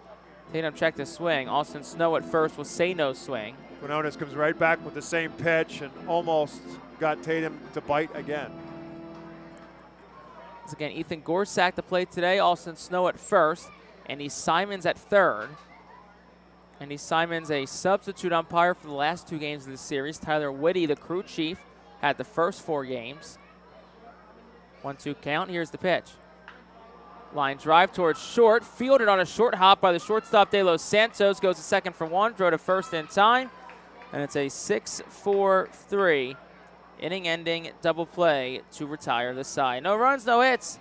Tatum checked the swing. Austin Snow at first will say no swing. Quinones comes right back with the same pitch and almost got Tatum to bite again. Once again, Ethan Gorsak to play today. Austin Snow at first. Andy Simons at third. Andy Simons, a substitute umpire for the last 2 games of the series. Tyler Whitty, the crew chief, had the first 4 games. 1-2 count. Here's the pitch. Line drive towards short. Fielded on a short hop by the shortstop De Los Santos. Goes to second for 1. Throw to first in time. And it's a 6-4-3 inning-ending double play to retire the side. No runs, no hits.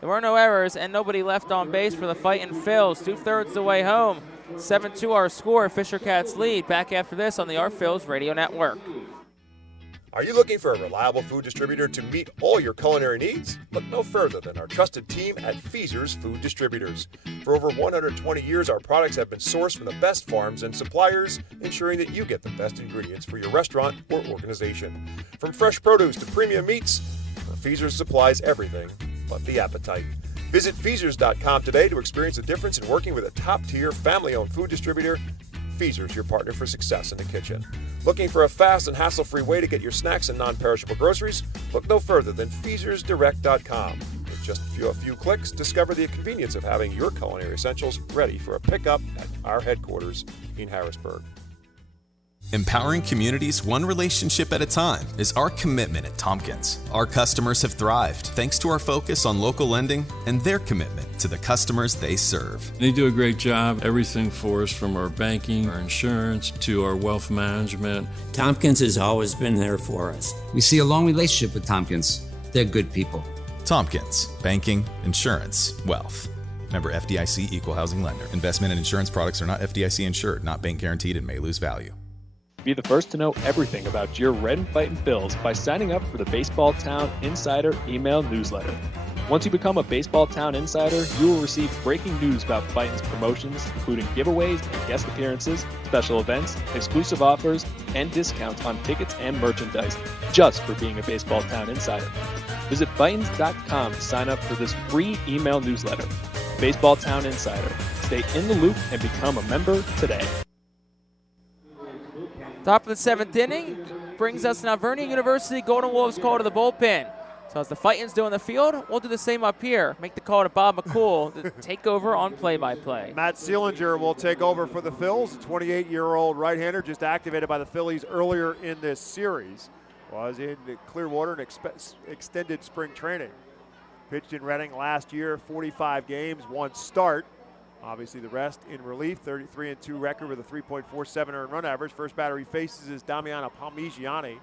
There were no errors, and nobody left on base for the Fightin' Phils. 2/3 the way home. 7-2 our score. Fisher Cats lead. Back after this on the Our Phils Radio Network. Are you looking for a reliable food distributor to meet all your culinary needs? Look no further than our trusted team at Feaser's Food Distributors. For over 120 years, our products have been sourced from the best farms and suppliers, ensuring that you get the best ingredients for your restaurant or organization. From fresh produce to premium meats, Feaser's supplies everything but the appetite. Visit Feasers.com today to experience the difference in working with a top-tier, family-owned food distributor. Feaser's, your partner for success in the kitchen. Looking for a fast and hassle-free way to get your snacks and non-perishable groceries? Look no further than FeasersDirect.com. With just a few clicks, discover the convenience of having your culinary essentials ready for a pickup at our headquarters in Harrisburg. Empowering communities one relationship at a time is our commitment at Tompkins. Our customers have thrived thanks to our focus on local lending and their commitment to the customers they serve. They do a great job. Everything for us, from our banking, our insurance, to our wealth management. Tompkins has always been there for us. We see a long relationship with Tompkins. They're good people. Tompkins, banking, insurance, wealth. Member FDIC Equal Housing Lender. Investment and insurance products are not FDIC insured, not bank guaranteed, and may lose value. Be the first to know everything about your Red and Fightin' Phils by signing up for the Baseball Town Insider email newsletter. Once you become a Baseball Town Insider, you will receive breaking news about Fightin's promotions, including giveaways and guest appearances, special events, exclusive offers, and discounts on tickets and merchandise, just for being a Baseball Town Insider. Visit Fightin.com to sign up for this free email newsletter. Baseball Town Insider. Stay in the loop and become a member today. Top of the 7th inning brings us now Vernon University Golden Wolves call to the bullpen. So as the Fightins do on the field, we'll do the same up here. Make the call to Bob McCool to take over on play-by-play. Matt Seelinger will take over for the Phils. A 28-year-old right-hander just activated by the Phillies earlier in this series. Was in Clearwater in extended spring training. Pitched in Reading last year, 45 games, 1 start. Obviously the rest in relief, 33-2 record with a 3.47 earned run average. First batter he faces is Damiano Palmigiani,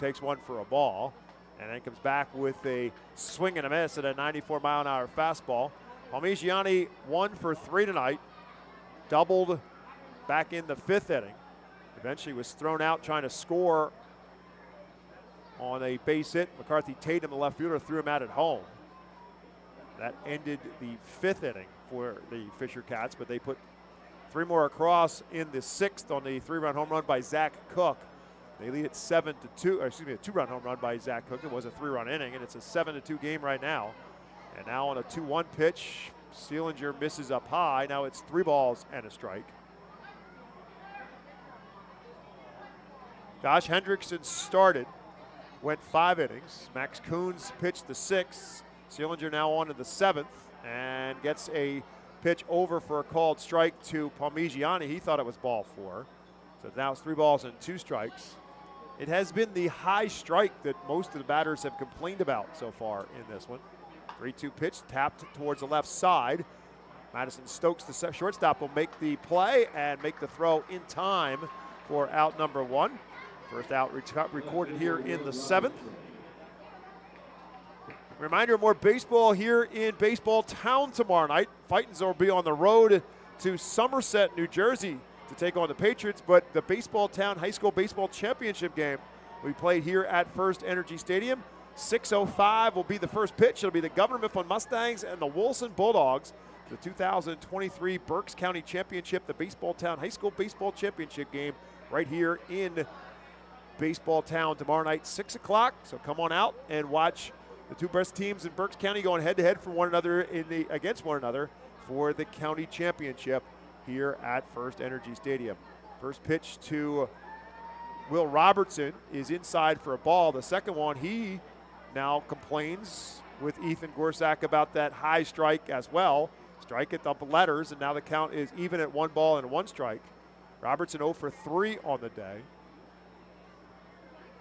takes one for a ball, and then comes back with a swing and a miss at a 94-mile-an-hour fastball. Palmigiani 1 for 3 tonight, doubled back in the 5th inning. Eventually was thrown out trying to score on a base hit. McCarthy Tatum, the left fielder, threw him out at home. That ended the 5th inning for the Fisher Cats, but they put 3 more across in the 6th on the 3-run home run by Zach Cook. They lead it 7-2, a 2-run home run by Zach Cook. It was a 3-run inning, and it's a 7-2 game right now. And now on a 2-1 pitch, Seelinger misses up high. Now it's 3 balls and a strike. Josh Hendrickson started, went 5 innings. Max Coons pitched the 6th. Seelinger now on to the 7th and gets a pitch over for a called strike to Palmigiani. He thought it was ball 4. So now it's 3 balls and 2 strikes. It has been the high strike that most of the batters have complained about so far in this one. 3-2 pitch tapped towards the left side. Madison Stokes, the shortstop, will make the play and make the throw in time for out number 1. First out recorded here in the 7th. Reminder, more baseball here in Baseball Town tomorrow night. Fightins will be on the road to Somerset, New Jersey to take on the Patriots, but the Baseball Town High School Baseball Championship game will be played here at FirstEnergy Stadium. 6:05 will be the first pitch. It'll be the Governor Mifflin Mustangs and the Wilson Bulldogs. The 2023 Berks County Championship, the Baseball Town High School Baseball Championship game right here in Baseball Town tomorrow night, 6 o'clock. So come on out and watch the 2 best teams in Berks County going head-to-head for one another against one another for the county championship here at FirstEnergy Stadium. First pitch to Will Robertson is inside for a ball. The second one, he now complains with Ethan Gorsak about that high strike as well. Strike at the letters, and now the count is even at 1 ball and 1 strike. Robertson 0 for 3 on the day.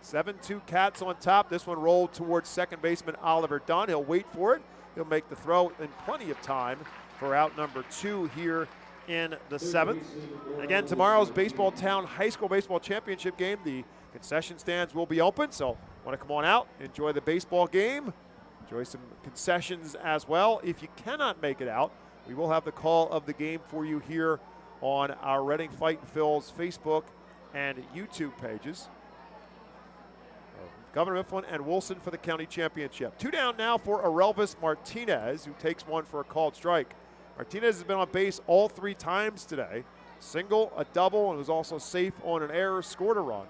7-2 Cats on top. This one rolled towards second baseman Oliver Dunn. He'll wait for it. He'll make the throw in plenty of time for out number 2 here in the 7th. Again, tomorrow's Baseball Town High School Baseball Championship game. The concession stands will be open, so want to come on out, enjoy the baseball game, enjoy some concessions as well. If you cannot make it out, we will have the call of the game for you here on our Reading Fightin' Phil's Facebook and YouTube pages. Governor Mifflin and Wilson for the county championship. 2 down now for Arelvis Martinez, who takes one for a called strike. Martinez has been on base all 3 times today. Single, a double, and was also safe on an error, scored a run.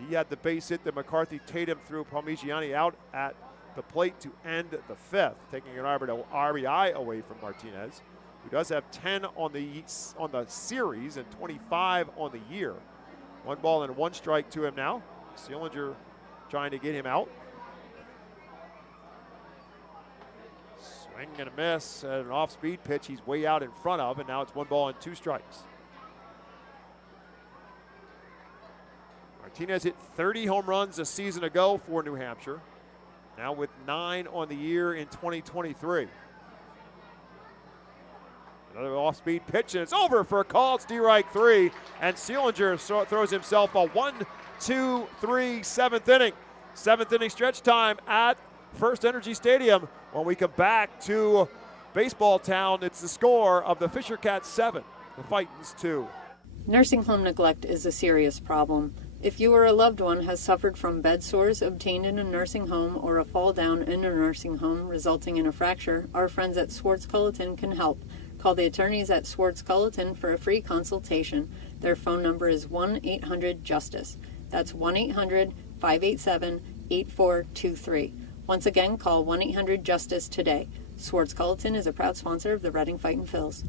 He had the base hit that McCarthy Tatum threw Palmigiani out at the plate to end the 5th, taking an RBI away from Martinez, who does have 10 on the series and 25 on the year. 1 ball and 1 strike to him now. Seelinger trying to get him out. Swing and a miss at an off-speed pitch he's way out in front of, and now it's 1 ball and 2 strikes. Martinez hit 30 home runs a season ago for New Hampshire, now with 9 on the year in 2023. Another off-speed pitch, and it's over for a call. It's strike 3, and Seelinger throws himself a 1-2-3 7th inning. 7th inning stretch time at FirstEnergy Stadium. When we come back to Baseball Town, it's the score of the Fisher Cats 7, the Fightins 2. Nursing home neglect is a serious problem. If you or a loved one has suffered from bed sores obtained in a nursing home or a fall down in a nursing home resulting in a fracture, our friends at Swartz-Culleton can help. Call the attorneys at Swartz-Culleton for a free consultation. Their phone number is 1-800-JUSTICE. That's 1-800-587-8423. Once again, call 1-800-JUSTICE today. Swartz-Culleton is a proud sponsor of the Reading Fightin' Phils.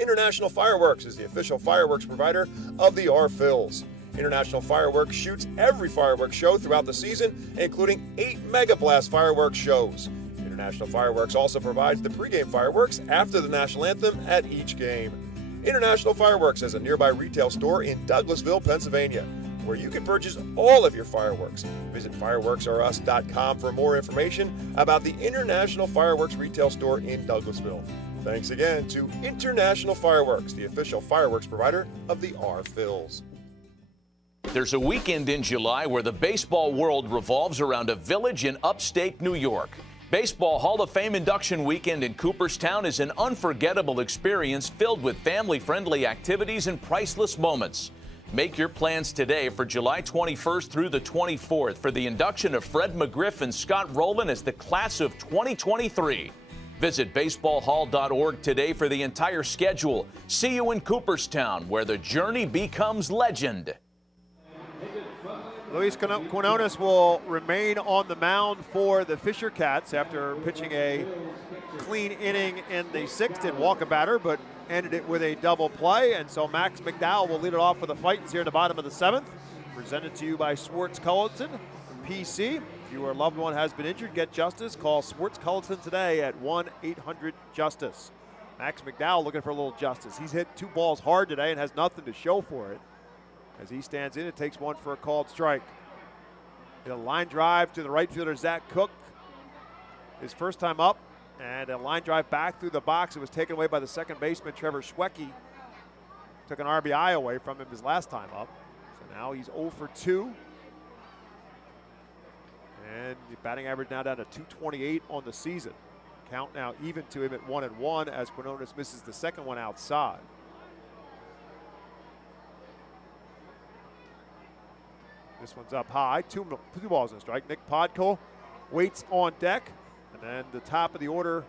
International Fireworks is the official fireworks provider of the Phillies. International Fireworks shoots every fireworks show throughout the season, including 8 Mega Blast fireworks shows. International Fireworks also provides the pregame fireworks after the national anthem at each game. International Fireworks has a nearby retail store in Douglasville, Pennsylvania, where you can purchase all of your fireworks. Visit fireworksoreus.com for more information about the International Fireworks retail store in Douglasville. Thanks again to International Fireworks, the official fireworks provider of the Phillies. There's a weekend in July where the baseball world revolves around a village in upstate New York. Baseball Hall of Fame induction weekend in Cooperstown is an unforgettable experience filled with family-friendly activities and priceless moments. Make your plans today for July 21st through the 24th for the induction of Fred McGriff and Scott Rowland as the class of 2023. Visit baseballhall.org today for the entire schedule. See you in Cooperstown, where the journey becomes legend. Luis Quinones will remain on the mound for the Fisher Cats after pitching a clean inning in the 6th. Didn't walk a batter, but ended it with a double play. And so Max McDowell will lead it off for the Fightins here at the bottom of the 7th. Presented to you by Swartz-Culleton, PC. If your loved one has been injured, get justice. Call Swartz-Culleton today at 1-800-JUSTICE. Max McDowell looking for a little justice. He's hit 2 balls hard today and has nothing to show for it. As he stands in, it takes one for a called strike. A line drive to the right fielder, Zach Cook. His first time up, and a line drive back through the box. It was taken away by the second baseman, Trevor Schwecke. Took an RBI away from him his last time up. So now he's 0 for 2. And the batting average now down to 228 on the season. Count now even to him at 1-1 as Quinones misses the second one outside. This one's up high, two balls and a strike. Nick Podkol waits on deck. And then the top of the order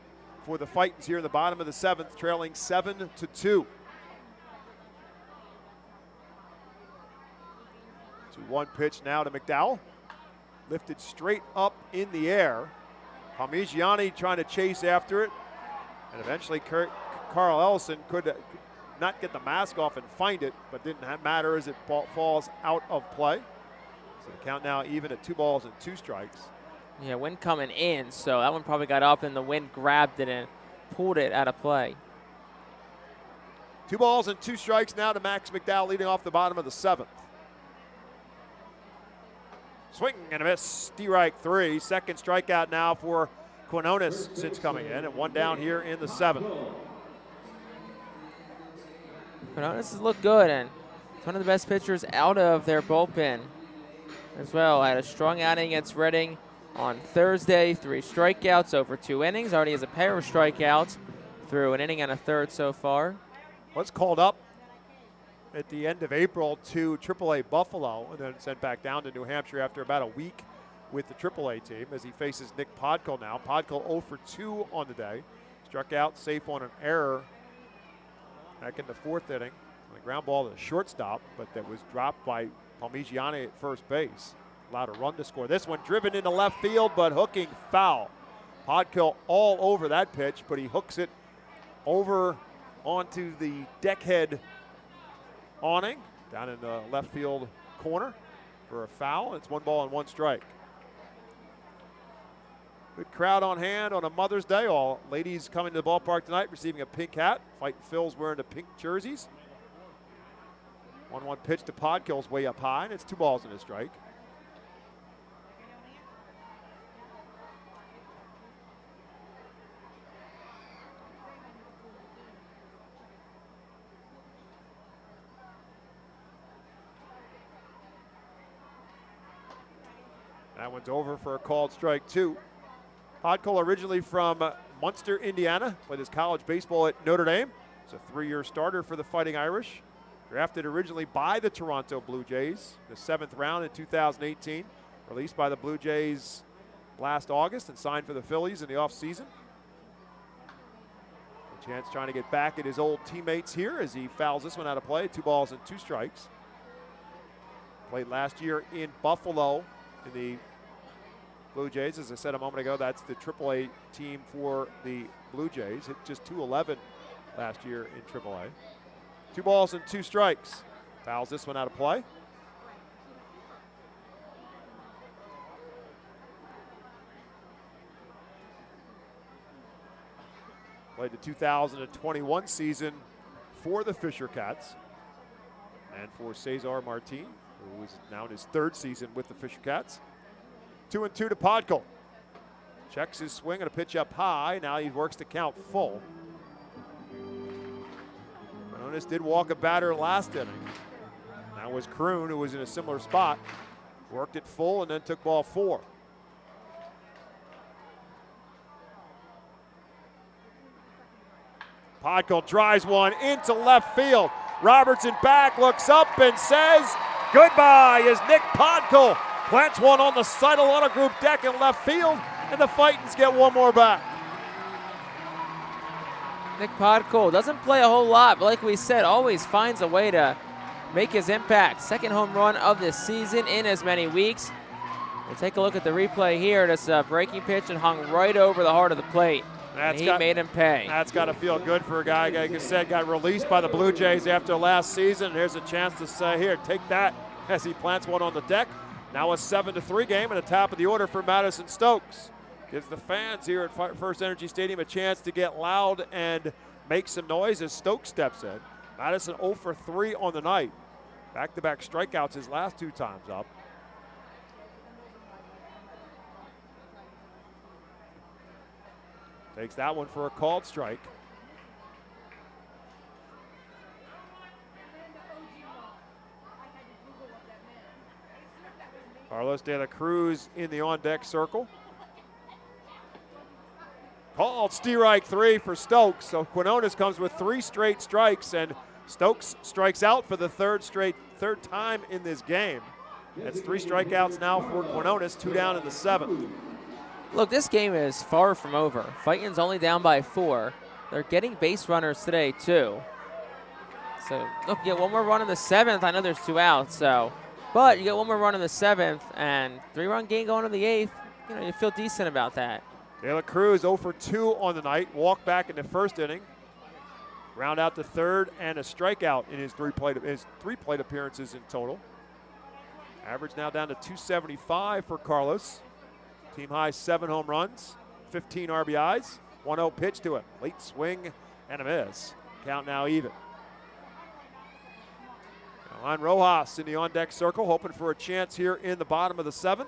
for the Fightins here in the bottom of the 7th, trailing 7-2. 2-1 pitch now to McDowell. Lifted straight up in the air. Parmigiani trying to chase after it. And eventually Carl Ellison could not get the mask off and find it, but didn't matter as it falls out of play. So the count now even at 2 balls and 2 strikes. Yeah, wind coming in, so that one probably got up and the wind grabbed it and pulled it out of play. 2 balls and 2 strikes now to Max McDowell leading off the bottom of the 7th. Swing and a miss, strike 3. Second strikeout now for Quinones since coming in, and 1 down here in the 7th. Quinones has looked good, and it's one of the best pitchers out of their bullpen as well. Had a strong outing against Reading on Thursday. 3 strikeouts over 2 innings. Already has a pair of strikeouts through an inning and a third so far. Was called up at the end of April to AAA Buffalo and then sent back down to New Hampshire after about a week with the AAA team as he faces Nick Podkol now. Podkol 0 for 2 on the day. Struck out safe on an error back in the 4th inning. On a ground ball to the shortstop, but that was dropped by Parmigiani at first base. Allowed a run to score. This one driven into left field, but hooking foul. Podkol all over that pitch, but he hooks it over onto the deckhead awning down in the left field corner for a foul. It's 1 ball and 1 strike. Good crowd on hand on a Mother's Day. All ladies coming to the ballpark tonight receiving a pink hat. Fightin' Phil's wearing the pink jerseys. 1-1 pitch to Podkol's way up high, and it's 2 balls and a strike. That one's over for a called strike 2. Podkol originally from Munster, Indiana, played his college baseball at Notre Dame. He's a 3-year starter for the Fighting Irish. Drafted originally by the Toronto Blue Jays, the 7th round in 2018. Released by the Blue Jays last August and signed for the Phillies in the offseason. Chance trying to get back at his old teammates here as he fouls this one out of play. 2 balls and 2 strikes. Played last year in Buffalo in the Blue Jays. As I said a moment ago, that's the AAA team for the Blue Jays. Hit just .211 last year in AAA. 2 balls and 2 strikes. Fouls this one out of play. Played the 2021 season for the Fisher Cats and for Cesar Martin, who is now in his 3rd season with the Fisher Cats. 2-2 to Podkul. Checks his swing and a pitch up high. Now he works to count full. Jonas did walk a batter last inning. That was Kroon, who was in a similar spot. Worked it full and then took ball 4. Podkul drives one into left field. Robertson back, looks up and says goodbye as Nick Podkul plants one on the Seidel Auto Group deck in left field, and the Fightins get one more back. Nick Podkul doesn't play a whole lot, but like we said, always finds a way to make his impact. 2nd home run of this season in as many weeks. We'll take a look at the replay here. This breaking pitch and hung right over the heart of the plate. He made him pay. That's got to feel good for a guy, like I said, got released by the Blue Jays after last season. Here's a chance to say, here, take that, as he plants one on the deck. Now a 7-3 game and a top of the order for Madison Stokes. Gives the fans here at FirstEnergy Stadium a chance to get loud and make some noise as Stokes steps in. Madison 0 for 3 on the night. Back-to-back strikeouts his last 2 times up. Takes that one for a called strike. Carlos De La Cruz in the on-deck circle. Called strike 3 for Stokes. So Quinones comes with 3 straight strikes, and Stokes strikes out for the third time in this game. That's 3 strikeouts now for Quinones, 2 down in the 7th. Look, this game is far from over. Fightin's only down by 4. They're getting base runners today, too. So, look, you get one more run in the 7th. I know there's 2 outs, but you get one more run in the 7th, and 3-run game going in the 8th. You know, you feel decent about that. De La Cruz 0 for 2 on the night. Walked back in the 1st inning. Round out the 3rd and a strikeout in his 3 plate appearances in total. Average now down to 275 for Carlos. Team high 7 home runs, 15 RBIs, 1-0 pitch to him. Late swing and a miss. Count now even. Juan Rojas in the on-deck circle, hoping for a chance here in the bottom of the 7th.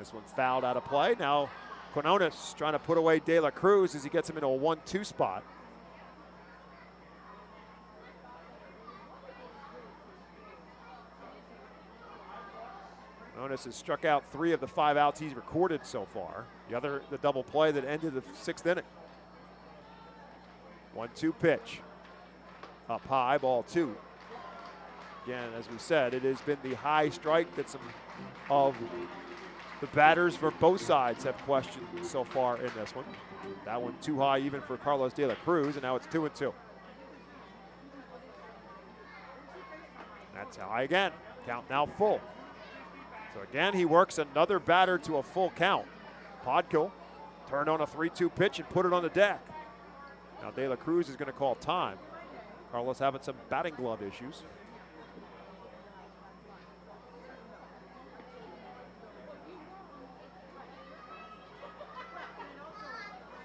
This one's fouled out of play. Now Quinones trying to put away De La Cruz as he gets him into a 1-2 spot. Quinones has struck out 3 of the 5 outs he's recorded so far. The double play that ended the 6th inning. 1-2 pitch. Up high, ball 2. Again, as we said, it has been the high strike that some of the batters for both sides have questioned so far in this one. That one too high even for Carlos De La Cruz, and now it's 2-2. That's high again. Count now full. So again, he works another batter to a full count. Podkul turned on a 3-2 pitch and put it on the deck. Now De La Cruz is going to call time. Carlos having some batting glove issues.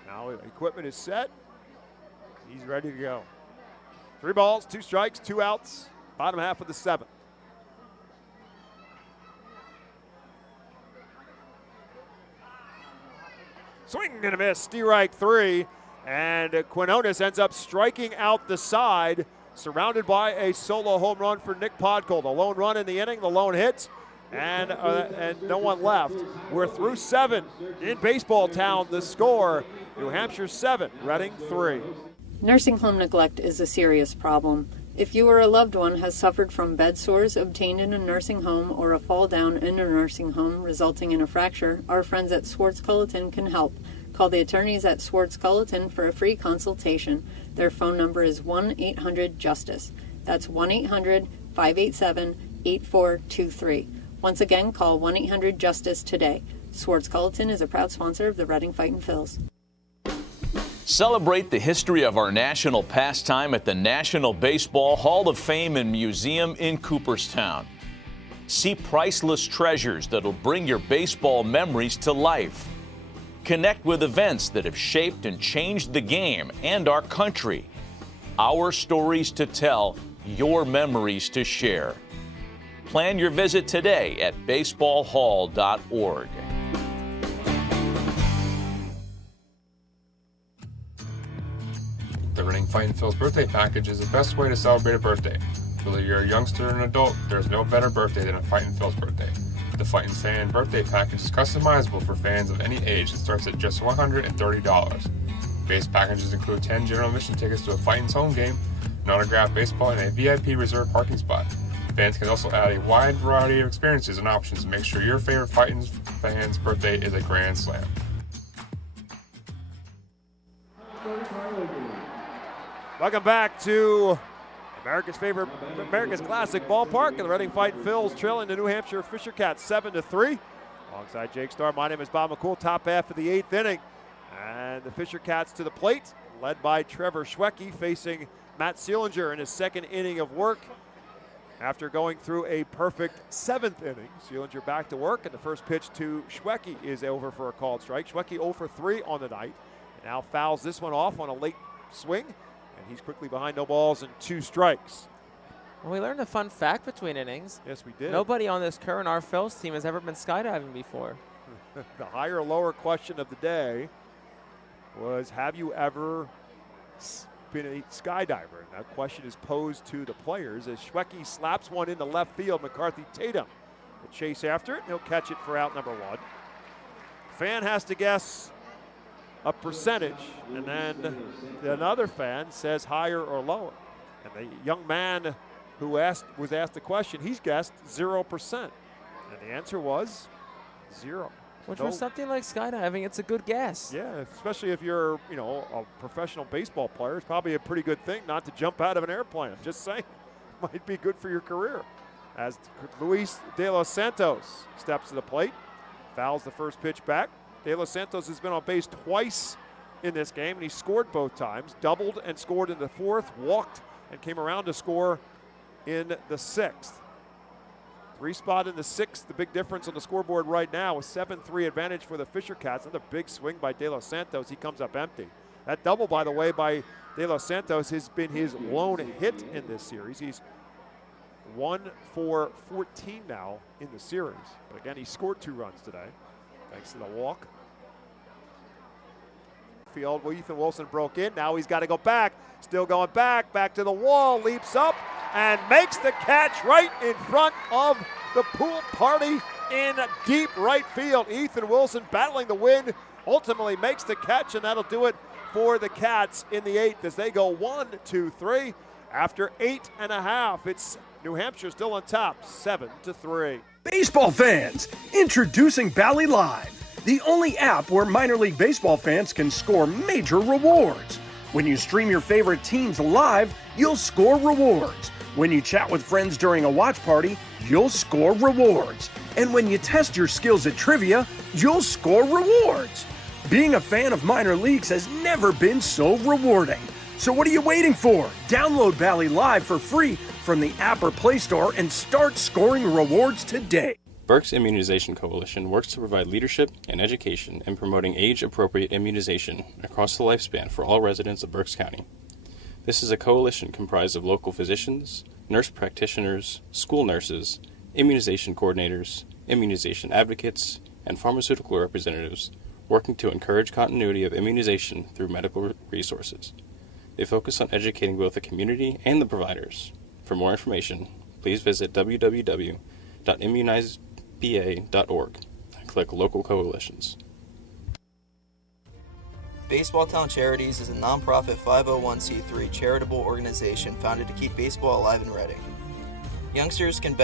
Now equipment is set. He's ready to go. 3 balls, 2 strikes, 2 outs. Bottom half of the 7th. Swing and a miss, strike 3. And Quinones ends up striking out the side, surrounded by a solo home run for Nick Podkul. The lone run in the inning, the lone hit. and no one left. We're through 7 in Baseball Town. The score, New Hampshire 7, Reading 3. Nursing home neglect is a serious problem. If you or a loved one has suffered from bed sores obtained in a nursing home or a fall down in a nursing home resulting in a fracture, our friends at Swartz-Culleton can help. Call the attorneys at Swartz-Culleton for a free consultation. Their phone number is 1-800-JUSTICE. That's 1-800-587-8423. Once again, call 1-800-JUSTICE today. Swartz-Culleton is a proud sponsor of the Reading Fightin' Phils. Celebrate the history of our national pastime at the National Baseball Hall of Fame and Museum in Cooperstown. See priceless treasures that'll bring your baseball memories to life. Connect with events that have shaped and changed the game and our country. Our stories to tell, your memories to share. Plan your visit today at baseballhall.org. The Reading Fightin' Phil's birthday package is the best way to celebrate a birthday. Whether you're a youngster or an adult, there's no better birthday than a Fightin' Phil's birthday. The Fightin' Fan birthday package is customizable for fans of any age and starts at just $130. Base packages include 10 general admission tickets to a Fightin's home game, an autographed baseball, and a VIP reserved parking spot. Fans can also add a wide variety of experiences and options to make sure your favorite Fightin's fan's birthday is a grand slam. Welcome back to America's classic ballpark, and the Reading Fightin' Phils trailing the New Hampshire Fisher Cats 7-3. Alongside Jake Starr, my name is Bob McCool. Top half of the 8th inning, and the Fisher Cats to the plate, led by Trevor Schwecke, facing Matt Seelinger in his 2nd inning of work. After going through a perfect 7th inning, Seelinger back to work, and the first pitch to Schwecke is over for a called strike. Schwecke 0 for 3 on the night, and now fouls this one off on a late swing. And he's quickly behind, no balls and 2 strikes. Well, we learned a fun fact between innings. Yes, we did. Nobody on this current R. Phils team has ever been skydiving before. The higher or lower question of the day was, have you ever been a skydiver? And that question is posed to the players as Schwecke slaps one into left field. McCarthy Tatum will chase after it, and he'll catch it for out number 1. Fan has to guess a percentage, and then another fan says higher or lower. And the young man who was asked the question, he's guessed 0%. And the answer was 0. Which for something like skydiving, it's a good guess. Yeah, especially if you're, a professional baseball player. It's probably a pretty good thing not to jump out of an airplane. I'm just saying, might be good for your career. As Luis De Los Santos steps to the plate, fouls the first pitch back. De Los Santos has been on base twice in this game, and he scored both times. Doubled and scored in the 4th, walked and came around to score in the 6th. 3 spot in the 6th. The big difference on the scoreboard right now is 7-3 advantage for the Fisher Cats. Another big swing by De Los Santos. He comes up empty. That double, by the way, by De Los Santos has been his lone hit in this series. He's 1 for 14 now in the series. But again, he scored 2 runs today, thanks to the walk. Field, Ethan Wilson broke in. Now he's got to go back. Still going back to the wall, leaps up, and makes the catch right in front of the pool party in deep right field. Ethan Wilson battling the wind, ultimately makes the catch, and that'll do it for the Cats in the 8th as they go 1-2-3. After 8.5, it's New Hampshire still on top, 7-3. Baseball fans, introducing Bally Live, the only app where minor league baseball fans can score major rewards. When you stream your favorite teams live, you'll score rewards. When you chat with friends during a watch party, you'll score rewards. And when you test your skills at trivia, you'll score rewards. Being a fan of minor leagues has never been so rewarding. So what are you waiting for? Download Bally Live for free from the app or Play Store and start scoring rewards today. Berks Immunization Coalition works to provide leadership and education in promoting age-appropriate immunization across the lifespan for all residents of Berks County. This is a coalition comprised of local physicians, nurse practitioners, school nurses, immunization coordinators, immunization advocates, and pharmaceutical representatives working to encourage continuity of immunization through medical resources. They focus on educating both the community and the providers. For more information, please visit www.immunize.com fba.org and click Local Coalitions. Baseball Town Charities is a nonprofit 501c3 charitable organization founded to keep baseball alive in Reading. Youngsters can benefit